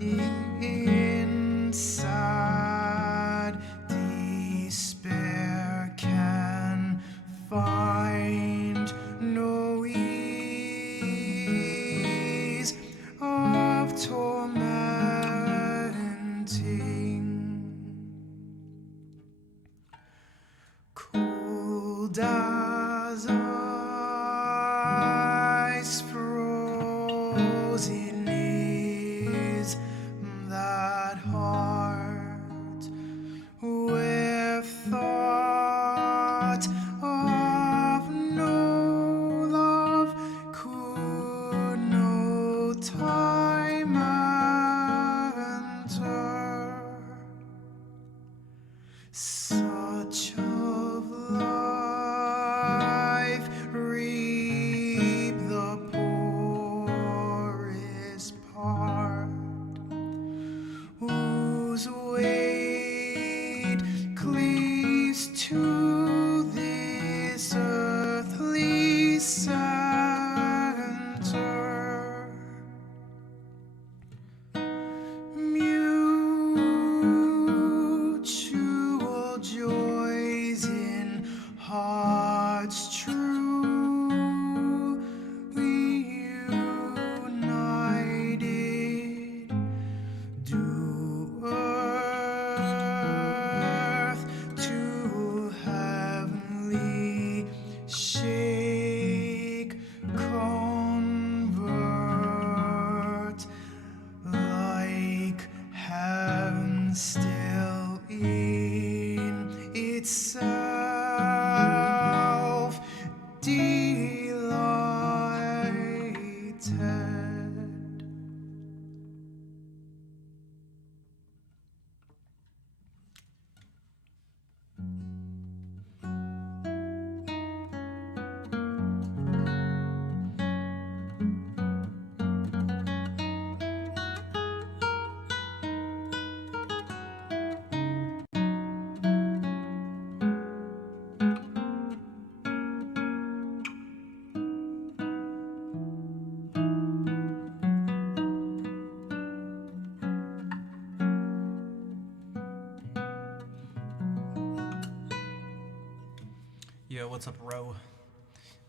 in sad despair can find no ease of tormenting. as ice, frozen is that heart with thought of no love could no time enter. Such of life reap the poorest part, whose weight cleaves to this earthly center. Mutual joys in hearts true, united, do earth to heavenly shake convert, like heaven still in itself delighted. Yo, what's up, Ro?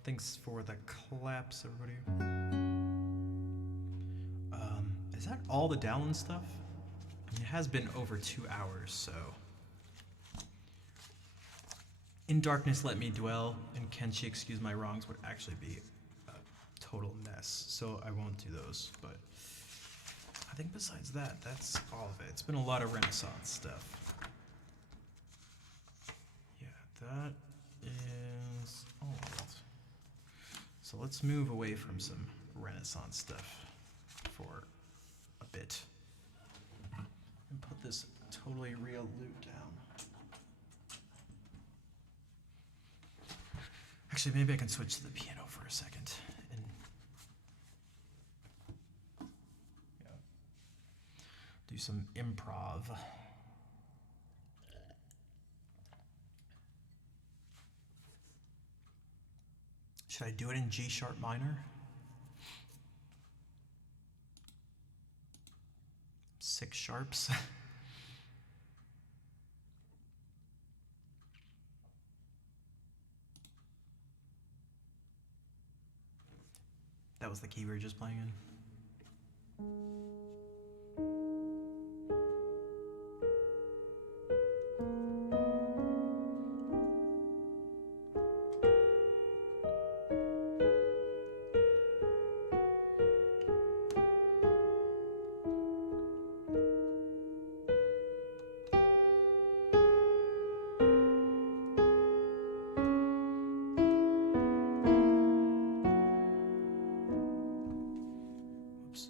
Thanks for the claps, everybody. Is that all the Dowland stuff? I mean, it has been over 2 hours, so. In darkness let me dwell, and can she excuse my wrongs would actually be a total mess, so I won't do those, but I think besides that, that's all of it. It's been a lot of Renaissance stuff. Yeah, that is old. So let's move away from some Renaissance stuff for a bit and put this totally real lute down. Actually, maybe I can switch to the piano for a second and do some improv. Should I do it in G sharp minor? 6 sharps. That was the key we were just playing in. Oops.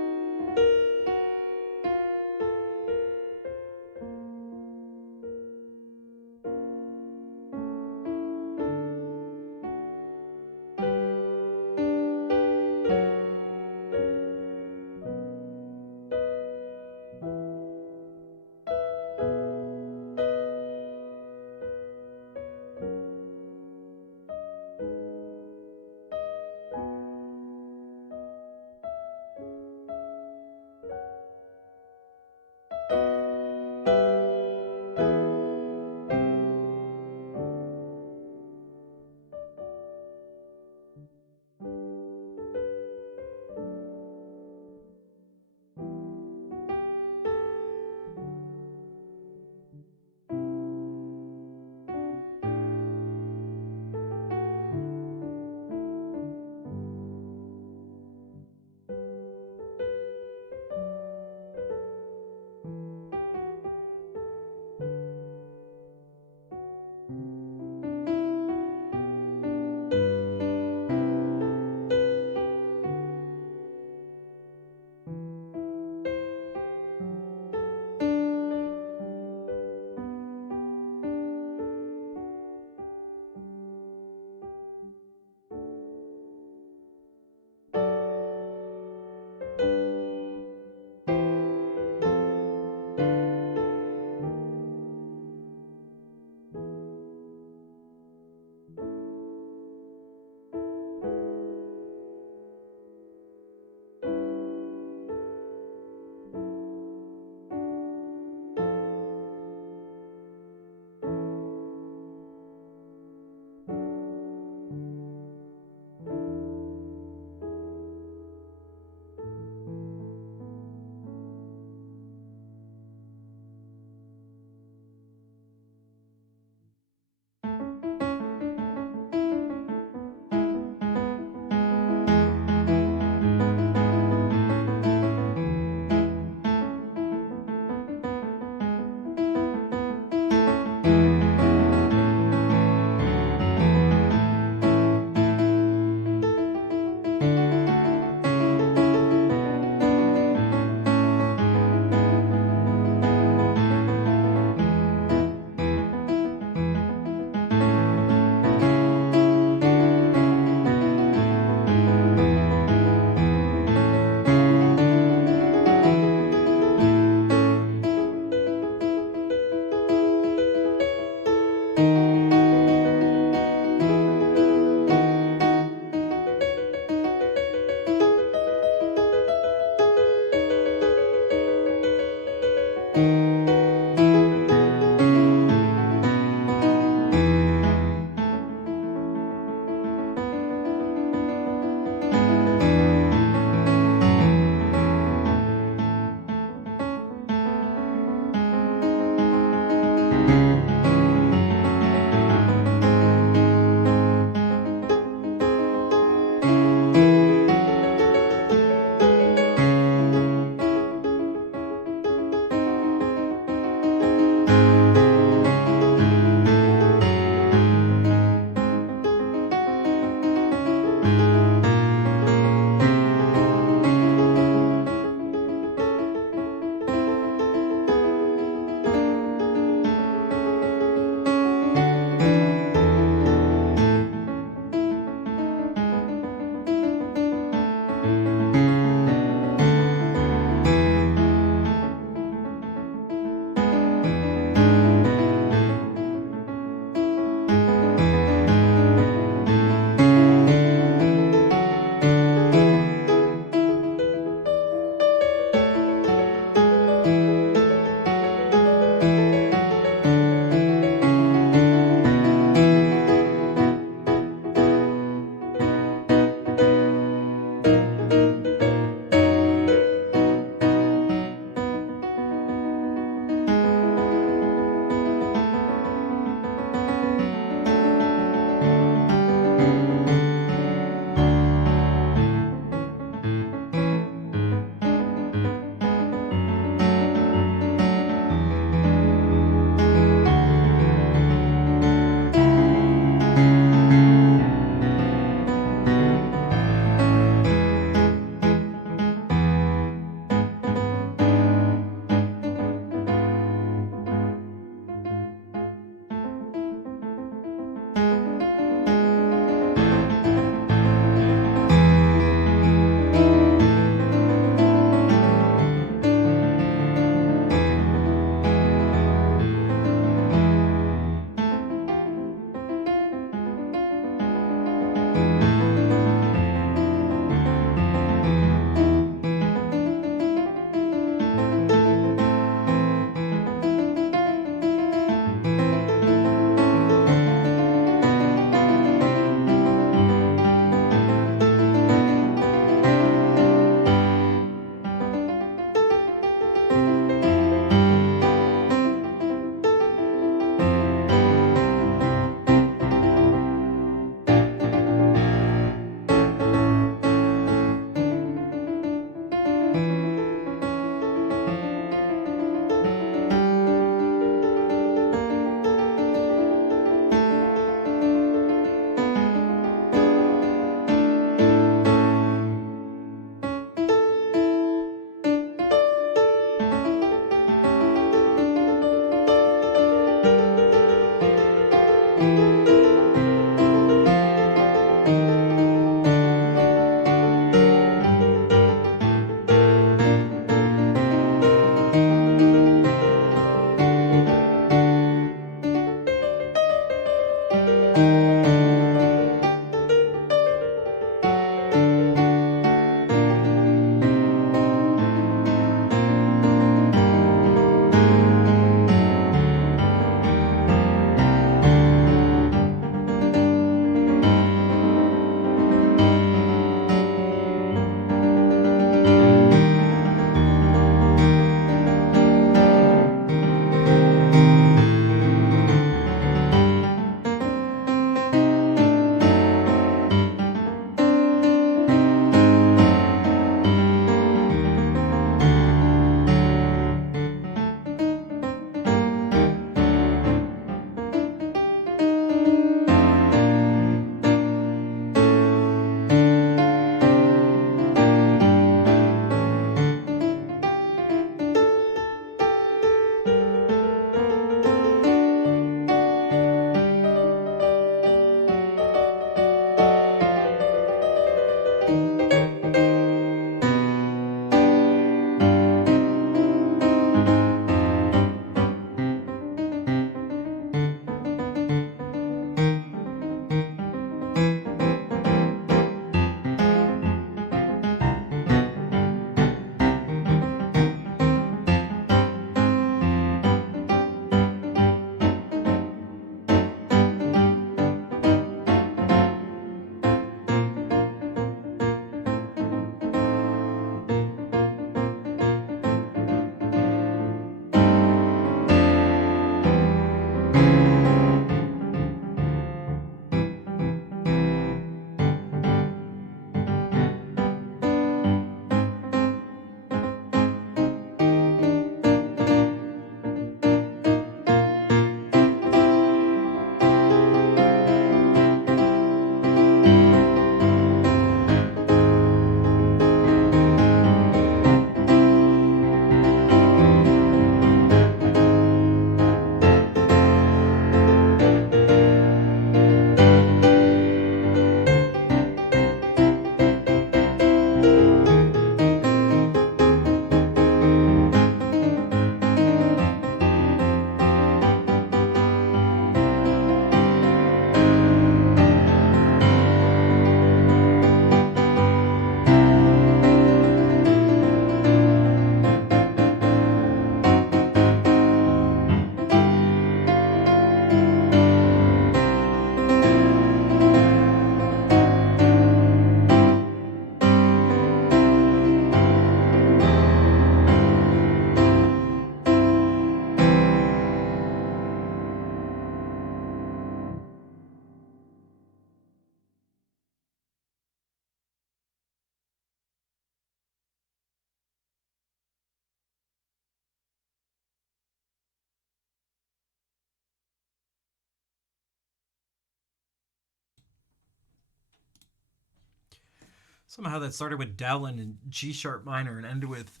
Somehow that started with Dowland and G sharp minor and ended with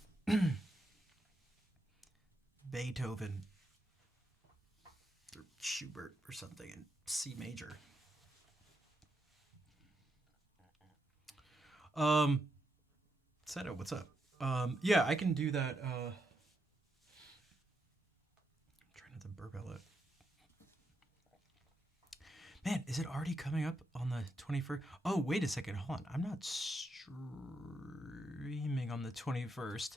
Beethoven or Schubert or something in C major. Seto, what's up? Yeah, I can do that. I'm trying not to burp out loud. Man, is it already coming up on the 21st? Oh, wait a second. Hold on. I'm not streaming on the 21st.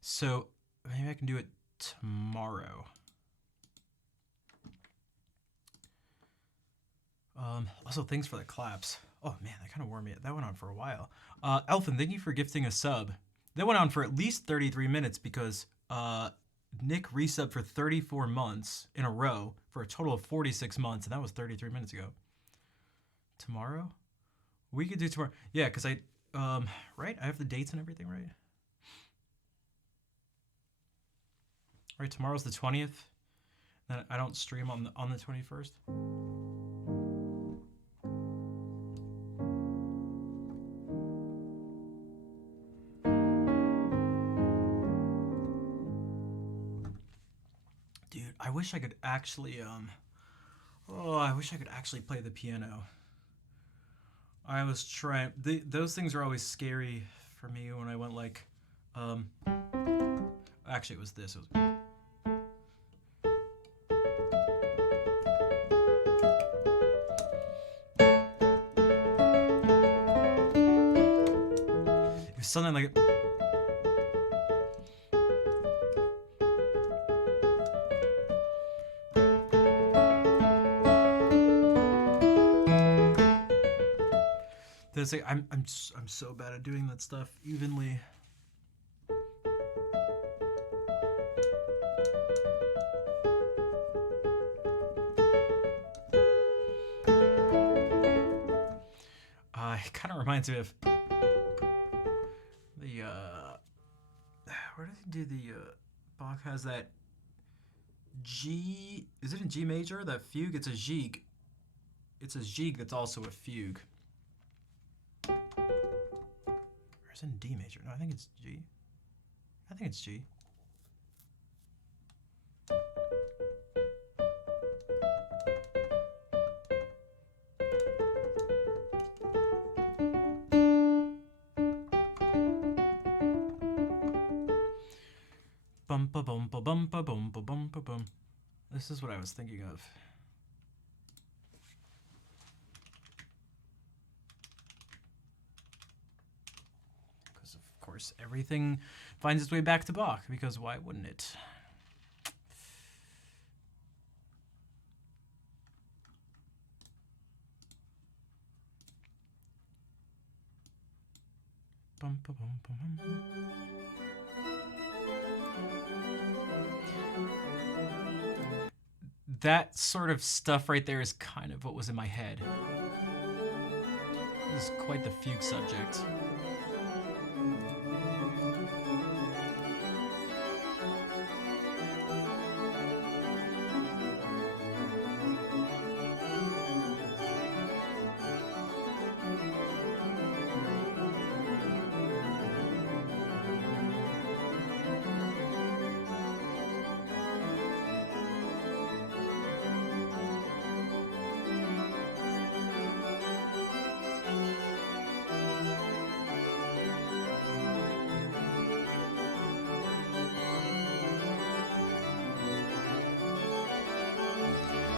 So maybe I can do it tomorrow. Also, thanks for the claps. Oh, man, that kind of wore me. That went on for a while. Elfin, thank you for gifting a sub. That went on for at least 33 minutes because Nick resubbed for 34 months in a row for a total of 46 months, and that was 33 minutes ago. Tomorrow? We could do tomorrow. Yeah, because right? I have the dates and everything, right? All right, tomorrow's the 20th. Then I don't stream on the 21st. Dude, I wish I could actually I wish I could actually play the piano. I was trying. Those things are always scary for me when I went like, actually it was this. It was. It was something like. Like, I'm so bad at doing that stuff evenly. It kind of reminds me of the where did he do the Bach has that G? Is it in G major? That fugue? It's a Gigue. It's a Gigue that's also a fugue. Or is it in D major? No, I think it's G. I think it's G. Bum ba bum ba bum ba bum ba bum ba bum. This is what I was thinking of. Of course, everything finds its way back to Bach, because why wouldn't it? Bum, ba, bum, bum, bum. That sort of stuff right there is kind of what was in my head. This is quite the fugue subject.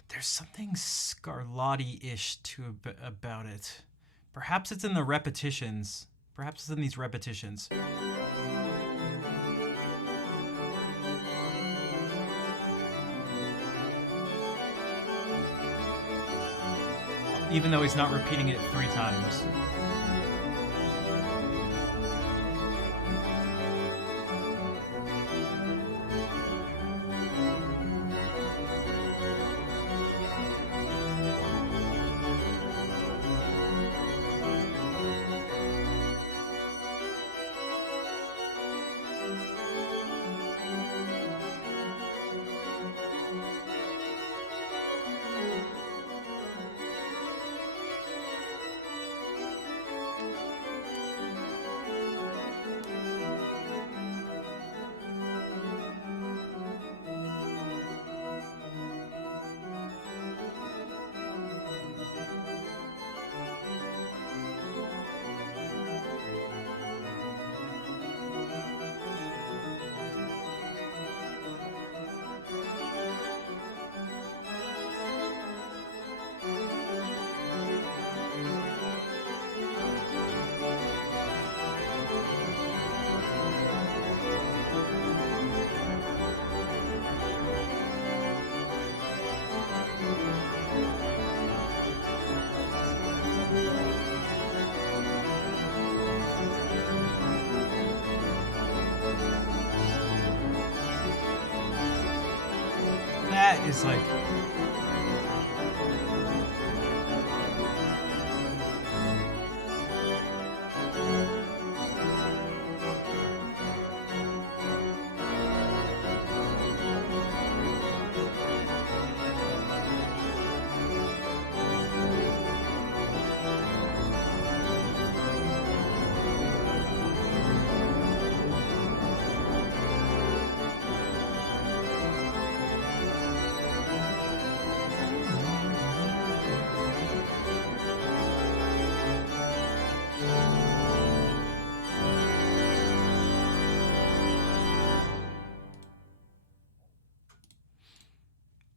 There's something Scarlatti-ish to about it. Perhaps it's in the repetitions. Perhaps it's in these repetitions. Even though he's not repeating it 3 times. that is like.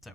So.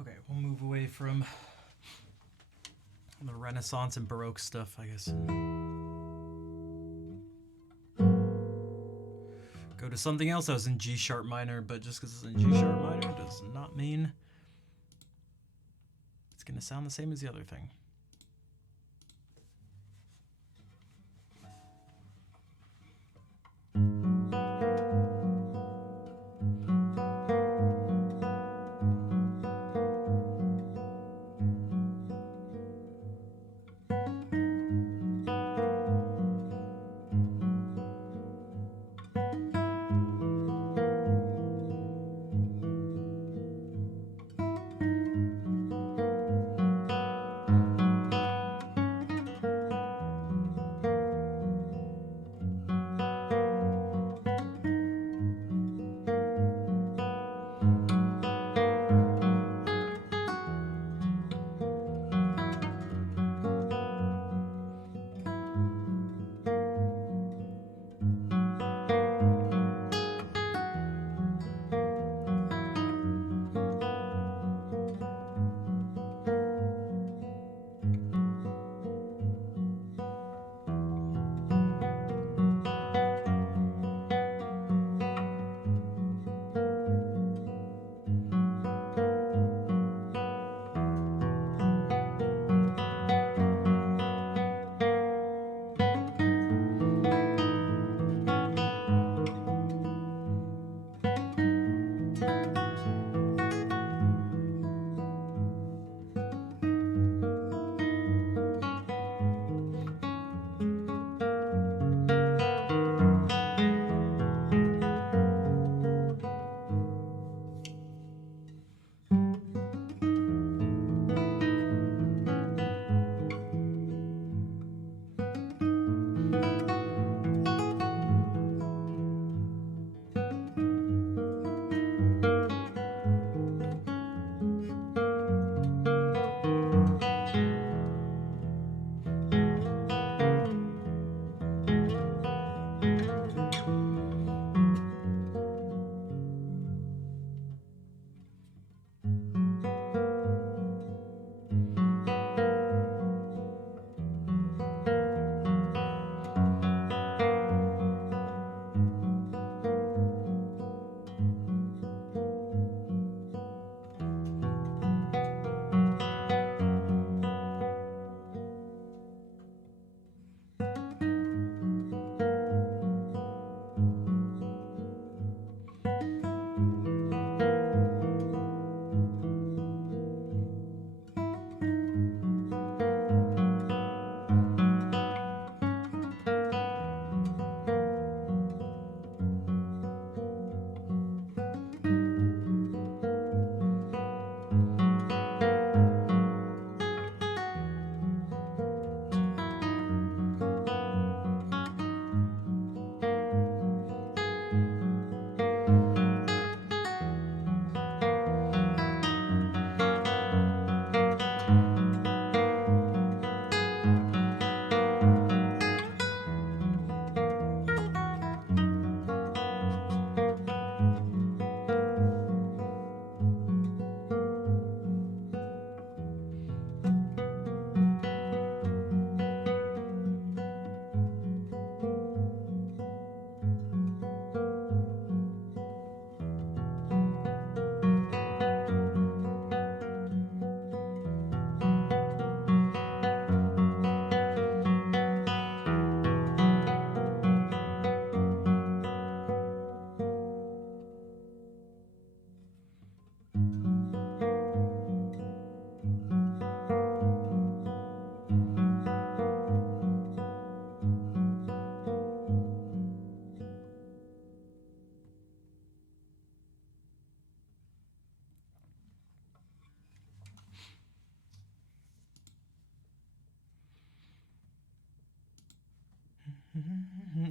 Okay, we'll move away from the Renaissance and Baroque stuff, I guess. Go to something else that was in G sharp minor, but just because it's in G sharp minor does not mean it's going to sound the same as the other thing.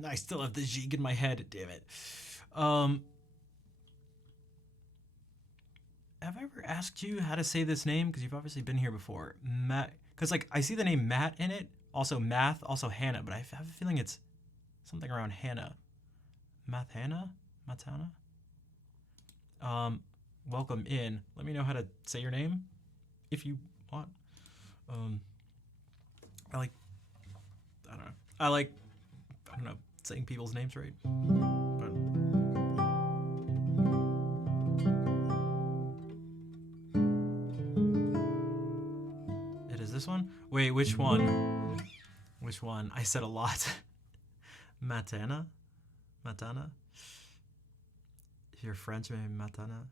I still have the Zhig in my head. Damn it. Have I ever asked you how to say this name? Because you've obviously been here before. Matt. Because like I see the name Matt in it. Also Math. Also Hannah. But I have a feeling it's something around Hannah. Math Hannah? Matana? Welcome in. Let me know how to say your name if you want. I don't know, saying people's names right. But it is this one? Wait, which one? Which one? I said a lot. Matana? Matana? If you're French, maybe Matana?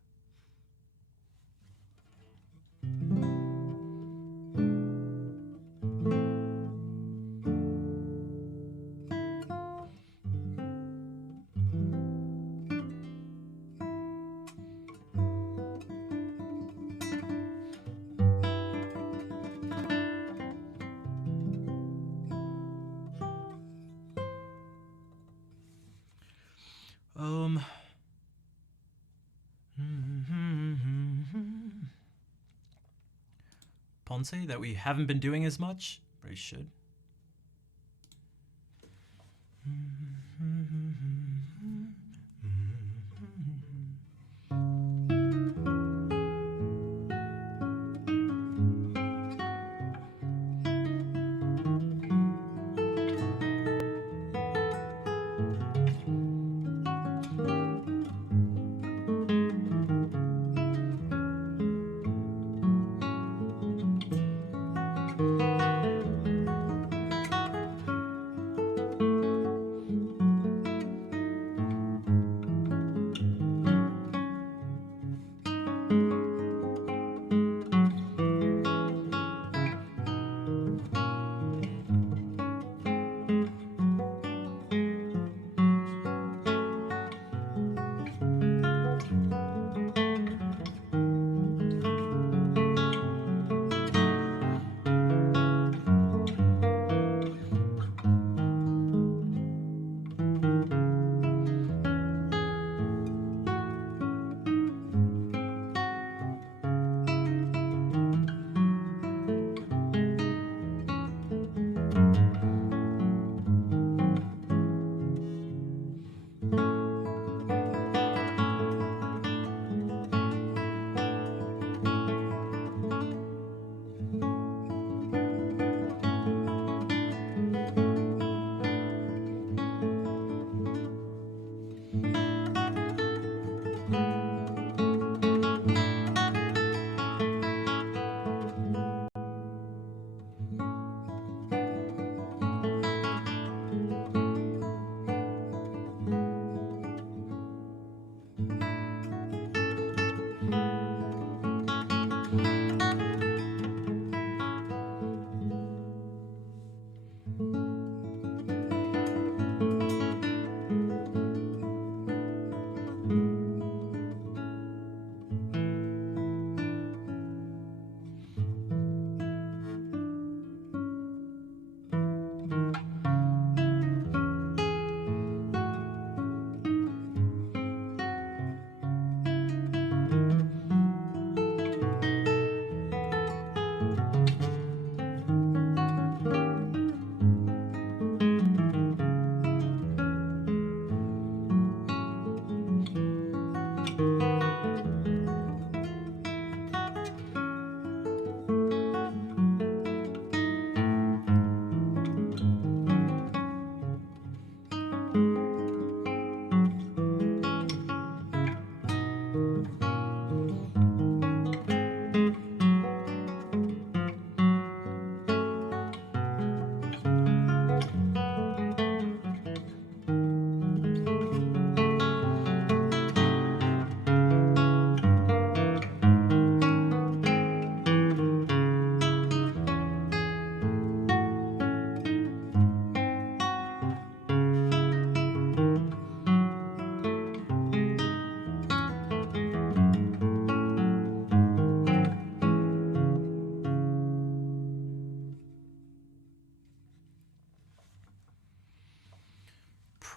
Ponce that we haven't been doing as much, but I should.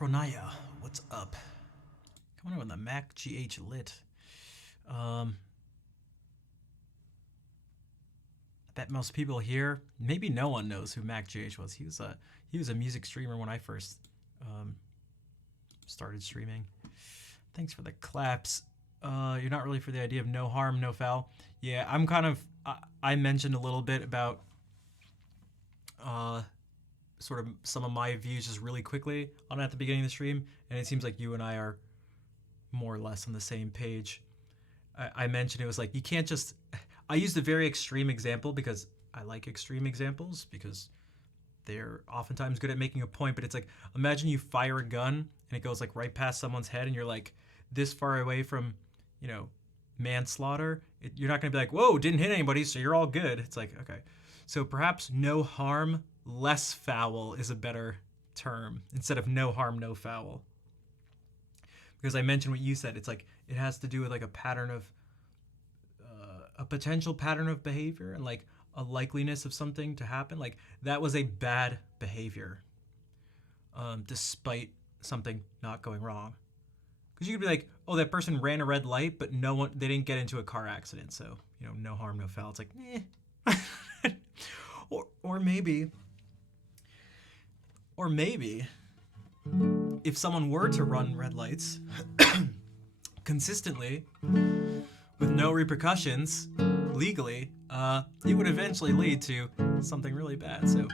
Cronaya, what's up? Coming on the Mac GH lit. I bet most people here, maybe no one knows who Mac GH was. He was a music streamer when I first started streaming. Thanks for the claps. You're not really for the idea of no harm, no foul. Yeah, I'm kind of. I mentioned a little bit about sort of some of my views just really quickly on at the beginning of the stream, and it seems like you and I are more or less on the same page. I mentioned it was like you can't just. I used a very extreme example because I like extreme examples because they're oftentimes good at making a point. But it's like imagine you fire a gun and it goes like right past someone's head, and you're like this far away from, you know, manslaughter. You're not going to be like, whoa, didn't hit anybody, so you're all good. It's like, okay. So perhaps no harm, less foul is a better term instead of no harm, no foul. Because I mentioned what you said. It's like it has to do with like a pattern of, a potential pattern of behavior and like a likeliness of something to happen. Like that was a bad behavior, despite something not going wrong. Because you could be like, oh, that person ran a red light, but they didn't get into a car accident. So, you know, no harm, no foul. It's like, eh. or maybe, if someone were to run red lights consistently with no repercussions legally, it would eventually lead to something really bad. So,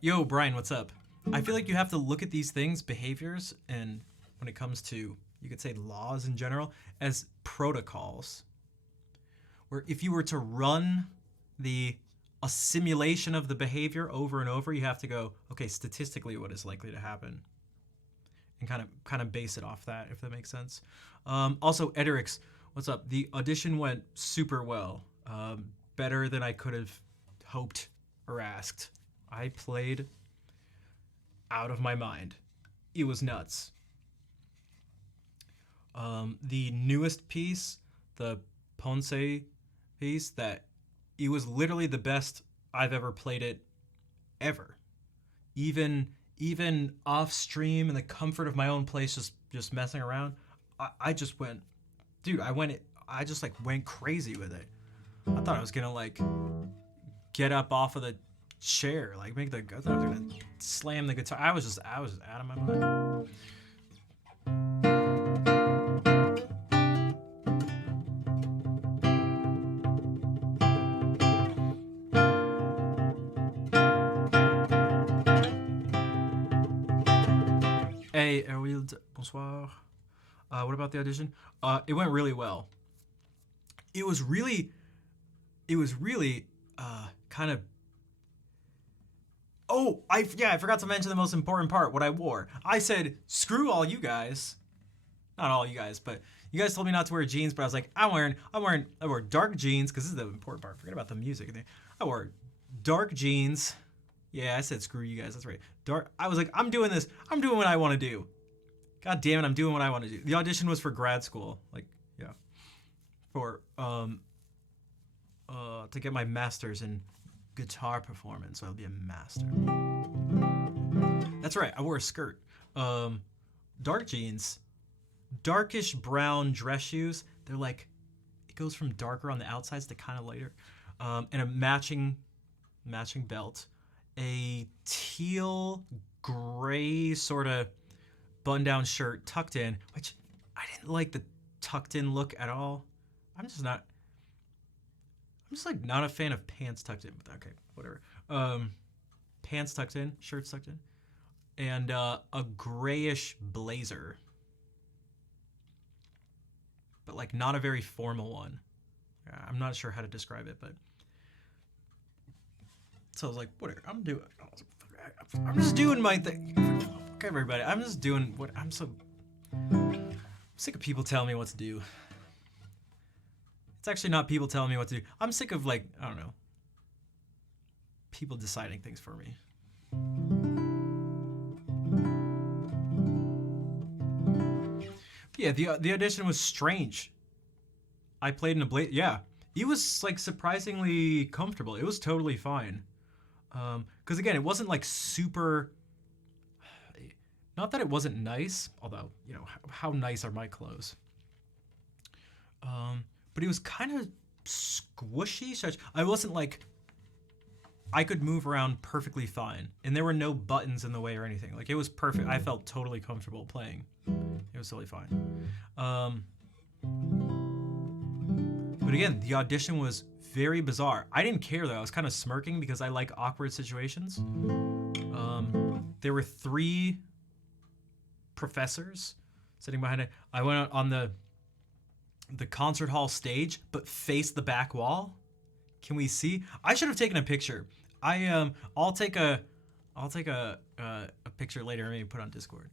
yo, Brian, what's up? I feel like you have to look at these things, behaviors, and when it comes to, you could say laws in general, as protocols. Where if you were to run a simulation of the behavior over and over, you have to go, okay, statistically what is likely to happen? And kind of base it off that, if that makes sense. Also, Ederix, what's up? The audition went super well. Better than I could have hoped or asked. I played out of my mind. It was nuts. The newest piece, the Ponce piece, that it was literally the best I've ever played it ever. Even off stream in the comfort of my own place, just messing around, I just went, dude, I just like went crazy with it. I thought I was gonna like get up off of the chair, like I thought I was gonna slam the guitar. I was out of my mind. Hey, Erwild, bonsoir. What about the audition? It went really well. It was really kind of. Oh, I forgot to mention the most important part, what I wore. I said, screw all you guys. Not all you guys, but you guys told me not to wear jeans, but I was like, I wore dark jeans, because this is the important part. Forget about the music. I wore dark jeans. Yeah, I said screw you guys, that's right. I was like, I'm doing this. I'm doing what I want to do. God damn it, I'm doing what I want to do. The audition was for grad school. Like, yeah. For, to get my master's in guitar performance, so I'll be a master. That's right, I wore a skirt. Dark jeans, darkish brown dress shoes. They're like, it goes from darker on the outsides to kind of lighter. And a matching belt. A teal gray sort of button-down shirt tucked in, which I didn't like the tucked in look at all. I'm just like not a fan of pants tucked in, but okay, whatever. Pants tucked in, shirts tucked in, and a grayish blazer, but like not a very formal one. I'm not sure how to describe it, but so I was like, whatever, I'm just doing my thing. Okay, everybody, I'm just doing what I'm sick of people telling me what to do. It's actually not people telling me what to do. I'm sick of, like, I don't know, people deciding things for me. But yeah, the audition was strange. I played in a blazer. Yeah, it was like surprisingly comfortable. It was totally fine. Because again, it wasn't like super Not that it wasn't nice, although, you know, how nice are my clothes? But it was kind of squishy. I wasn't like, I could move around perfectly fine, and there were no buttons in the way or anything. Like, it was perfect. I felt totally comfortable playing. It was totally fine. But again, the audition was very bizarre. I didn't care though. I was kind of smirking because I like awkward situations. There were 3 professors sitting behind it. I went out on the concert hall stage, but faced the back wall. Can we see? I should have taken a picture. I'll take a picture later and maybe put on Discord.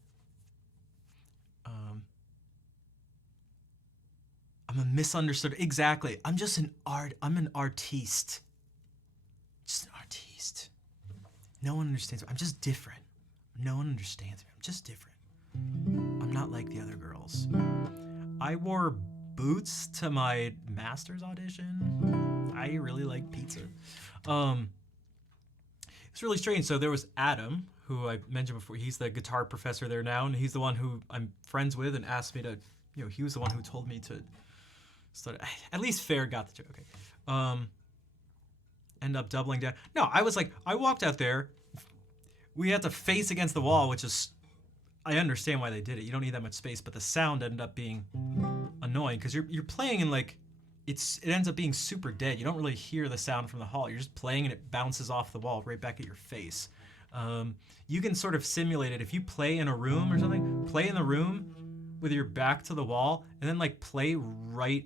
I'm a misunderstood. Exactly. I'm an artiste. Just an artiste. No one understands me. I'm just different. No one understands me. I'm just different. I'm not like the other girls. I wore boots to my master's audition. I really like pizza. It's really strange. So there was Adam, who I mentioned before. He's the guitar professor there now, and he's the one who I'm friends with and asked me to, you know, he was the one who told me to study. At least Fair got the joke. Okay. End up doubling down. No, I was like, I walked out there. We had to face against the wall, which is, I understand why they did it. You don't need that much space, but the sound ended up being annoying because you're playing in like, it ends up being super dead. You don't really hear the sound from the hall. You're just playing and it bounces off the wall right back at your face. You can sort of simulate it. If you play in a room or something, play in the room with your back to the wall and then like play right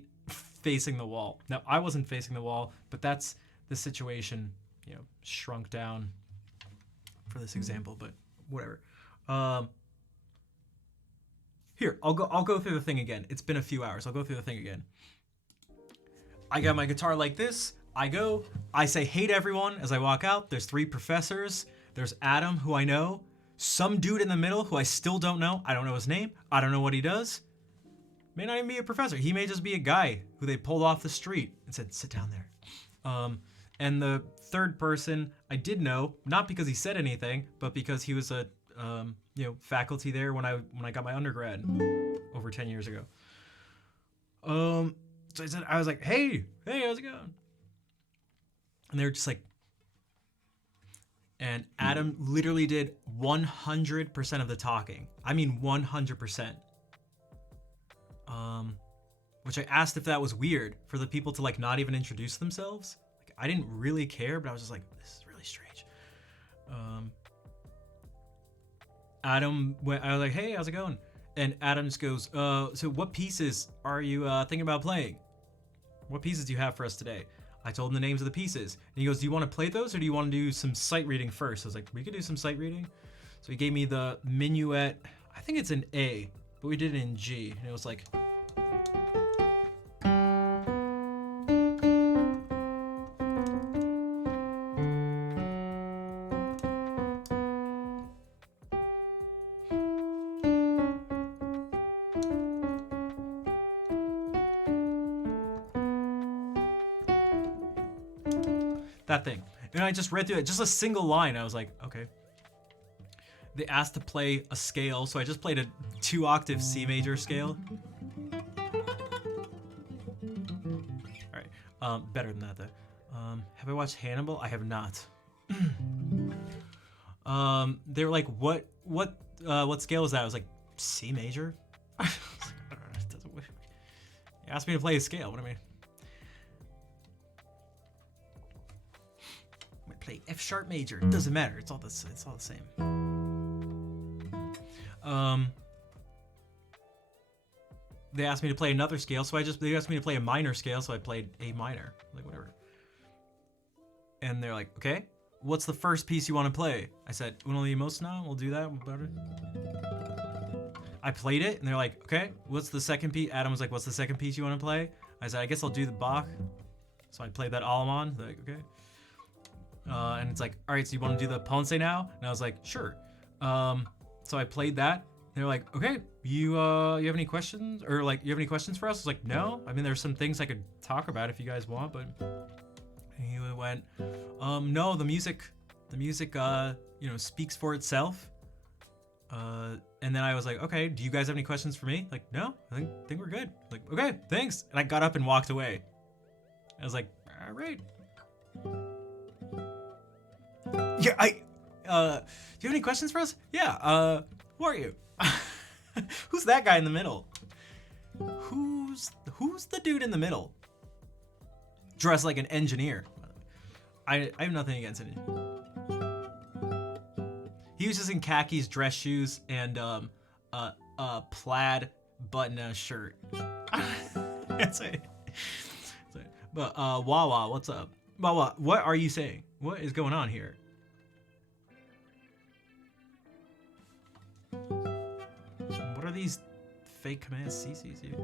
facing the wall. Now, I wasn't facing the wall, but that's the situation, you know, shrunk down for this example, but whatever. Here, I'll go through the thing again. It's been a few hours. I'll go through the thing again. I got my guitar like this. I say hey to everyone as I walk out. There's 3 professors. There's Adam, who I know. Some dude in the middle who I still don't know. I don't know his name. I don't know what he does. May not even be a professor. He may just be a guy who they pulled off the street and said, sit down there. And the 3rd person I did know, not because he said anything, but because he was a faculty there when I got my undergrad over 10 years ago. So I was like, hey, how's it going? And they were just like, and Adam literally did 100% of the talking. I mean, 100%. Which I asked if that was weird for the people to like not even introduce themselves. Like, I didn't really care, but I was just like, this is really strange. Adam I was like, hey, how's it going? And Adam just goes, so what pieces are you thinking about playing? What pieces do you have for us today? I told him the names of the pieces. And he goes, do you want to play those or do you want to do some sight reading first? I was like, we could do some sight reading. So he gave me the minuet. I think it's an A, but we did it in G. And it was like... that thing. And I just read through it, just a single line. I was like, okay. They asked to play a scale, so I just played a 2-octave C major scale. All right, better than that though. Have I watched Hannibal? I have not. They were like, what scale is that? I was like, C major. I don't know, it doesn't work. You asked me to play a scale. What do I mean? Play F sharp major. It doesn't matter. It's all the same. They asked me to play another scale, so they asked me to play a minor scale, so I played A minor, like whatever. And they're like, okay, what's the first piece you want to play? I said, Uno Limos now. We'll do that. I played it, and they're like, okay, what's the second piece? Adam was like, what's the second piece you want to play? I said, I guess I'll do the Bach. So I played that Allemande. They're like, okay. And it's like, all right, so you want to do the Ponce now? And I was like, sure. So I played that. They're like, okay, you have any questions? Or like, you have any questions for us? I was like, no. I mean, there's some things I could talk about if you guys want, but he went, no, the music, speaks for itself. And then I was like, okay, do you guys have any questions for me? Like, no, I think we're good. Like, okay, thanks. And I got up and walked away. I was like, all right. Yeah, do you have any questions for us? Yeah, who are you? Who's that guy in the middle? Who's the dude in the middle? Dressed like an engineer. I have nothing against it. He was just in khakis, dress shoes, and plaid button shirt. That's it. But Wawa, what's up? Wawa, what are you saying? What is going on here? What are these fake commands CCs here?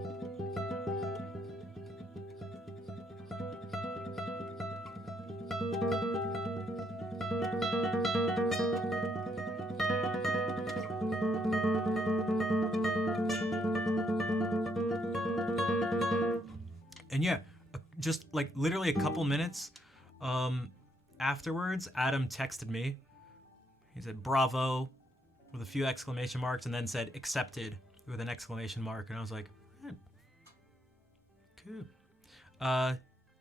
And yeah, just like literally a couple minutes afterwards, Adam texted me. He said, bravo, with a few exclamation marks, and then said accepted with an exclamation mark. And I was like, cool.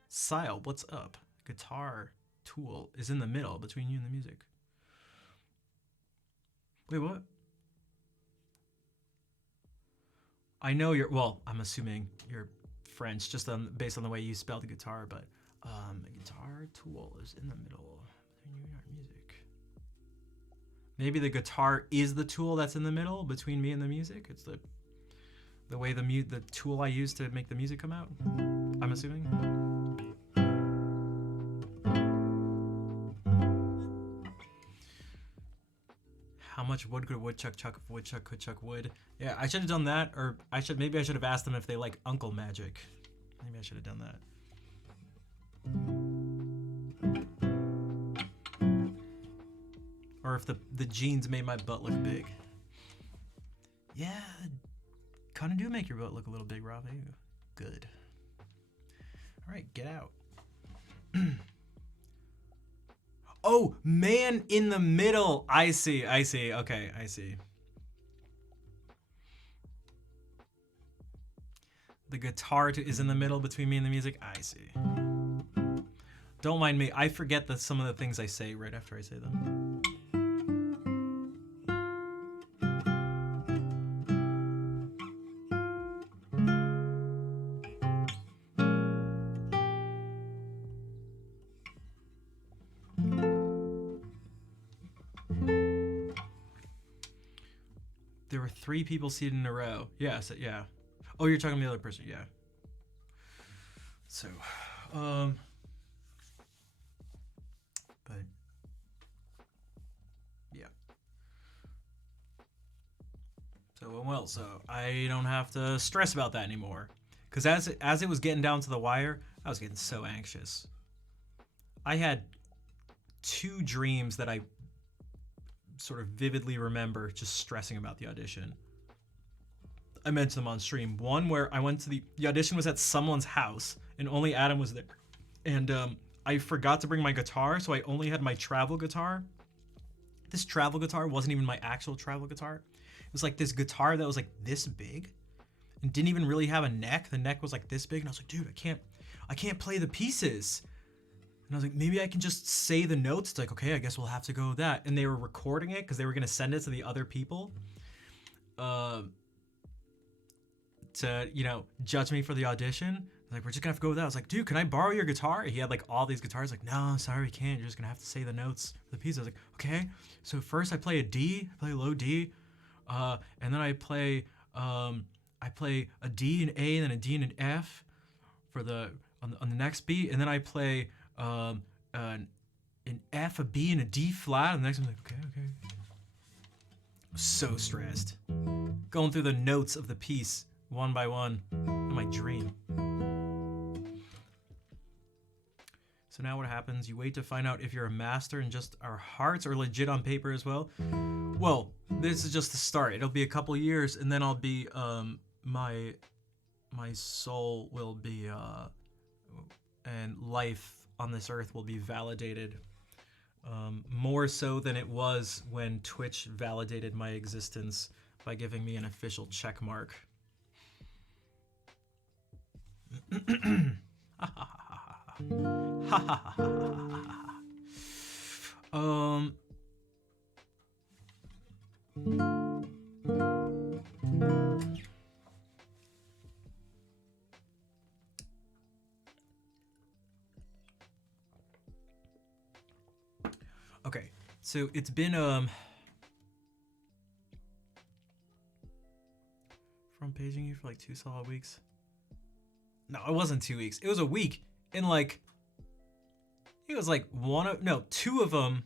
Sile, what's up? Guitar tool is in the middle between you and the music. Wait, what? I know you're, well, I'm assuming you're French, just based on the way you spelled the guitar, but a guitar tool is in the middle between you and our music. Maybe the guitar is the tool that's in the middle between me and the music. It's the way the tool I use to make the music come out, I'm assuming. How much wood could a woodchuck chuck if a woodchuck could chuck wood? Yeah, I should have done that, or maybe I should have asked them if they like Uncle Magic. Maybe I should have done that. Or if the jeans made my butt look big. Yeah, kind of do make your butt look a little big, Ravi. Good. All right, get out. Oh, man in the middle. I see. Okay, I see. The guitar is in the middle between me and the music. I see. Don't mind me. I forget some of the things I say right after I say them. There were 3 people seated in a row. Yeah, yeah. Oh, you're talking to the other person. Yeah. So, but yeah. So it went well. So I don't have to stress about that anymore. Because as it was getting down to the wire, I was getting so anxious. I had 2 dreams that I sort of vividly remember just stressing about the audition. I mentioned them on stream. One where I went to the audition was at someone's house and only Adam was there. And I forgot to bring my guitar, so I only had my travel guitar. This travel guitar wasn't even my actual travel guitar. It was like this guitar that was like this big and didn't even really have a neck. The neck was like this big, and I was like, dude, I can't play the pieces. And I was like, maybe I can just say the notes. It's like, okay, I guess we'll have to go with that. And they were recording it because they were going to send it to the other people to, judge me for the audition. Like, we're just going to have to go with that. I was like, dude, can I borrow your guitar? He had like all these guitars. Like, no, sorry, we can't. You're just going to have to say the notes for the piece. I was like, okay. So first I play a D, I play a low D. And then I play a D and A and then a D and an F for on the next beat. And then I play an F, a B, and a D flat. And the next one's like, okay. I was so stressed. Going through the notes of the piece one by one in my dream. So now what happens? You wait to find out if you're a master and just our hearts are legit on paper as well. Well, this is just the start. It'll be a couple years, and then I'll be my soul will be and life on this earth will be validated More so than it was when Twitch validated my existence by giving me an official check mark. Okay, so it's been front paging you for like 2 solid weeks. No, it wasn't 2 weeks. It was a week, and like it was like two of them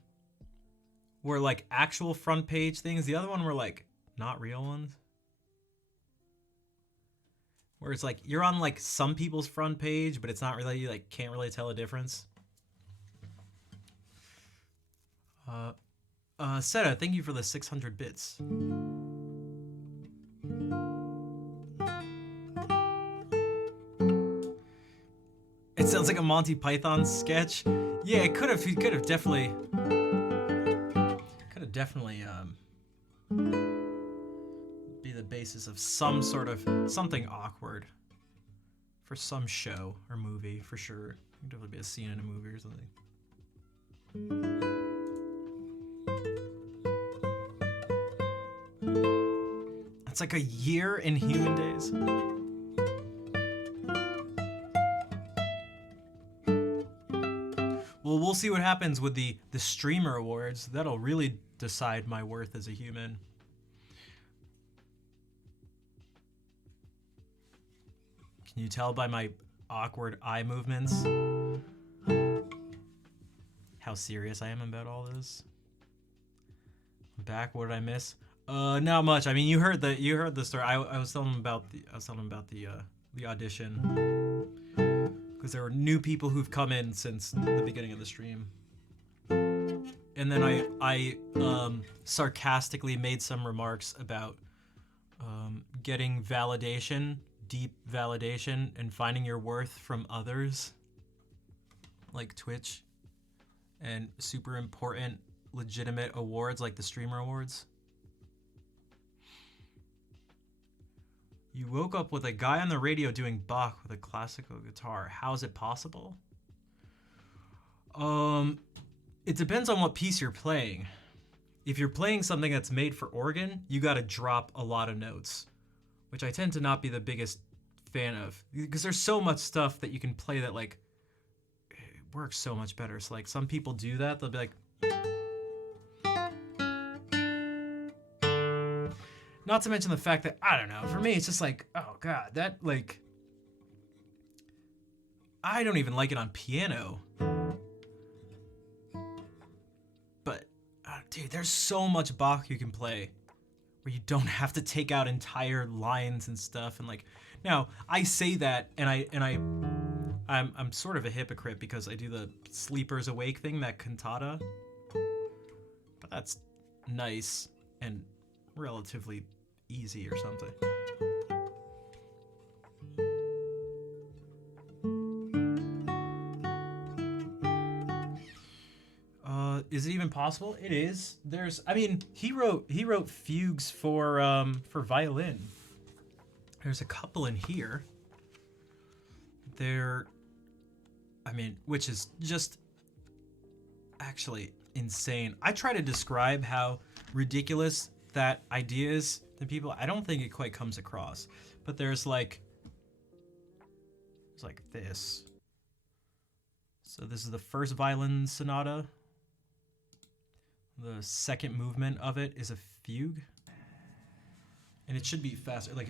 were like actual front page things. The other one were like not real ones. Where it's like you're on like some people's front page, but it's not really, you like can't really tell a difference. Seta, thank you for the 600 bits. It sounds like a Monty Python sketch. Yeah, it could have. He could have definitely. Be the basis of some sort of something awkward for some show or movie for sure. Could definitely be a scene in a movie or something. It's like a year in human days. Well, we'll see what happens with the streamer awards. That'll really decide my worth as a human. Can you tell by my awkward eye movements how serious I am about all this? I'm back. What did I miss? Not much. I mean, you heard the story. I was telling him about the audition, because there were new people who've come in since the beginning of the stream. And then I sarcastically made some remarks about getting validation, deep validation, and finding your worth from others, like Twitch, and super important, legitimate awards like the Streamer Awards. You woke up with a guy on the radio doing Bach with a classical guitar. How is it possible? It depends on what piece you're playing. If you're playing something that's made for organ, you gotta drop a lot of notes, which I tend to not be the biggest fan of, because there's so much stuff that you can play that like it works so much better. So like some people do that, they'll be like, not to mention the fact that, I don't know, for me, it's just like, oh God, that like, I don't even like it on piano. But, dude, there's so much Bach you can play where you don't have to take out entire lines and stuff. And like, now, I say that, and I'm sort of a hypocrite because I do the Sleepers Awake thing, that cantata. But that's nice and relatively easy or something. Is it even possible? It is. I mean, he wrote fugues for violin. There's a couple in here. Which is just actually insane. I try to describe how ridiculous that idea is to people. I don't think it quite comes across, but there's like this. So this is the first violin sonata. The second movement of it is a fugue, and it should be faster. Like.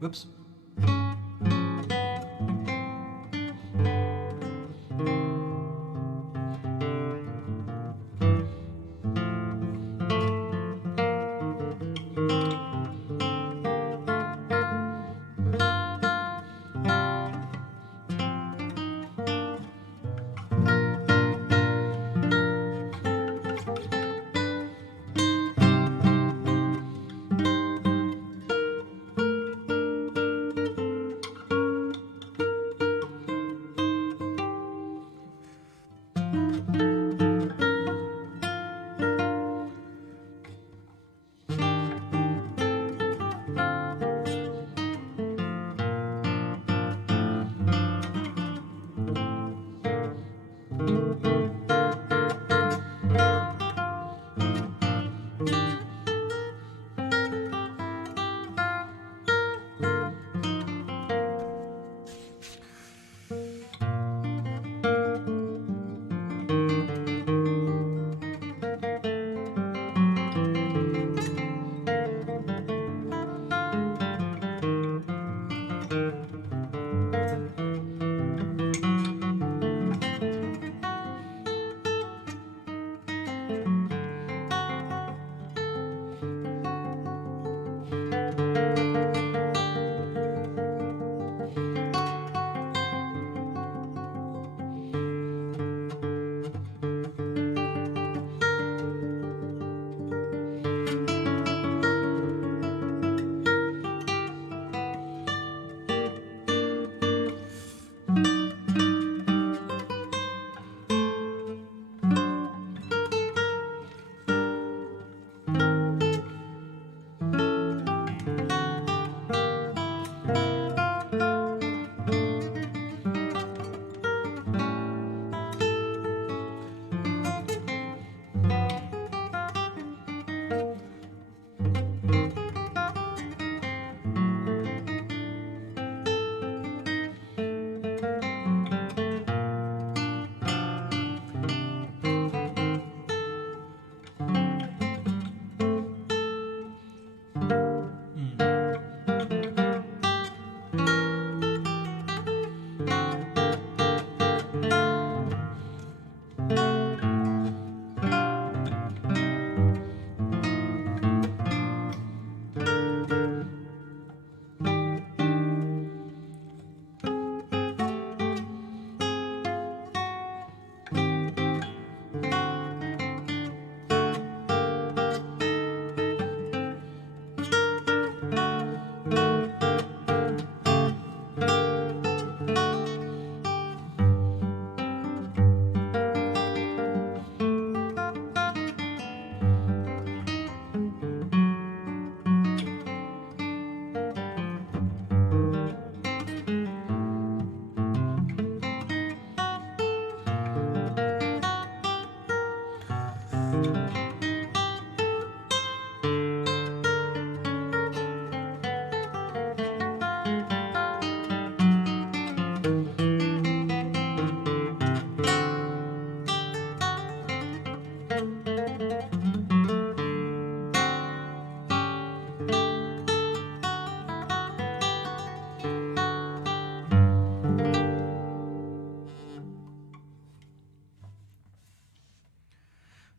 Whoops.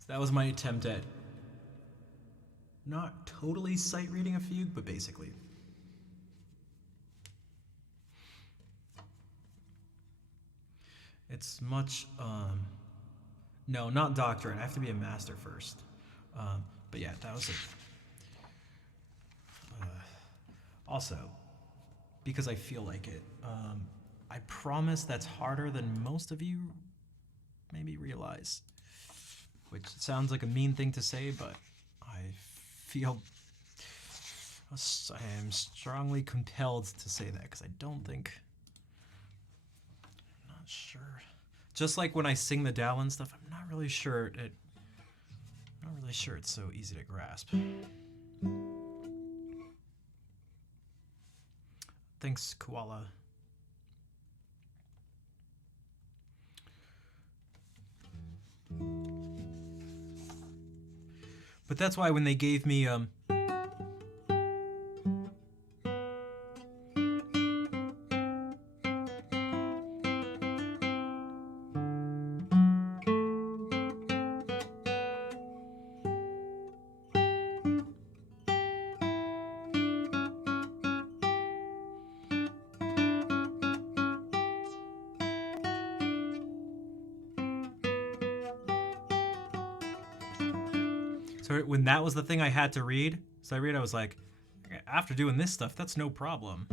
So that was my attempt at not totally sight reading a fugue, but basically. It's much, no, not doctorate. I have to be a master first. But yeah, that was it. Also, because I feel like it, I promise that's harder than most of you maybe realize. Which sounds like a mean thing to say, but I feel I am strongly compelled to say that because I don't think, I'm not sure. Just like when I sing the Dowlin stuff, I'm not really sure it's so easy to grasp. Thanks, Koala. But that's why when they gave me when that was the thing I had to read. So I was like, after doing this stuff, that's no problem.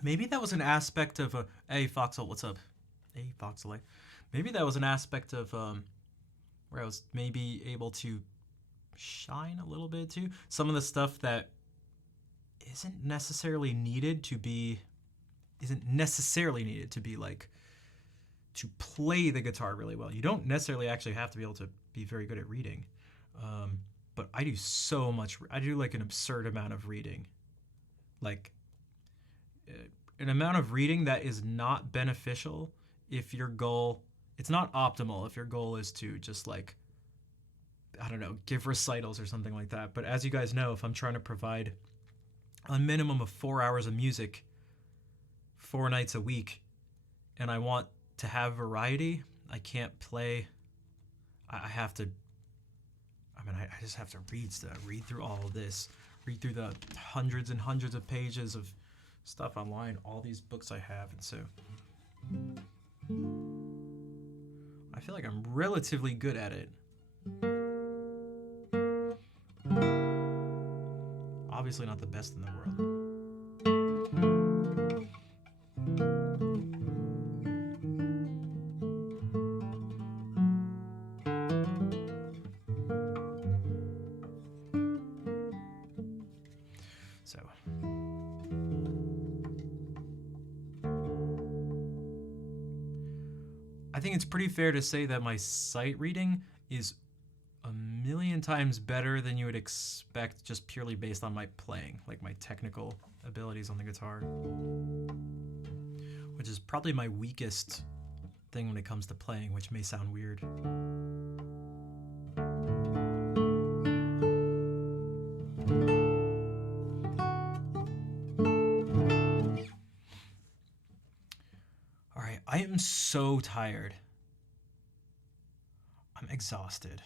Maybe that was an aspect of hey Foxhole, what's up? Hey Foxhole. Maybe that was an aspect of where I was maybe able to shine a little bit too. Some of the stuff that isn't necessarily needed to be like to play the guitar really well. You don't necessarily actually have to be able to be very good at reading. But I do so much. I do like an absurd amount of reading, like an amount of reading that is not beneficial if your goal, it's not optimal if your goal is to just like, I don't know, give recitals or something like that. But as you guys know, if I'm trying to provide a minimum of 4 hours of music 4 nights a week and I want to have variety, I can't play. I have to, I just have to read stuff, read through all of this, read through the hundreds and hundreds of pages of stuff online, all these books I have, and so I feel like I'm relatively good at it. Obviously not the best in the world. So I think it's pretty fair to say that my sight reading is a million times better than you would expect just purely based on my playing, like my technical abilities on the guitar, which is probably my weakest thing when it comes to playing, which may sound weird. All right, I am so tired. I'm exhausted.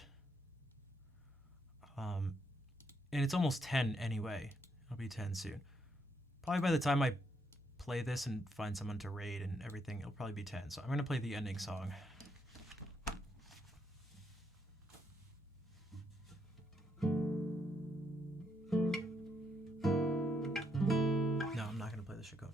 And it's almost 10 anyway. It'll be 10 soon. Probably by the time I play this and find someone to raid and everything, it'll probably be 10. So I'm going to play the ending song. No, I'm not going to play the Chacon.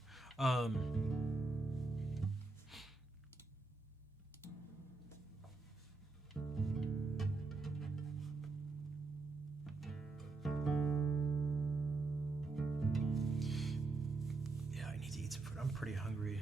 I'm pretty hungry.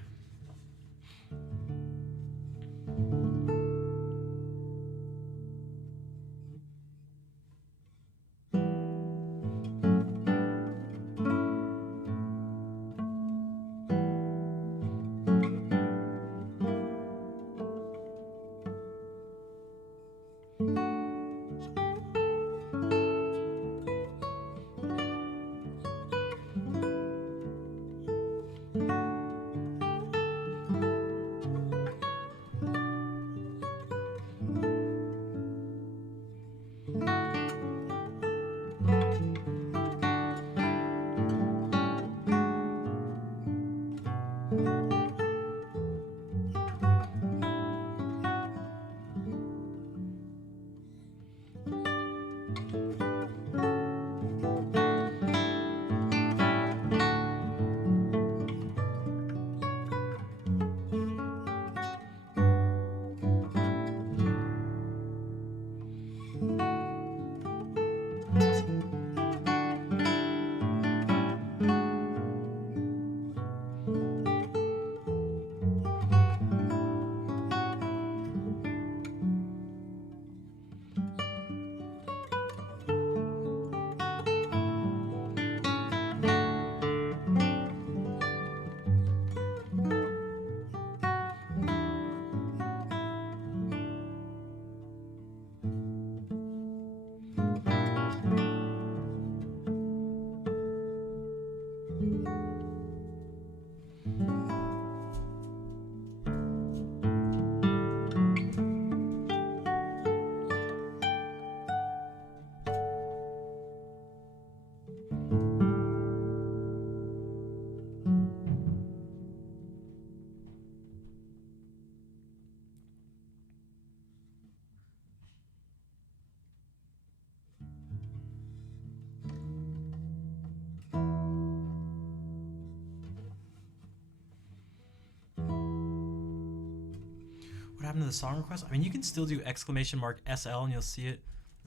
happened to the song request? I mean, you can still do !SL and you'll see it.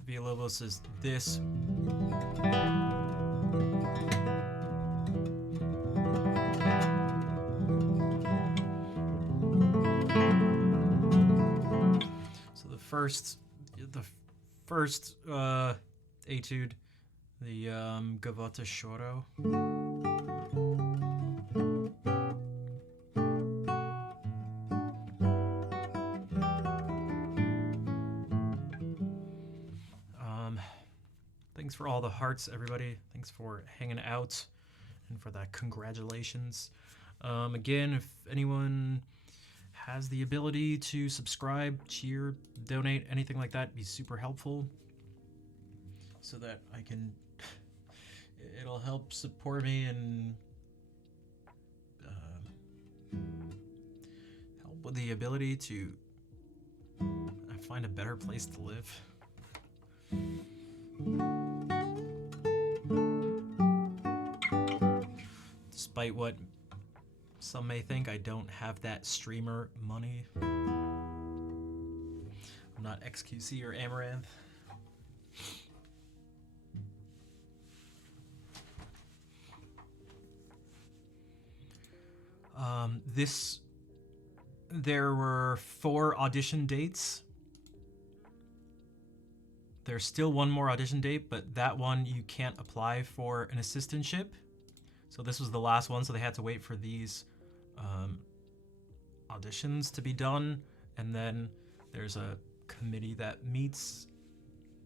Villalobos is this. So the first etude, the Gavotte Choro. Thanks for all the hearts, everybody. Thanks for hanging out and for that congratulations. Again, if anyone has the ability to subscribe, cheer, donate, anything like that, be super helpful so that I can it'll help support me and help with the ability to find a better place to live. Despite what some may think, I don't have that streamer money. I'm not XQC or Amaranth. There were 4 audition dates. There's still one more audition date, but that one you can't apply for an assistantship. So this was the last one, so they had to wait for these auditions to be done, and then there's a committee that meets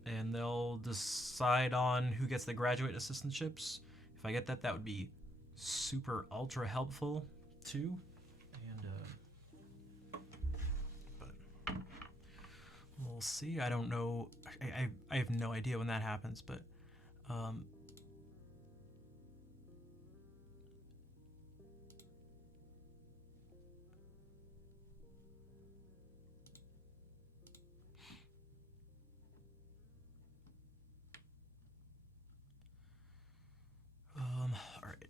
and they'll decide on who gets the graduate assistantships. If I get that, that would be super ultra helpful too. And but we'll see. I don't know. I have no idea when that happens, but all right.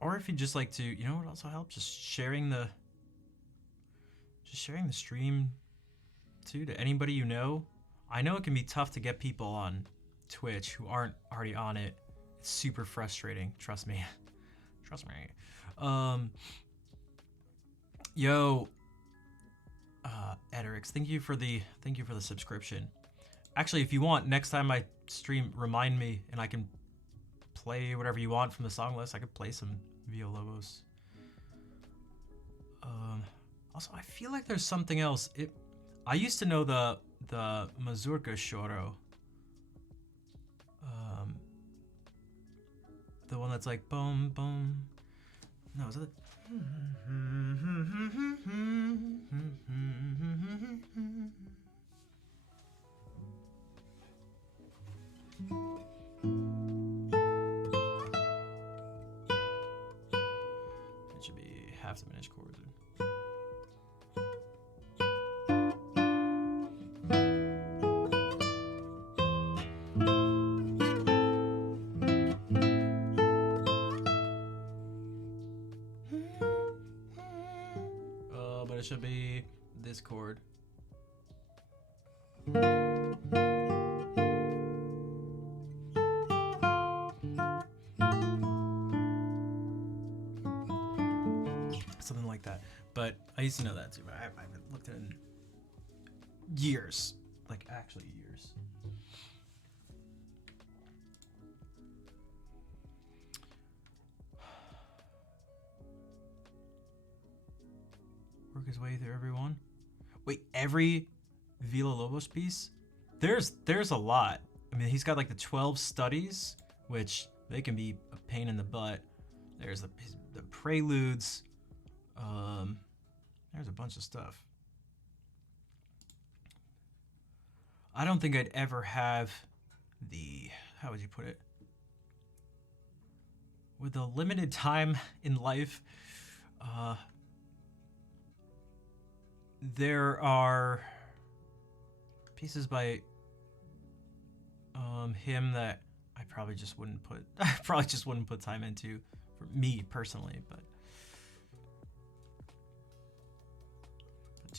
Or if you'd just like to, you know what also helps? Just sharing the stream too to anybody you know. I know it can be tough to get people on Twitch who aren't already on it. It's super frustrating, trust me. Trust me. Yo, Ederix, thank you for the subscription. Actually, if you want, next time I stream, remind me and I can play whatever you want from the song list. I could play some Villalobos. Also, I feel like there's something else. I used to know the Mazurka Choro. The one that's like boom boom. No, is it? It should be half diminished chords. But it should be this chord. Something like that. But I used to know that too, but I haven't looked at it in years. Like, actually years. Work his way through everyone. Wait, every Villalobos piece? There's a lot. I mean, he's got like the 12 studies, which they can be a pain in the butt. There's the preludes. There's a bunch of stuff. I don't think I'd ever have the, how would you put it? With a limited time in life, there are pieces by him that I probably just wouldn't put time into for me personally, but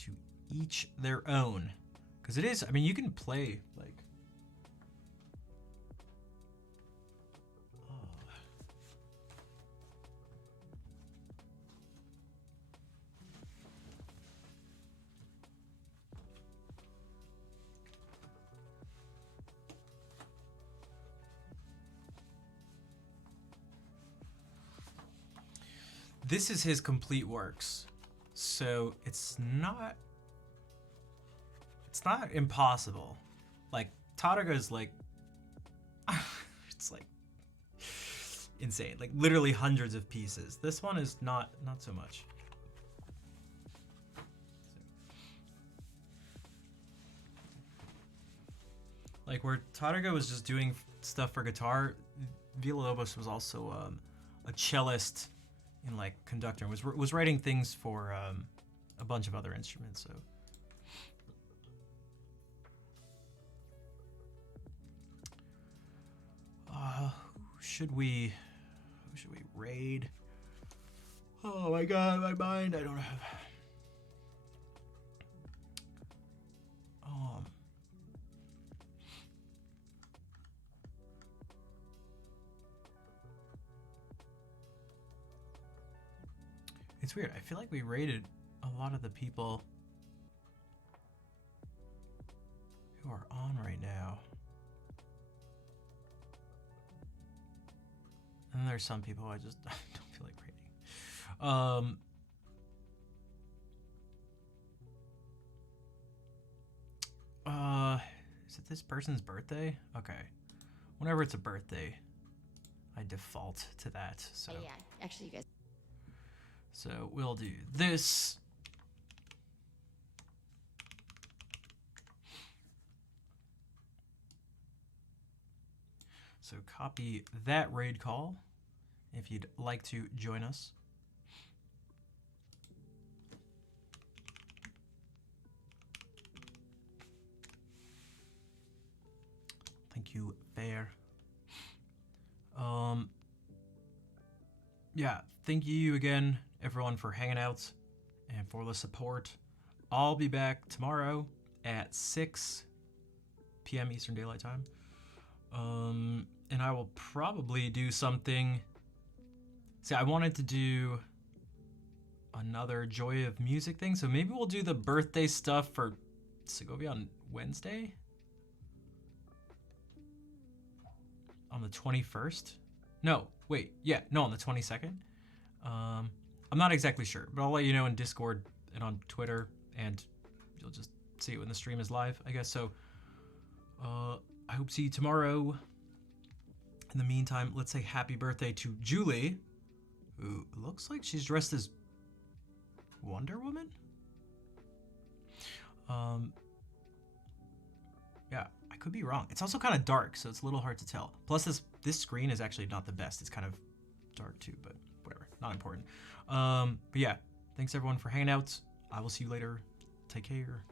to each their own. Because it is, I mean, you can play, like... This is his complete works, so it's not impossible. Like Tadaga's like it's like insane, like literally hundreds of pieces. This one is not so much. Like where Tadaga was just doing stuff for guitar, Villalobos was also a cellist and like conductor, and was writing things for a bunch of other instruments. So who should we raid? Oh my god, my mind, I don't have. It's weird. I feel like we raided a lot of the people who are on right now. And then there's some people I just don't feel like raiding. Is it this person's birthday? Okay. Whenever it's a birthday, I default to that. So yeah, actually, you guys. So we'll do this. So copy that raid call if you'd like to join us. Thank you, Fair. Yeah, thank you again, everyone, for hanging out and for the support. I'll be back tomorrow at 6 p.m. Eastern Daylight Time. And I will probably do something. See, I wanted to do another Joy of Music thing, so maybe we'll do the birthday stuff for Segovia on Wednesday? On the 21st? No, wait, yeah, no, on the 22nd. I'm not exactly sure, but I'll let you know in Discord and on Twitter, and you'll just see it when the stream is live, I guess. So, I hope to see you tomorrow. In the meantime, let's say happy birthday to Julie, who looks like she's dressed as Wonder Woman? Yeah, I could be wrong. It's also kind of dark, so it's a little hard to tell. Plus, this screen is actually not the best. It's kind of dark too, but whatever, not important. But yeah, thanks everyone for hanging out. I will see you later. Take care.